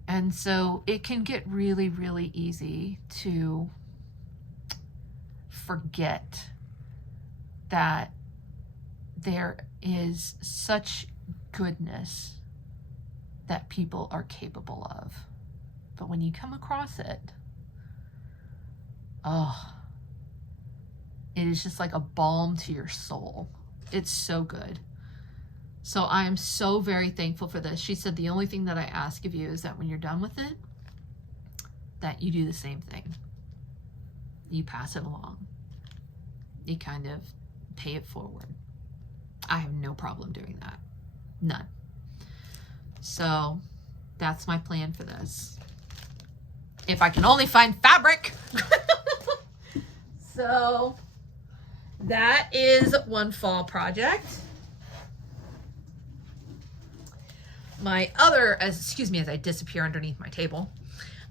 And so it can get really, really easy to forget that there is such goodness that people are capable of. But when you come across it, oh, it is just like a balm to your soul. It's so good. So I am so very thankful for this. She said the only thing that I ask of you is that when you're done with it, that you do the same thing. You pass it along. You kind of pay it forward. I have no problem doing that. None. So that's my plan for this. If I can only find fabric. So that is one fall project. My other, excuse me as I disappear underneath my table.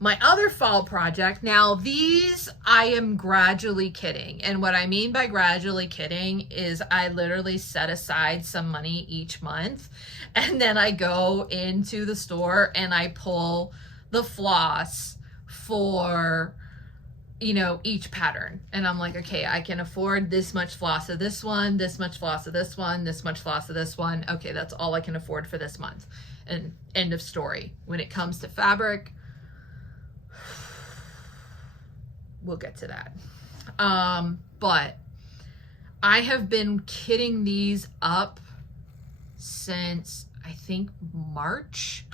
My other fall project, now these I am gradually kitting. And what I mean by gradually kitting is I literally set aside some money each month. And then I go into the store and I pull the floss for, you know, each pattern. And I'm like, okay, I can afford this much floss of this one, this much floss of this one, this much floss of this one. Okay, that's all I can afford for this month. And end of story. When it comes to fabric, we'll get to that. But I have been kitting these up since I think March.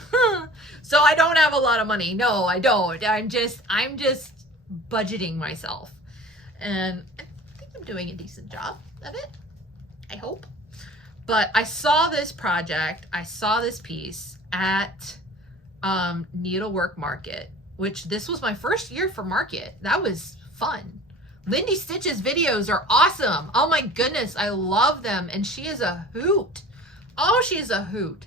So I don't have a lot of money. No, I don't. I'm just budgeting myself. And I think I'm doing a decent job of it. I hope. But I saw this project, I saw this piece at Needlework Market, which this was my first year for Market. That was fun. Lindy Stitch's videos are awesome. Oh my goodness, I love them. And she is a hoot. Oh, she's a hoot.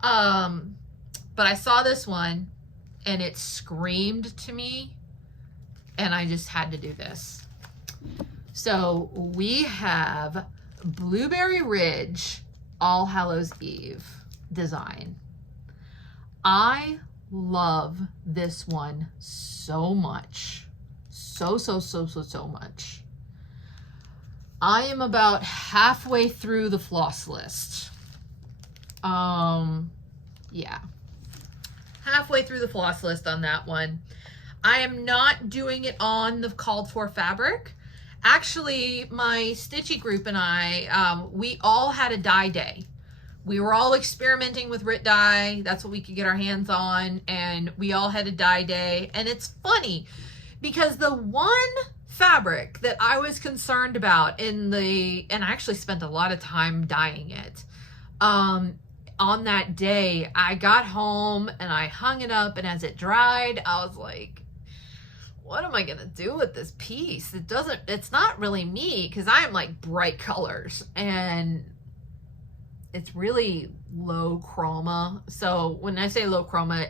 But I saw this one and it screamed to me and I just had to do this. So we have Blueberry Ridge All Hallows Eve design. I love this one so much. So much. I am about halfway through the floss list. Yeah. Halfway through the floss list on that one. I am not doing it on the called for fabric. Actually, my stitchy group and I, we all had a dye day. We were all experimenting with RIT dye. That's what we could get our hands on. And we all had a dye day. And it's funny because the one fabric that I was concerned about and I actually spent a lot of time dyeing it. On that day, I got home and I hung it up, and as it dried, I was like, what am I gonna do with this piece? It's not really me, because I am like bright colors and it's really low chroma. So when I say low chroma,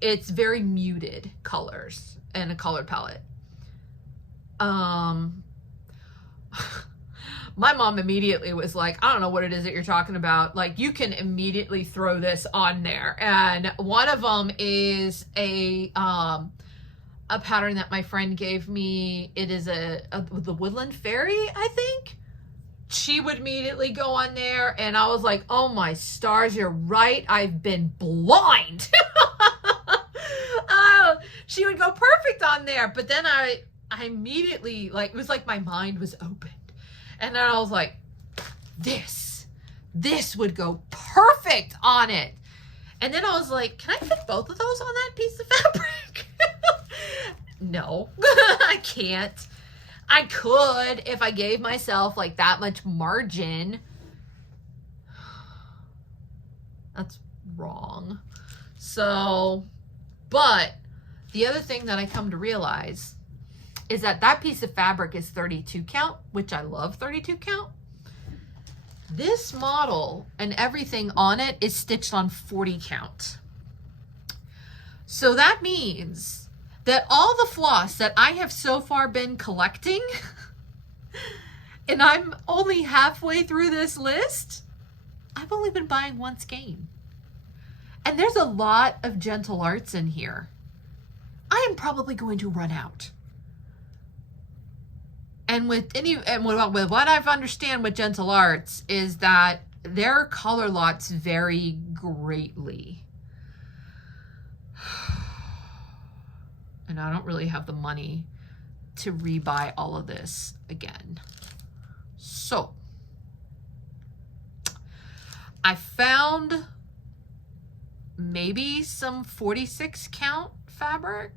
it's very muted colors and a color palette. My mom immediately was like, I don't know what it is that you're talking about. Like, you can immediately throw this on there. And one of them is a pattern that my friend gave me. It is the Woodland Fairy, I think. She would immediately go on there, and I was like, oh my stars, you're right. I've been blind. She would go perfect on there. But then I immediately, like, it was like my mind was open. And then I was like, this would go perfect on it. And then I was like, can I fit both of those on that piece of fabric? No, I can't. I could if I gave myself like that much margin. That's wrong. So, but the other thing that I come to realize is that piece of fabric is 32 count, which I love 32 count. This model and everything on it is stitched on 40 count. So that means that all the floss that I have so far been collecting, and I'm only halfway through this list, I've only been buying one skein. And there's a lot of Gentle Arts in here. I am probably going to run out. And with what I've understand with Gentle Arts is that their color lots vary greatly. And I don't really have the money to rebuy all of this again. So I found maybe some 46 count fabric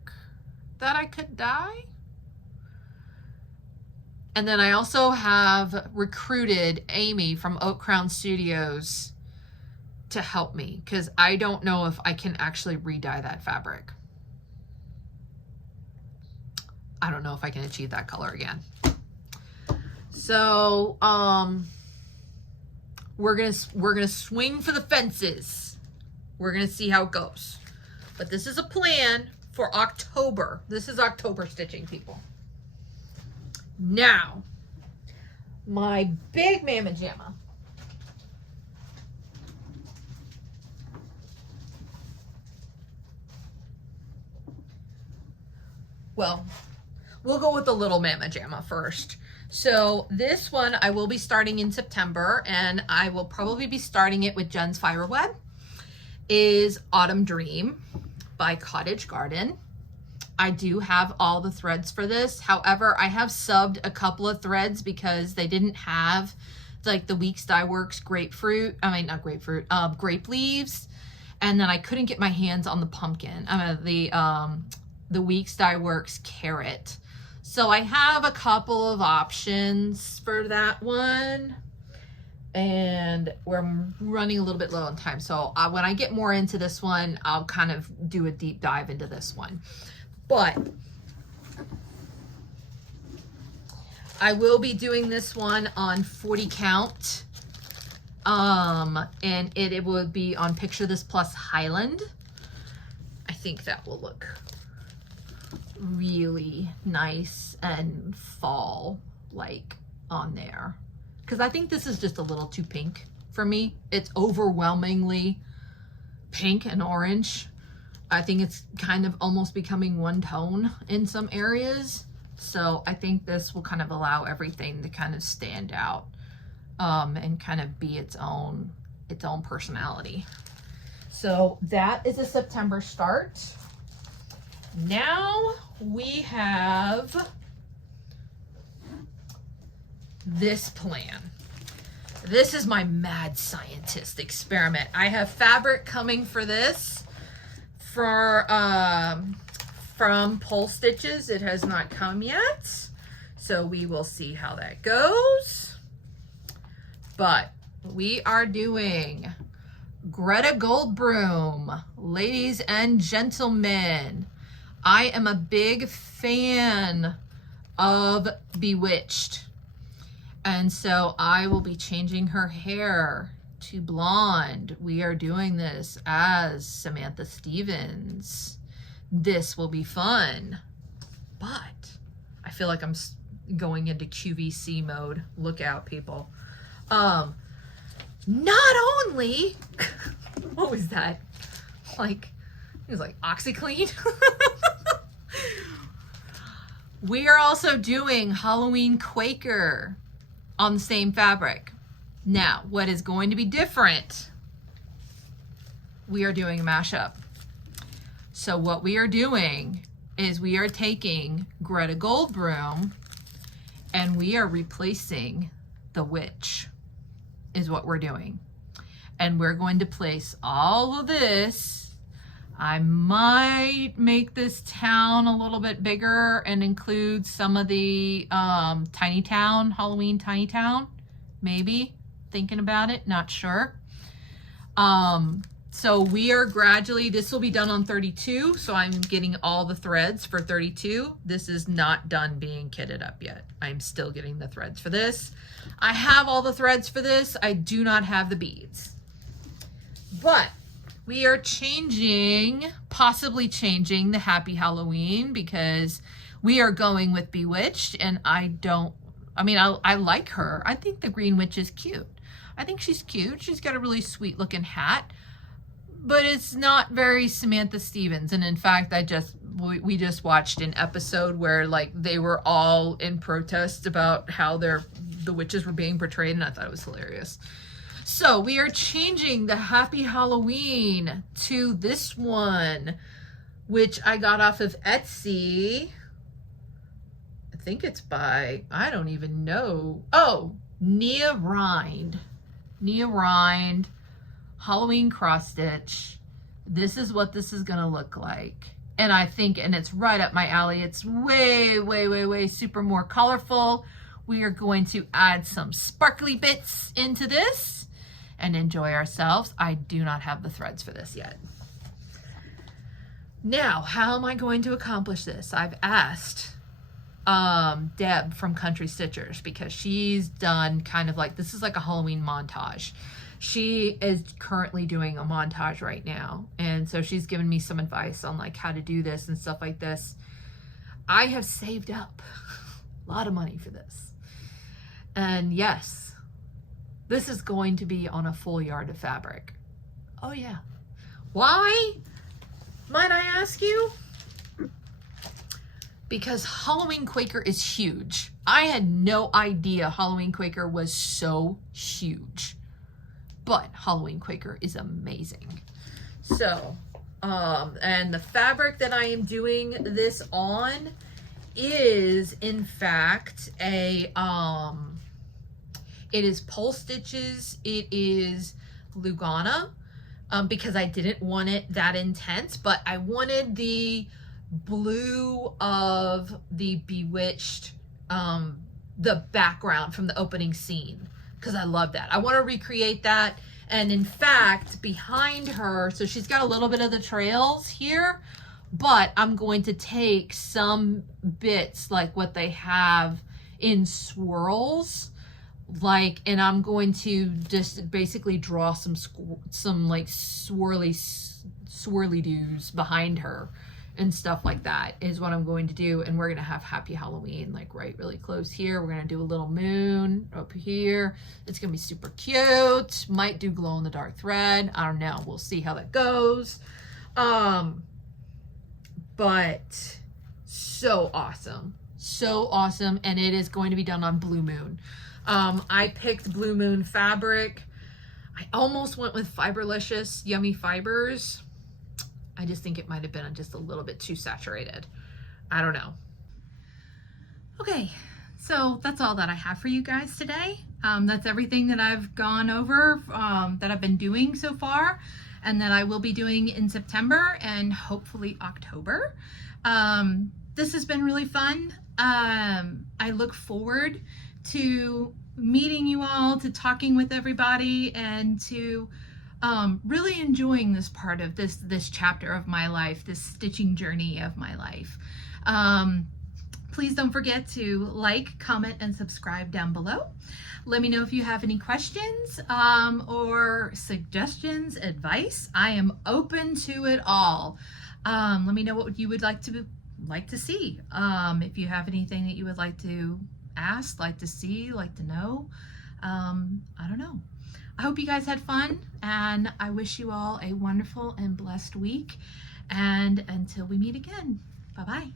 that I could dye. And then I also have recruited Amy from Oak Crown Studios to help me, because I don't know if I can actually re-dye that fabric. I don't know if I can achieve that color again. So we're gonna swing for the fences. We're gonna see how it goes. But this is a plan for October. This is October stitching, people. Now, my big Mama Jamma. Well, we'll go with the little Mama Jamma first. So this one I will be starting in September, and I will probably be starting it with Jen's Fiberweb. Is Autumn Dream by Cottage Garden. I do have all the threads for this. However, I have subbed a couple of threads because they didn't have like the Weeks Dye Works grapefruit. I mean, not grapefruit, grape leaves. And then I couldn't get my hands on the pumpkin. The Weeks Dye Works carrot. So I have a couple of options for that one. And we're running a little bit low on time. So when I get more into this one, I'll kind of do a deep dive into this one. But I will be doing this one on 40 count. And it will be on Picture This Plus Highland. I think that will look really nice and fall like on there. Because I think this is just a little too pink for me. It's overwhelmingly pink and orange. I think it's kind of almost becoming one tone in some areas. So I think this will kind of allow everything to kind of stand out and kind of be its own personality. So that is a September start. Now we have this plan. This is my mad scientist experiment. I have fabric coming for this from Pole Stitches. It has not come yet, so we will see how that goes. But we are doing Greta Goldbroom, ladies and gentlemen. I am a big fan of Bewitched. And so I will be changing her hair to blonde. We are doing this as Samantha Stevens. This will be fun. But I feel like I'm going into QVC mode. Look out, people. Not only, what was that? Like, it was like OxyClean. We are also doing Halloween Quaker on the same fabric. Now, what is going to be different? We are doing a mashup. So what we are doing is we are taking Greta Goldbroom and we are replacing the witch, is what we're doing. And we're going to place all of this. I might make this town a little bit bigger and include some of the Tiny Town, Halloween Tiny Town, maybe. Thinking about it, not sure. So we are gradually, this will be done on 32, so I'm getting all the threads for 32. This is not done being kitted up yet. I'm still getting the threads for this. I have all the threads for this. I do not have the beads. But we are changing, possibly changing the Happy Halloween because we are going with Bewitched, and I like her. I think the Green Witch is cute. I think she's cute. She's got a really sweet looking hat, but it's not very Samantha Stevens. And in fact, we just watched an episode where like they were all in protest about how the witches were being portrayed, and I thought it was hilarious. So we are changing the Happy Halloween to this one, which I got off of Etsy. I think it's by, I don't even know. Oh, Nia Rind. Nia Rind, Halloween cross stitch. This is what this is gonna look like. And I think, and it's right up my alley. It's way, way, way, way super more colorful. We are going to add some sparkly bits into this and enjoy ourselves. I do not have the threads for this yet. Now, how am I going to accomplish this? I've asked Deb from Country Stitchers because she's done kind of like, this is like a Halloween montage. She is currently doing a montage right now. And so she's given me some advice on like how to do this and stuff like this. I have saved up a lot of money for this. And yes, this is going to be on a full yard of fabric. Oh yeah. Why, might I ask you? Because Halloween Quaker is huge. I had no idea Halloween Quaker was so huge. But Halloween Quaker is amazing. So, and the fabric that I am doing this on is in fact a, it is Pole Stitches, it is Lugana, because I didn't want it that intense, but I wanted the blue of the Bewitched, the background from the opening scene, because I love that. I want to recreate that. And in fact, behind her, so she's got a little bit of the trails here, but I'm going to take some bits like what they have in swirls, like, and I'm going to just basically draw some like swirly doos behind her and stuff like that is what I'm going to do. And we're going to have Happy Halloween like right really close here. We're going to do a little moon up here. It's going to be super cute. Might do glow in the dark thread. I don't know. We'll see how that goes. But so awesome. So awesome. And it is going to be done on Blue Moon. I picked Blue Moon fabric. I almost went with Fiberlicious Yummy Fibers. I just think it might have been just a little bit too saturated. I don't know. Okay, so that's all that I have for you guys today. That's everything that I've gone over, that I've been doing so far, and that I will be doing in September and hopefully October. This has been really fun. I look forward to meeting you all, to talking with everybody, and to really enjoying this part of this chapter of my life, this stitching journey of my life. Please don't forget to like, comment, and subscribe down below. Let me know if you have any questions or suggestions, advice. I am open to it all. Let me know what you would like to see. If you have anything that you would like to ask, like to see, like to know. I don't know. I hope you guys had fun, and I wish you all a wonderful and blessed week. And until we meet again, bye-bye.